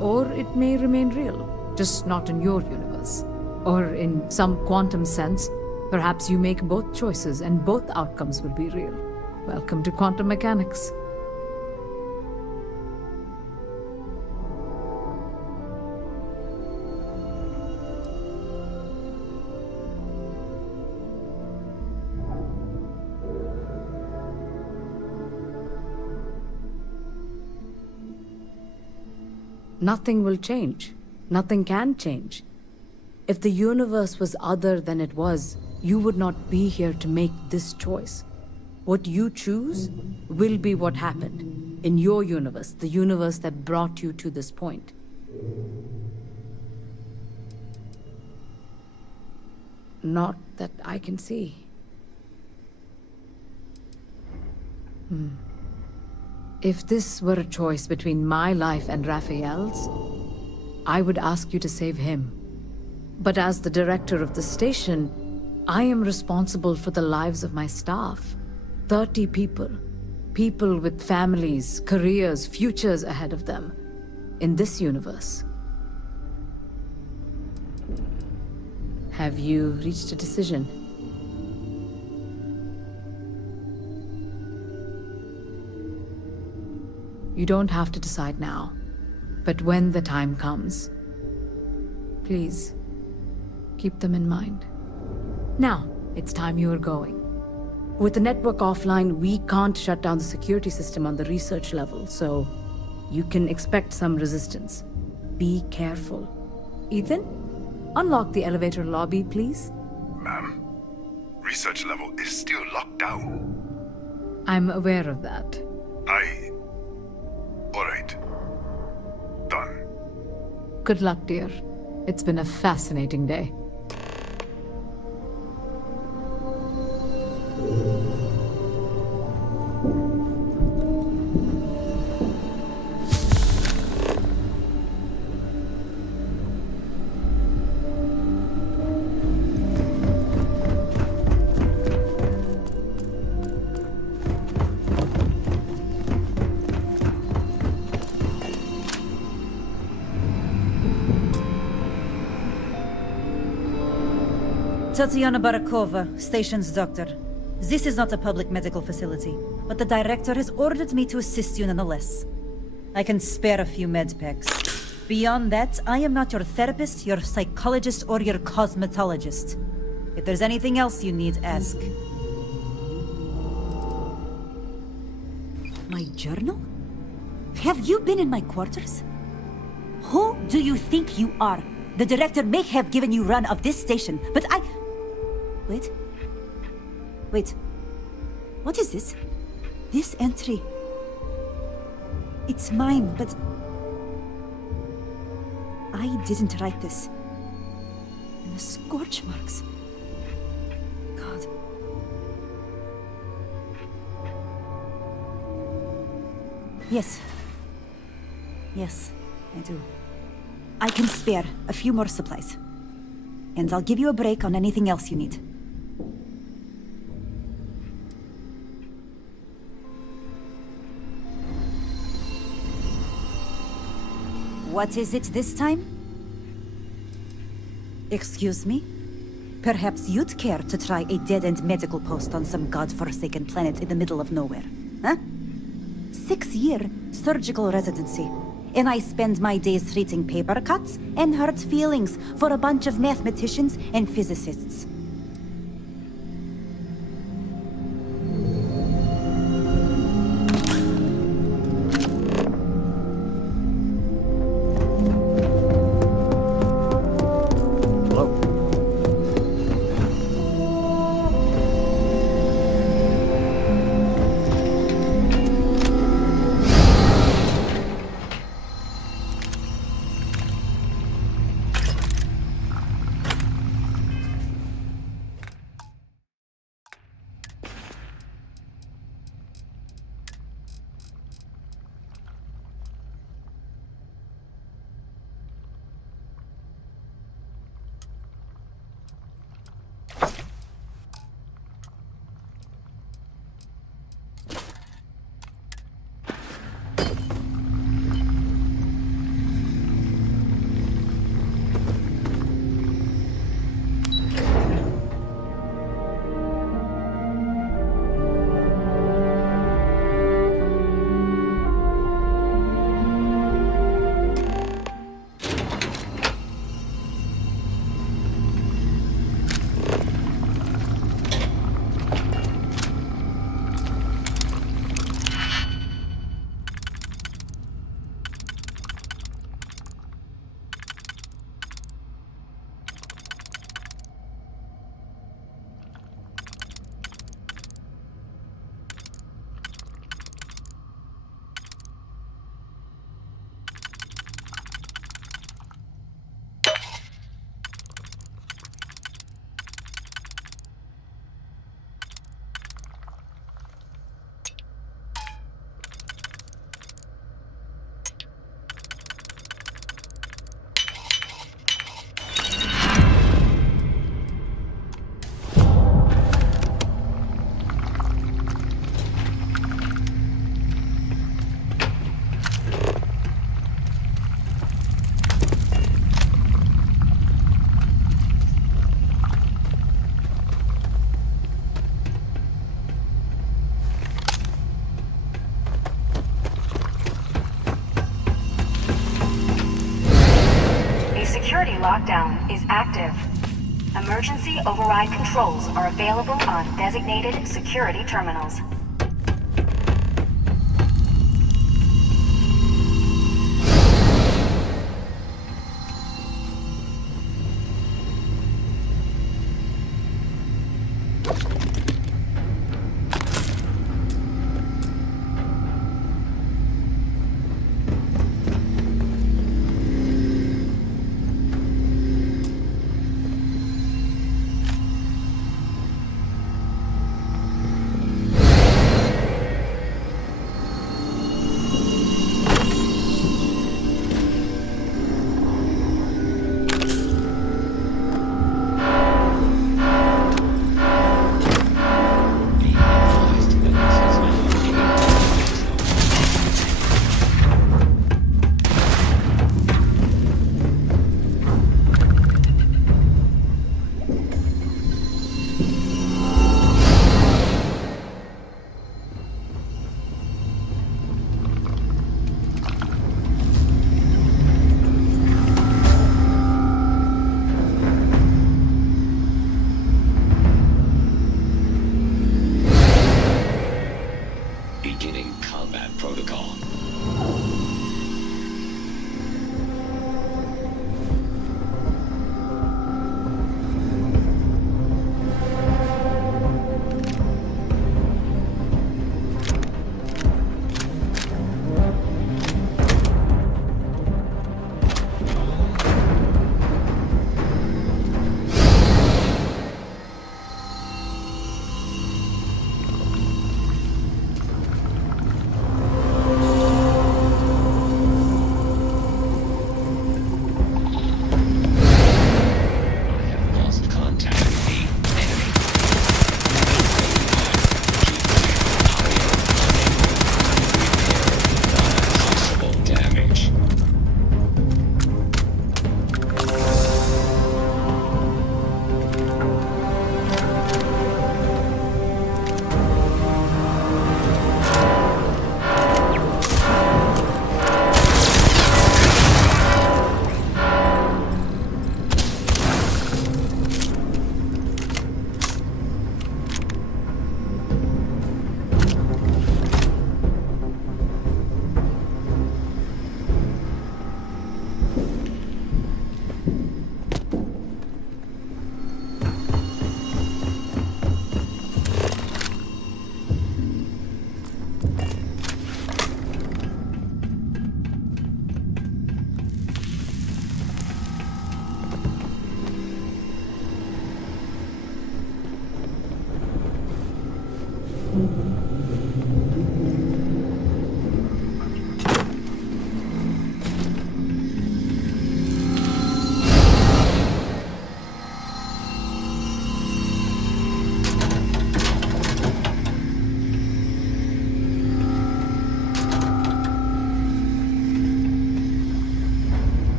Or it may remain real, just not in your universe. Or in some quantum sense, perhaps you make both choices and both outcomes will be real. Welcome to quantum mechanics. Nothing will change. Nothing can change. If the universe was other than it was, you would not be here to make this choice. What you choose will be what happened in your universe, the universe that brought you to this point. Not that I can see. If this were a choice between my life and Raphael's, I would ask you to save him. But as the director of the station, I am responsible for the lives of my staff. 30 people. People with families, careers, futures ahead of them. In this universe. Have you reached a decision? You don't have to decide now, but when the time comes, please, keep them in mind. Now, it's time you are going. With the network offline, we can't shut down the security system on the research level, so you can expect some resistance. Be careful. Ethan, unlock the elevator lobby, please. Ma'am, research level is still locked down. I'm aware of that. All right. Done. Good luck, dear. It's been a fascinating day. Tatiana Barakova, station's doctor. This is not a public medical facility, but the director has ordered me to assist you nonetheless. I can spare a few med packs. Beyond that, I am not your therapist, your psychologist, or your cosmetologist. If there's anything else you need, ask. My journal? Have you been in my quarters? Who do you think you are? The director may have given you run of this station, but I... Wait. What is this? This entry. It's mine, but... I didn't write this. And the scorch marks. God. Yes. Yes, I do. I can spare a few more supplies. And I'll give you a break on anything else you need. What is it this time? Excuse me? Perhaps you'd care to try a dead-end medical post on some godforsaken planet in the middle of nowhere, huh? 6-year surgical residency. And I spend my days treating paper cuts and hurt feelings for a bunch of mathematicians and physicists. security lockdown is active. Emergency override controls are available on designated security terminals.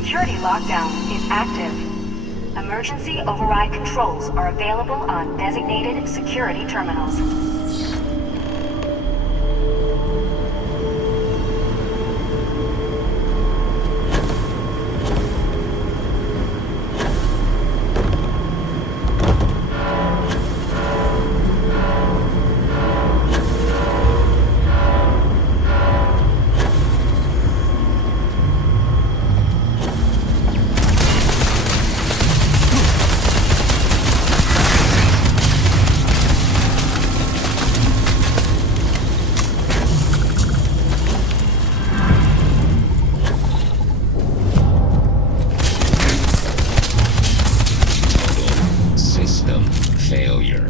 Security lockdown is active. Emergency override controls are available on designated security terminals. System failure.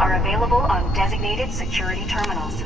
are available on designated security terminals.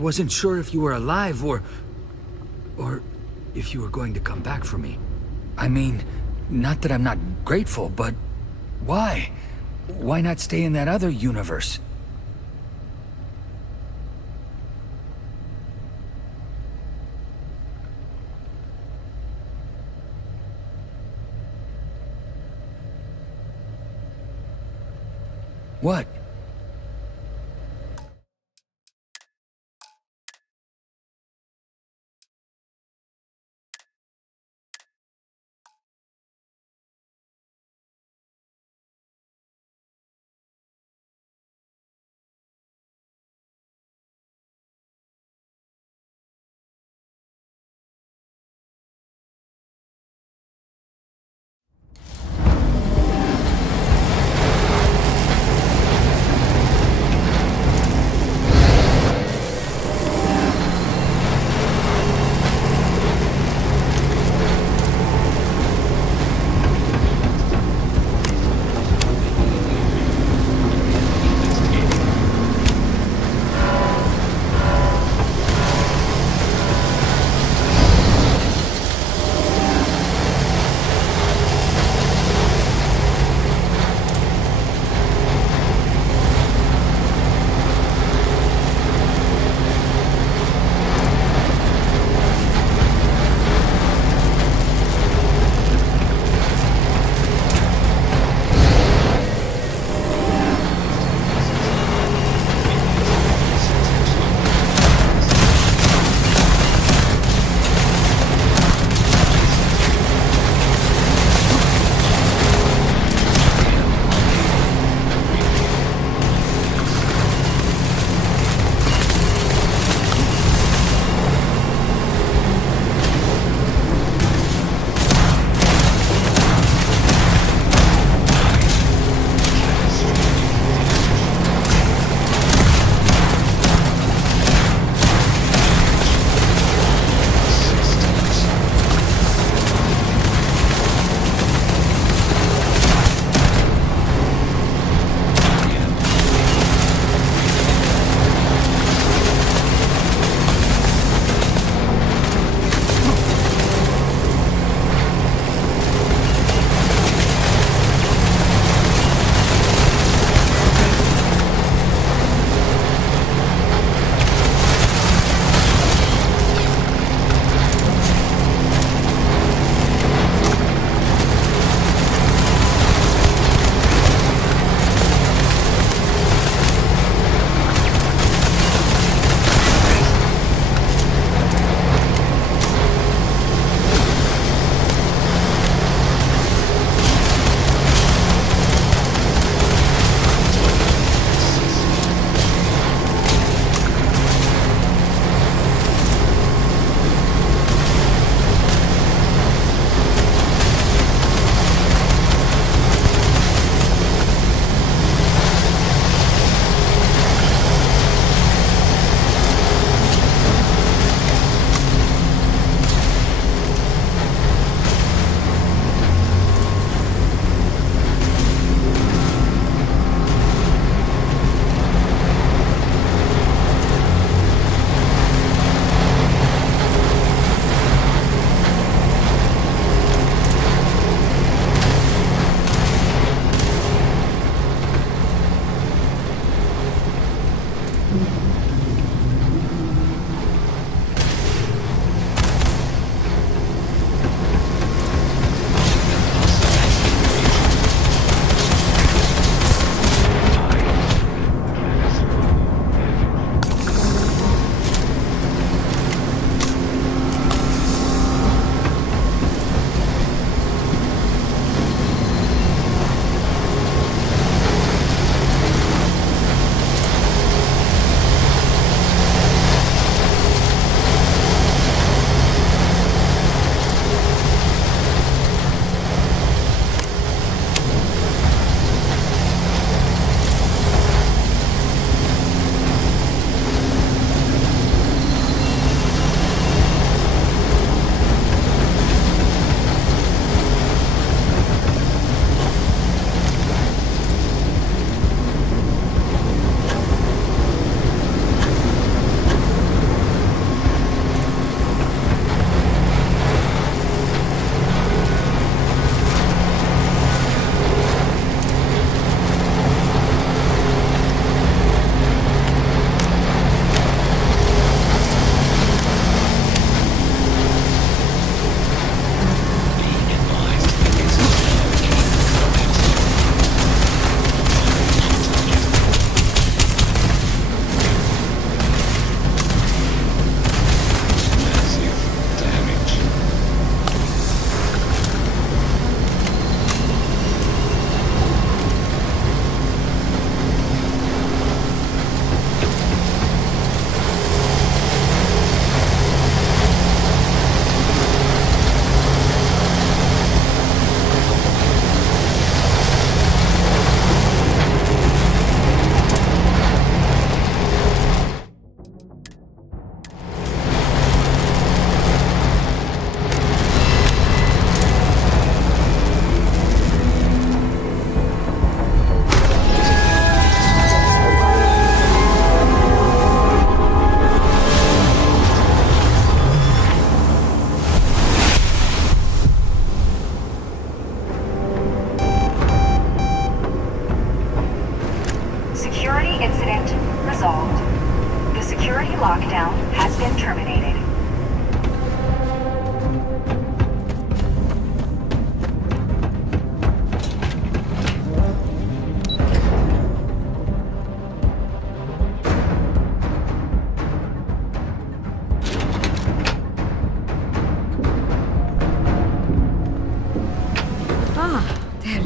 wasn't sure if you were alive or if you were going to come back for me. I mean, not that I'm not grateful, but why? Why not stay in that other universe? What?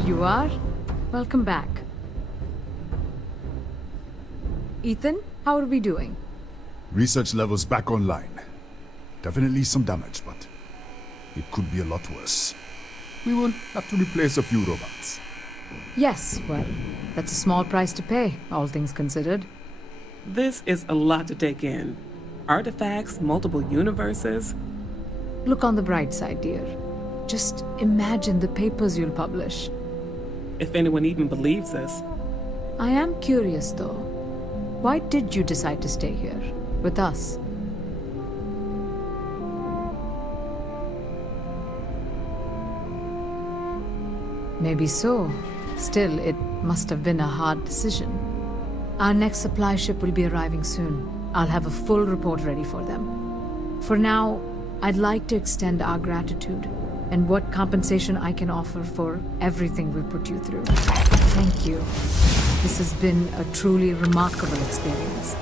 You are? Welcome back. Ethan, how are we doing? Research levels back online. Definitely some damage, but it could be a lot worse. We will have to replace a few robots. Yes, well, that's a small price to pay, all things considered. This is a lot to take in. Artifacts, multiple universes. Look on the bright side, dear. Just imagine the papers you'll publish. If anyone even believes us. I am curious, though. Why did you decide to stay here, with us? Maybe so. Still, it must have been a hard decision. Our next supply ship will be arriving soon. I'll have a full report ready for them. For now, I'd like to extend our gratitude and what compensation I can offer for everything we put you through. Thank you. This has been a truly remarkable experience.